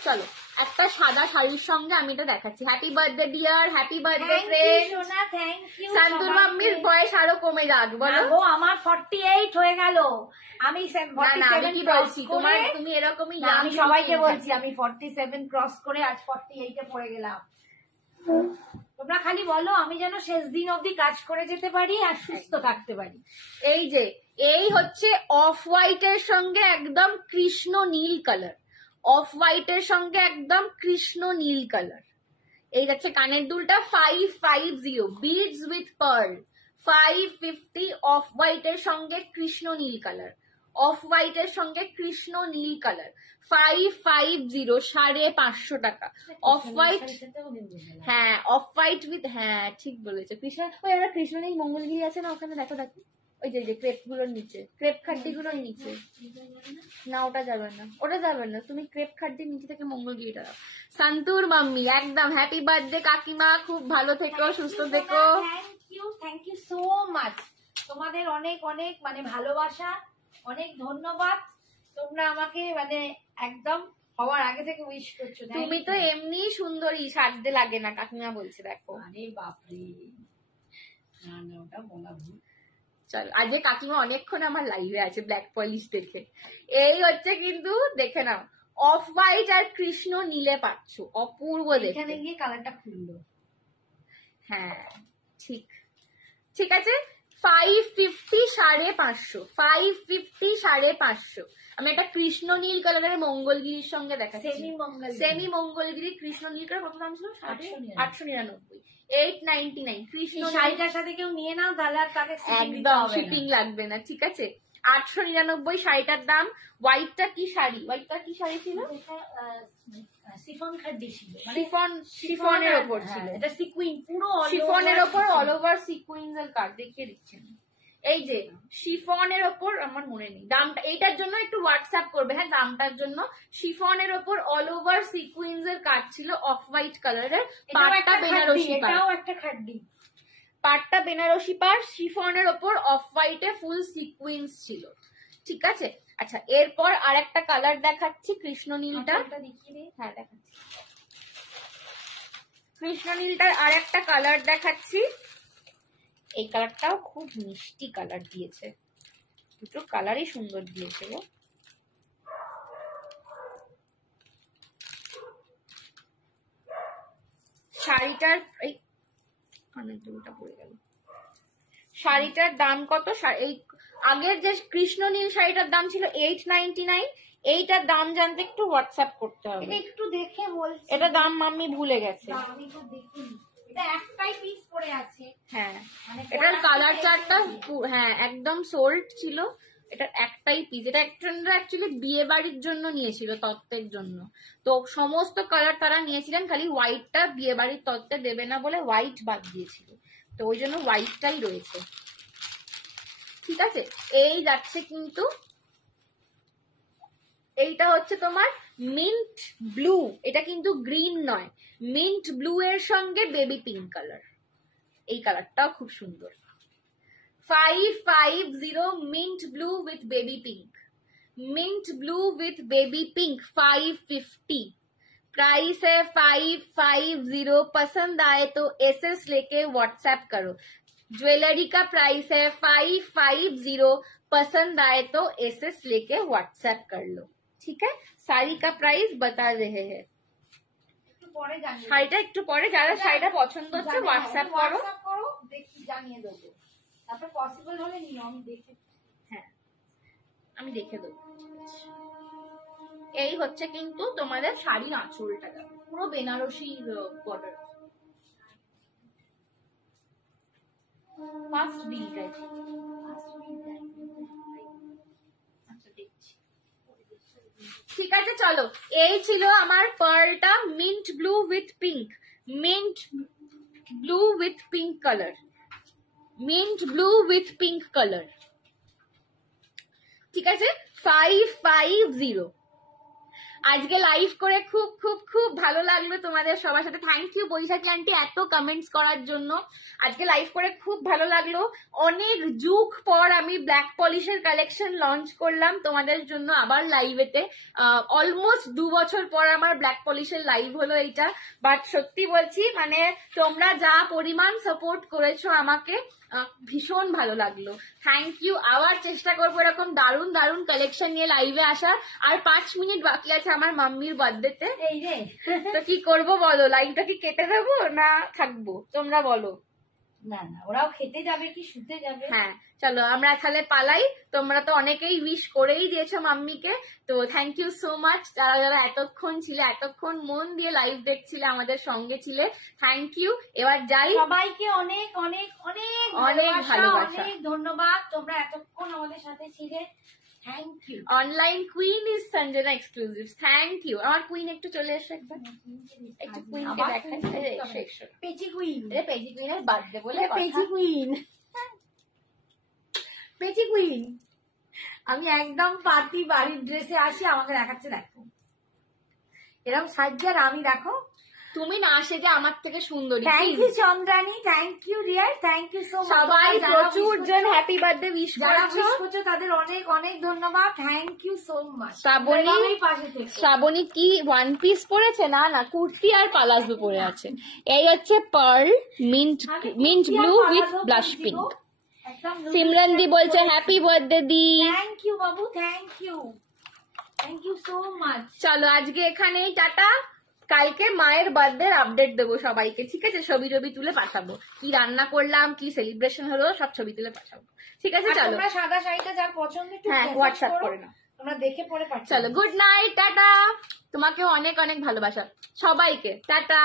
চলো একটা সাদা শাড়ির সঙ্গে আমি এটা দেখাচ্ছি। Happy birthday dear, happy birthday friend. Santoor মাম্মির বয়স আরো কমে যাক বলো। আমার 48 হয়ে গেল, আমি কি বলছি তোমার, তুমি এরকমই। আমি সবাইকে বলছি আমি 47 ক্রস করে আজ 48 এ পড়ে গেলাম। তোমরা খালি বলো আমি যেন শেষ দিন অবধি কাজ করে যেতে পারি আর সুস্থ থাকতে পারি। এই হচ্ছে অফ হোয়াইট এর সঙ্গে একদম কৃষ্ণ নীল কালার, অফ হোয়াইট এর সঙ্গে একদম কৃষ্ণ নীল কালার। এই যাচ্ছে কানের দুলটা 550 beads with pearl 550, off white এর সঙ্গে কৃষ্ণ নীল কালার, অফ হোয়াইট এর সঙ্গে কৃষ্ণ নীল কালার 550, 550 টাকা। অফ হোয়াইট, হ্যাঁ অফ হোয়াইট উইথ, হ্যাঁ ঠিক বলেছো কৃষ্ণ। ওই আমরা কৃষ্ণনীল মঙ্গলগিরি আছে না, ওখানে দেখো ওই যে ক্রেপ গুলোর নিচে, ক্রেপ খাড্ডি গুলোর নিচে। না ওটা যাবে না, ওটা যাবে না, তুমি ক্রেপ খাড্ডির নিচে থেকে মঙ্গলগিরিটা দাও। সান্তুর মাম্মি একদম হ্যাপি বার্থডে কাকিমা, খুব ভালো থেকো, সুস্থ থেকো। থ্যাংক ইউ সো মাচ, তোমাদের অনেক অনেক মানে ভালোবাসা, অনেক ধন্যবাদ। তোমরা আমাকে মানে একদম হওয়ার আগে থেকে উইশ করছো। তুমি তো এমনি সুন্দরী, সাজতে লাগে না কাকিমা বলছে। দেখো আরে বাপরে, না না ওটা বলা ভুল। চল আজকে কাকিমা অনেকক্ষণ আমার লাইভে আছে ব্ল্যাক পলিশ দেখে। এই হচ্ছে কিন্তু দেখে নাও, অফ হোয়াইট আর কৃষ্ণ নীলে পাচ্ছ, অপূর্ব দেখতে। এখানে গিয়ে কালারটা খুললো, হ্যাঁ ঠিক আছে। 550, 550, 550, 550। আমি একটা কৃষ্ণ নীল কালারের মঙ্গলগিরির সঙ্গে দেখাচ্ছি, সেমি মঙ্গলগিরি কৃষ্ণ নীল কালার। কত দাম ছিল? 899, 899 কৃষ্ণ। শাড়িটার সাথে কেউ নিয়ে নাও তাহলে আর তাকে একদম শিপিং লাগবে না, ঠিক আছে। 899 শাড়িটার দাম। হোয়াইটটা কি শাড়ি, ছিল? শিফন খাড্ডি ছিল, শিফনের ওপর ছিল, এটা সিকুইন, পুরো শিফনের ওপর অল ওভার সিকুয়েন্সের কাজ দেখিয়ে দিচ্ছেন। এই যে শিফনের ওপর, আমার মনে নেই দামটা, এইটার জন্য একটু হোয়াটসঅ্যাপ করবে, হ্যাঁ দামটার জন্য। শিফনের ওপর অল ওভার সিকুয়েন্সের কাজ ছিল, অফ হোয়াইট কালারের, পাটটা বেনারসি পাট, এটাও একটা খাড্ডি, পাটটা বেনারসি পাট, শিফনের ওপর অফ হোয়াইটে ফুল সিকুয়েন্স ছিল, ঠিক আছে। আচ্ছা এরপর আর একটা কালার দেখাচ্ছি, কৃষ্ণ নীলটা। হ্যাঁ দেখাচ্ছি, কৃষ্ণ নীলটার আর একটা কালার দেখাচ্ছি। এই কালারটাও খুব মিষ্টি কালার দিয়েছে, দুটো কালারই সুন্দর দিয়েছে গো। শাড়িটার এই কানের দুলটা পড়ে গেল। শাড়িটার দাম কত? এই আগের যে কৃষ্ণ নীল শাড়িটার দাম ছিল 899, এইটার দাম জানতে একটু হোয়াটসঅ্যাপ করতে হবে। এটা একটু দেখে বলছি, এটা দাম মাম্মি ভুলে গেছে। আমি তো দেখিনি, এটা একটাই পিস পড়ে আছে। হ্যাঁ, মানে এটার কালার চার্টটা হ্যাঁ একদম সোল্ড ছিল, এটার একটাই পিস। এটা অ্যাকচুয়ালি বিয়ে বাড়ির জন্য নিয়েছিল, তত্ত্বের জন্য। তো সমস্ত কালার তারা নিয়েছিলেন, খালি হোয়াইটটা বিয়ে বাড়ির তত্ত্বে দেবে না বলে হোয়াইট বাদ দিয়েছিল, তো ওই জন্য হোয়াইটটাই রয়েছে। ঠিক আছে, এই যাচ্ছে কিন্তু এইটা হচ্ছে তোমার মিন্ট ব্লু, এটা কিন্তু গ্রিন নয়, মিন্ট ব্লু এর সঙ্গে বেবি পিঙ্ক কালার, এই কালারটাও খুব সুন্দর। 550 mint blue with baby pink, mint blue with baby pink 550, price है 550। पसंद आए तो एसएस लेके व्हाट्सएप करो। ज्वेलरी का प्राइस है 550, पसंद आए तो एसएस लेके व्हाट्सएप कर लो। ठीक है, साड़ी का प्राइस बता रहे हैं, শাড়িটা একটু পরে, যারা শাড়িটা পছন্দ হচ্ছে হোয়াটসঅ্যাপ করো, দেখি জানিয়ে দেবো, তারপর পসিবল হলে নিও, আমি দেখে, হ্যাঁ আমি দেখে দেবো। এই হচ্ছে কিন্তু তোমাদের শাড়ির আঁচলটা, পুরো বেনারসি বর্ডার। ফার্স্ট বিলটা আচ্ছা দেখছি। ঠিক আছে চলো, এই ছিল আমার পার্লটা, mint blue with pink, mint blue with pink colour, mint blue with pink colour. ঠিক আছে, 550। আজকে লাইভ করে খুব খুব খুব ভালো লাগলো তোমাদের সবার সাথে। থ্যাংক ইউ বৈশাখী আন্টি এত কমেন্টস করার জন্য। আজকে লাইভ করে খুব ভালো লাগলো। অনেক যুগ পর আমি ব্ল্যাক পলিশের কালেকশন লঞ্চ করলাম তোমাদের জন্য আবার লাইভেতে। অলমোস্ট 2 বছর পর আমার ব্ল্যাক পলিশের লাইভ হলো এইটা। বাট সত্যি বলছি, মানে তোমরা যা পরিমাণ সাপোর্ট করেছো আমাকে, ভীষণ ভালো লাগলো। Thank you. আবার চেষ্টা করবো এরকম দারুণ দারুণ কালেকশন নিয়ে লাইভে আসার। আর 5 মিনিট বাকি আছে আমার মাম্মির বার্থডেতে। এই রে, তো কি করবো বলো, লাইভটা কি কেটে দেবো না থাকবো, তোমরা বলো। না না, ওরাও খেতে যাবে কি শুতে যাবে। হ্যাঁ চলো আমরা তাহলে পালাই। তোমরা তো অনেকেই উইশ করেই দিয়েছো মাম্মিকে, তো থ্যাংক ইউ সো মাচ। যারা যারা এতক্ষণ ছিলে, এতক্ষণ মন দিয়ে লাইভ দেখছিলে, আমাদের সঙ্গে ছিলে, থ্যাংক ইউ। এবার যাই, সবাইকে অনেক অনেক অনেক অনেক ভালোবাসা, অনেক ধন্যবাদ, তোমরা এতক্ষণ আমাদের সাথে ছিলে। Thank you. Online queen is Sanjana exclusive, thank you. আমার কুইন একটু চলে এসো একবার, একটু কুইনকে দেখাই। পেচি কুইন, পেজি কুইনের বার্থডে বলে পেচি কুইন, পেচি কুইন। আমি একদম পাতি বাড়ির ড্রেসে আসি, আমাকে দেখাচ্ছে দেখো এরকম সাজ্জার, আমি দেখো তুমি না সেজে আমার থেকে সুন্দরী। Thank you Chandrani, thank you রিয়ার, থ্যাংক ইউ সো মাচ। সবাই প্রচুর জন হ্যাপি বার্থডে উইশ করছো তাদের অনেক অনেক ধন্যবাদ, thank you so much. Shraboni কি ওয়ান পিস পরেছে? না না, কুর্তি আর পালাজো পরে আছে। এই হচ্ছে pearl mint blue with blush pink. Simran di বলছে happy birthday di. Thank you বাবু, thank you, thank you so much. চলো আজকে এখানেই টাটা। কালকে মায়ের বার্থডে আপডেট দেবো সবাইকে, ঠিক আছে? ছবি টবি তুলে পাঠাবো, কি রান্না করলাম, কি সেলিব্রেশন হলো, সব ছবি তুলে পাঠাবো, ঠিক আছে? চলো, তোমরা সাদা শাড়িটা যার পছন্দ হ্যাঁ হোয়াটসঅ্যাপ করে নাও, তোমরা দেখে পরে পাঠাও। চলো গুড নাইট, টাটা। তোমাকে অনেক অনেক ভালোবাসা সবাইকে, টাটা।